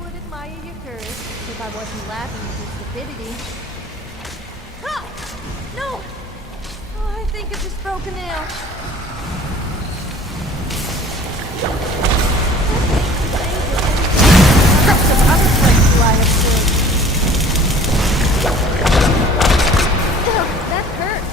would admire your courage if I wasn't laughing at your stupidity. Ah! No! Oh, I think I just broke a nail. Some other place I have stood. That hurt.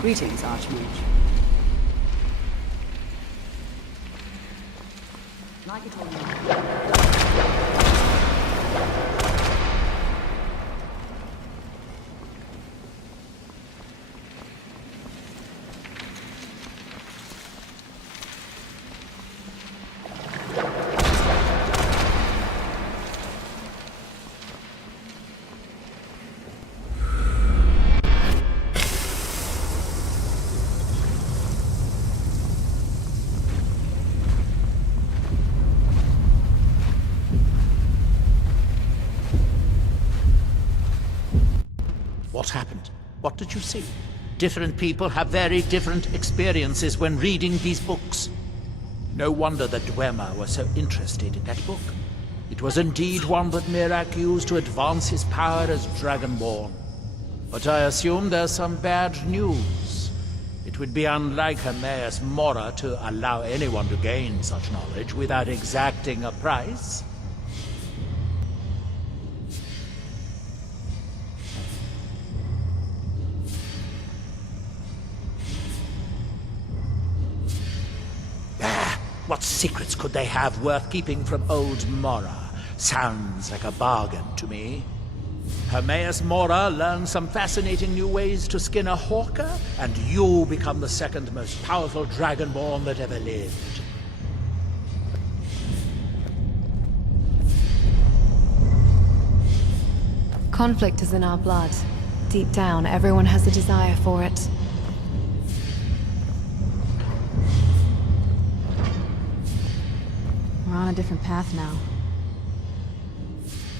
Greetings, Archmage. Like it or not. What happened? What did you see? Different people have very different experiences when reading these books. No wonder that Dwemer was so interested in that book. It was indeed one that Mirak used to advance his power as Dragonborn. But I assume there's some bad news. It would be unlike Hermaeus Mora to allow anyone to gain such knowledge without exacting a price. What secrets could they have worth keeping from old Mora? Sounds like a bargain to me. Hermaeus Mora learned some fascinating new ways to skin a hawker, and you become the second most powerful Dragonborn that ever lived. Conflict is in our blood. Deep down, everyone has a desire for it. We're on a different path now.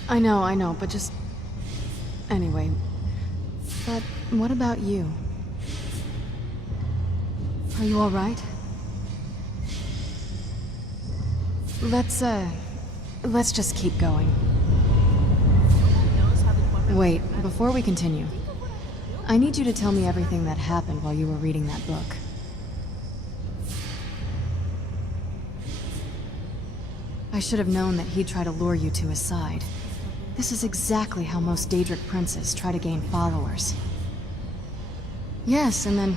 I know, but just... Anyway. But what about you? Are you alright? Let's just keep going. Wait, before we continue, I need you to tell me everything that happened while you were reading that book. I should have known that he'd try to lure you to his side. This is exactly how most Daedric princes try to gain followers. Yes, and then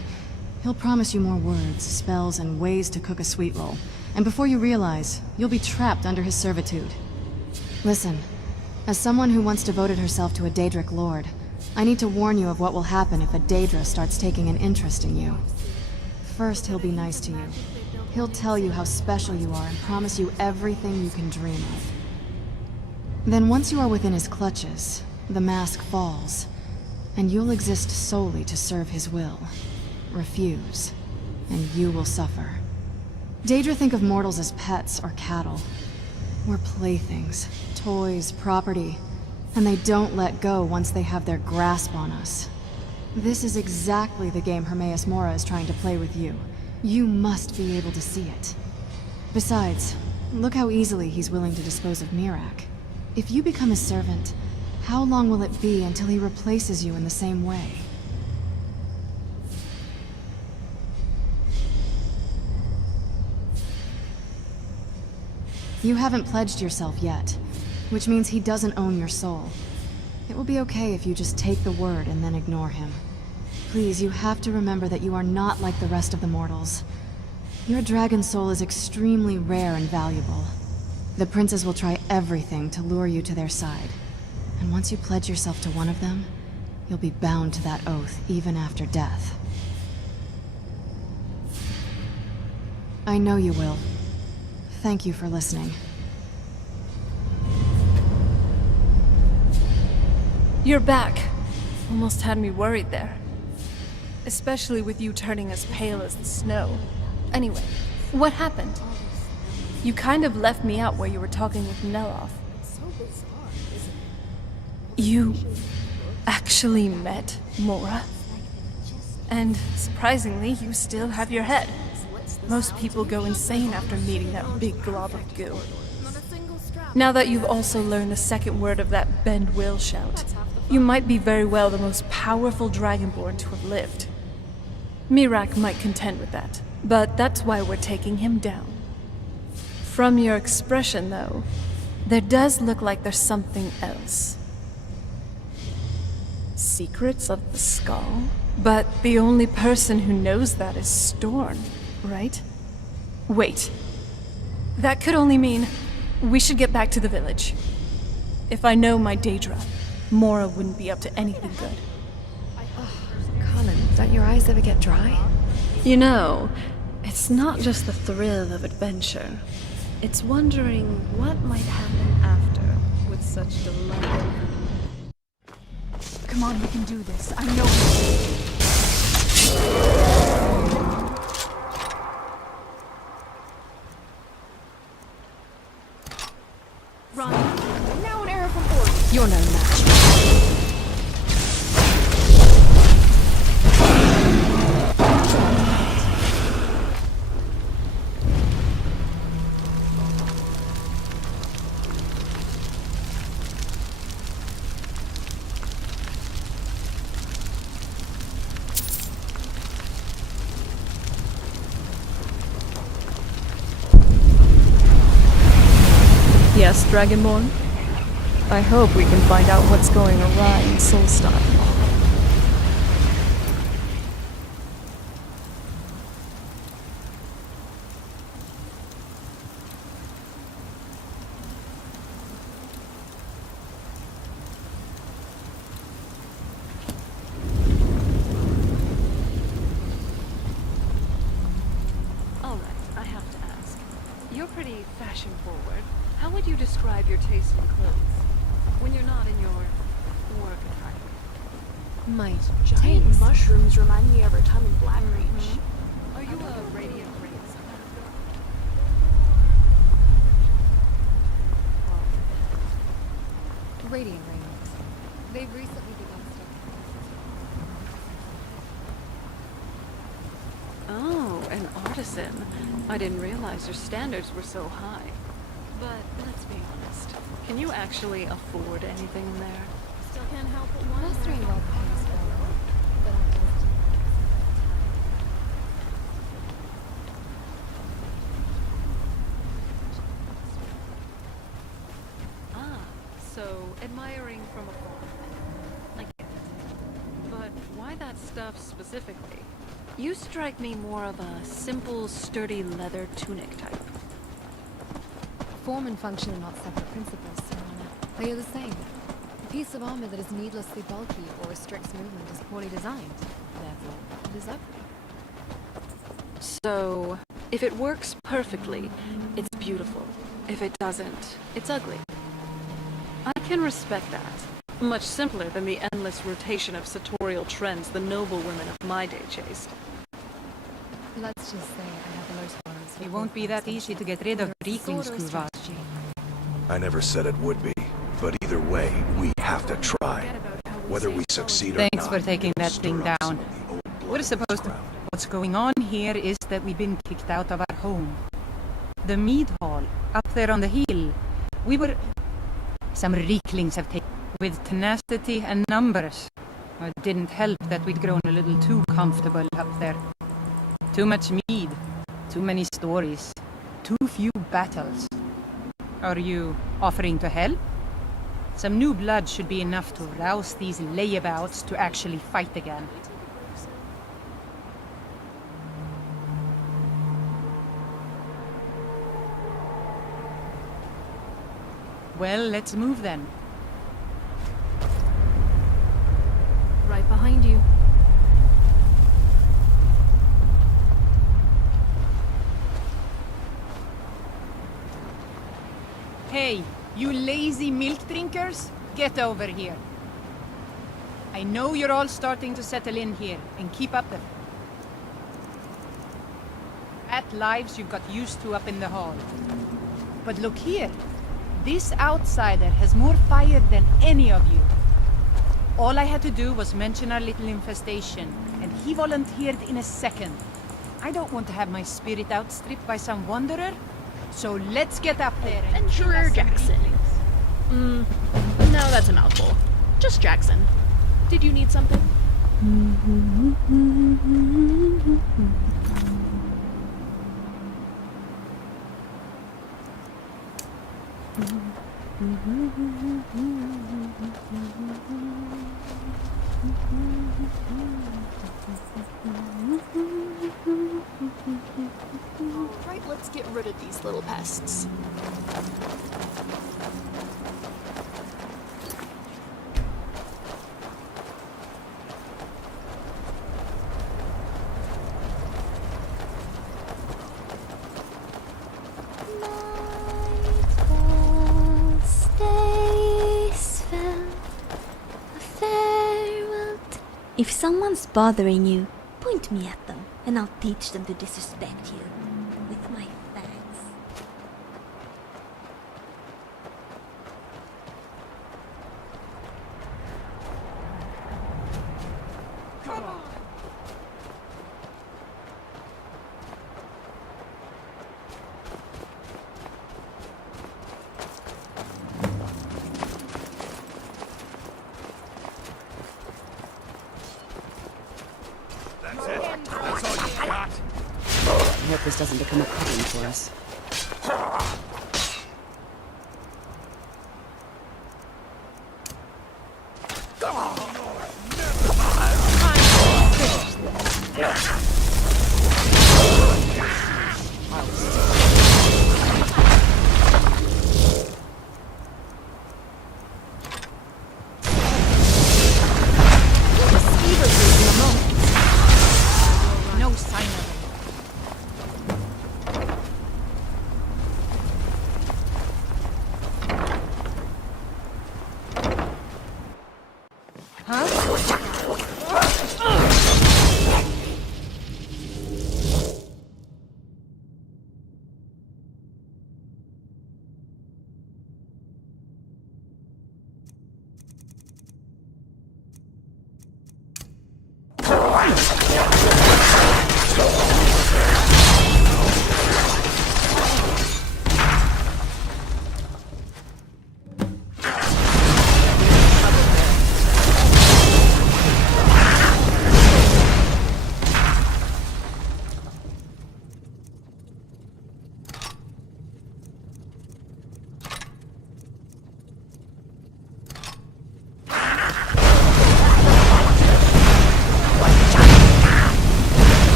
he'll promise you more words, spells, and ways to cook a sweet roll. And before you realize, you'll be trapped under his servitude. Listen, as someone who once devoted herself to a Daedric lord, I need to warn you of what will happen if a Daedra starts taking an interest in you. First, he'll be nice to you. He'll tell you how special you are and promise you everything you can dream of. Then once you are within his clutches, the mask falls. and you'll exist solely to serve his will. Refuse, and you will suffer. Daedra think of mortals as pets or cattle. We're playthings, toys, property, and they don't let go once they have their grasp on us. This is exactly the game Hermaeus Mora is trying to play with you. You must be able to see it. Besides, look how easily he's willing to dispose of Miraak. If you become his servant, how long will it be until he replaces you in the same way? You haven't pledged yourself yet, which means he doesn't own your soul. It will be okay if you just take the word and then ignore him. Please, you have to remember that you are not like the rest of the mortals. Your dragon soul is extremely rare and valuable. The princes will try everything to lure you to their side. And once you pledge yourself to one of them, you'll be bound to that oath even after death. I know you will. Thank you for listening. You're back. Almost had me worried there. Especially with you turning as pale as the snow. Anyway, what happened? You kind of left me out where you were talking with Neloth. You actually met Mora? And surprisingly, you still have your head. Most people go insane after meeting that big glob of goo. Now that you've also learned the second word of that bend will shout, you might be very well the most powerful Dragonborn to have lived. Miraak might contend with that, but that's why we're taking him down. From your expression, though, there does look like there's something else. Secrets of the Skull? But the only person who knows that is Storm, right? Wait. That could only mean we should get back to the village. If I know my Daedra, Mora wouldn't be up to anything good. Colin, don't your eyes ever get dry? You know, it's not just the thrill of adventure. It's wondering what might happen after with such delight. Come on, we can do this. I know. Run. Now an arrow from Oregon. You're no match. Yes, Dragonborn? I hope we can find out what's going awry in Solstheim. All right, I have to ask. You're pretty fashion-forward. How would you describe your taste in clothes when you're not in your work attire? My Giant taste. mushrooms remind me of our time in Blackreach. Are you a radiant prince? Radiant rings. They've recently begun Oh, an artisan. I didn't realize your standards were so high. But let's be honest. Can you actually afford anything there? Still can't help but wonder. mastering well pays well, but after this so admiring from afar. I get it. But why that stuff specifically? You strike me more of a simple, sturdy leather tunic type. form and function are not separate principles, Serana. They are the same. A piece of armor that is needlessly bulky or restricts movement is poorly designed. Therefore, it is ugly. So, if it works perfectly, it's beautiful. If it doesn't, it's ugly. I can respect that. Much simpler than the endless rotation of sartorial trends the noble women of my day chased. Let's just say I have the most tolerance for It won't be that easy to get rid of Riklingskuvas. I never said it would be, but either way, we have to try. Whether we succeed or not. Thanks for taking that thing down. We're supposed to... What's going on here is that we've been kicked out of our home. The mead hall, up there on the hill. We were... Some Riklings have taken... With tenacity and numbers. It didn't help that we'd grown a little too comfortable up there. Too much mead, too many stories, too few battles. Are you offering to help? Some new blood should be enough to rouse these layabouts to actually fight again. Well, let's move then. Right behind you. Hey, you lazy milk drinkers, get over here. I know you're all starting to settle in here, and keep up the fat lives you've got used to up in the hall. But look here, this outsider has more fire than any of you. All I had to do was mention our little infestation, and he volunteered in a second. I don't want to have my spirit outstripped by some wanderer. So let's get up there and Adventurer Jackson. No, that's a mouthful. Just Jackson. Did you need something? Alright, let's get rid of these little pests. If someone's bothering you, point me at them, and I'll teach them to disrespect you with my fangs. Come on! I hope this doesn't become a problem for us. No sign of it.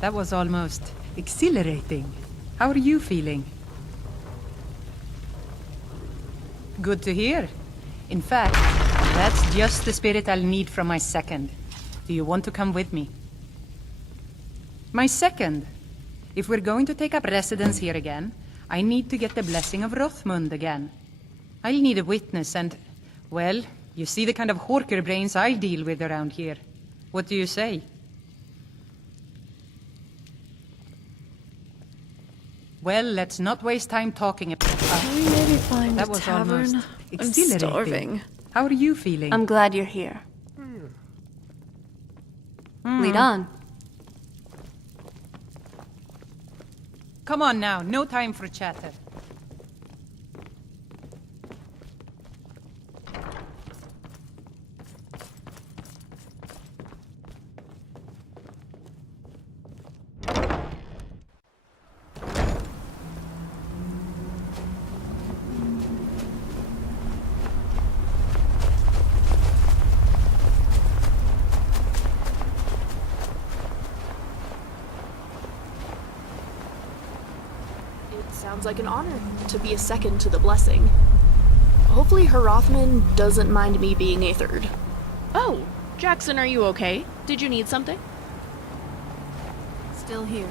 That was almost exhilarating. How are you feeling? Good to hear. In fact, that's just the spirit I'll need from my second. Do you want to come with me? My second. If we're going to take up residence here again, I need to get the blessing of Rothmund again. I'll need a witness and, well, you see the kind of horker brains I deal with around here. What do you say? Well, let's not waste time talking about Can we maybe find that a was tavern? almost I'm exhilarating. starving. How are you feeling? I'm glad you're here. Lead on. Come on now, no time for chatter. Sounds like an honor to be a second to the blessing. Hopefully Her Rothman doesn't mind me being a third. Oh, Jackson, are you okay? Did you need something? Still here.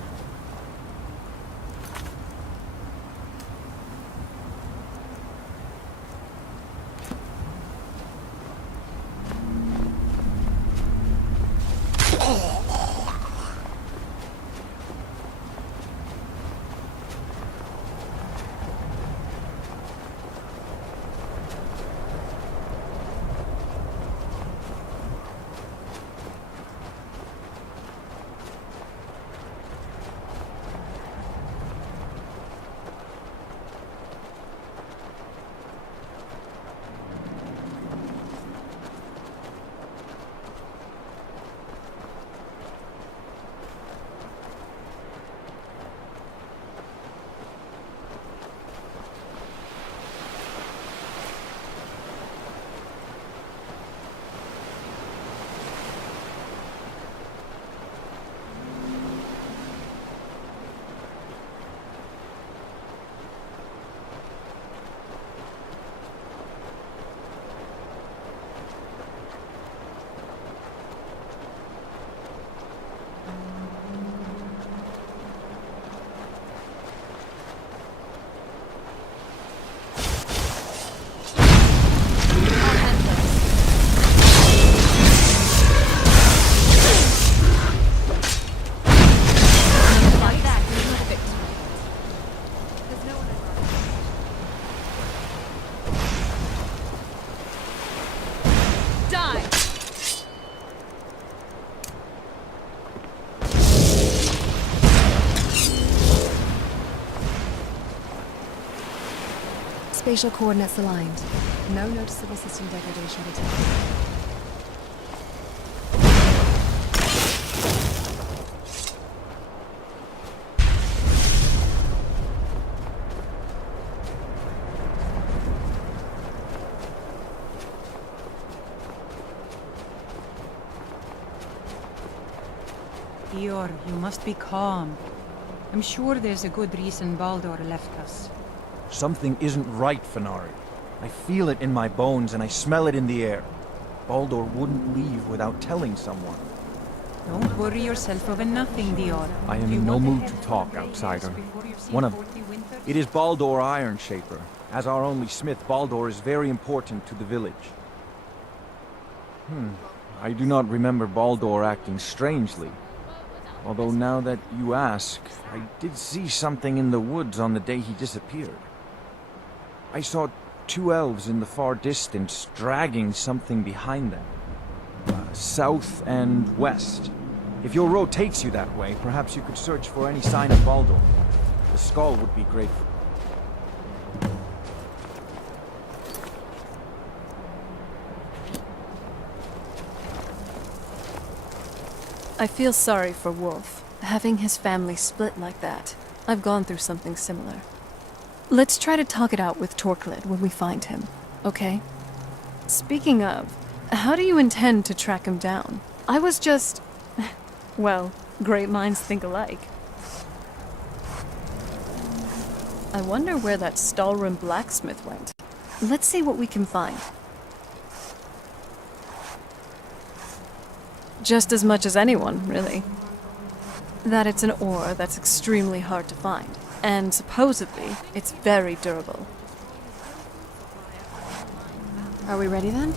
Spatial coordinates aligned. No noticeable system degradation detected. Eeyore, you must be calm. I'm sure there's a good reason Baldur left us. Something isn't right, Fenari. I feel it in my bones and I smell it in the air. Baldur wouldn't leave without telling someone. Don't worry yourself over nothing, Dior. I am in no mood to talk, outsider. It is Baldur Iron Shaper. As our only smith, Baldur is very important to the village. I do not remember Baldur acting strangely. Although now that you ask, I did see something in the woods on the day he disappeared. I saw two elves in the far distance dragging something behind them. South and west. If your road takes you that way, perhaps you could search for any sign of Baldur. The skull would be grateful. I feel sorry for Wolf, having his family split like that. I've gone through something similar. Let's try to talk it out with Torklid when we find him, okay? Speaking of, how do you intend to track him down? I was just... well, great minds think alike. I wonder where that Stalrim blacksmith went. Let's see what we can find. Just as much as anyone, really. That it's an ore that's extremely hard to find, and supposedly, it's very durable. Are we ready then?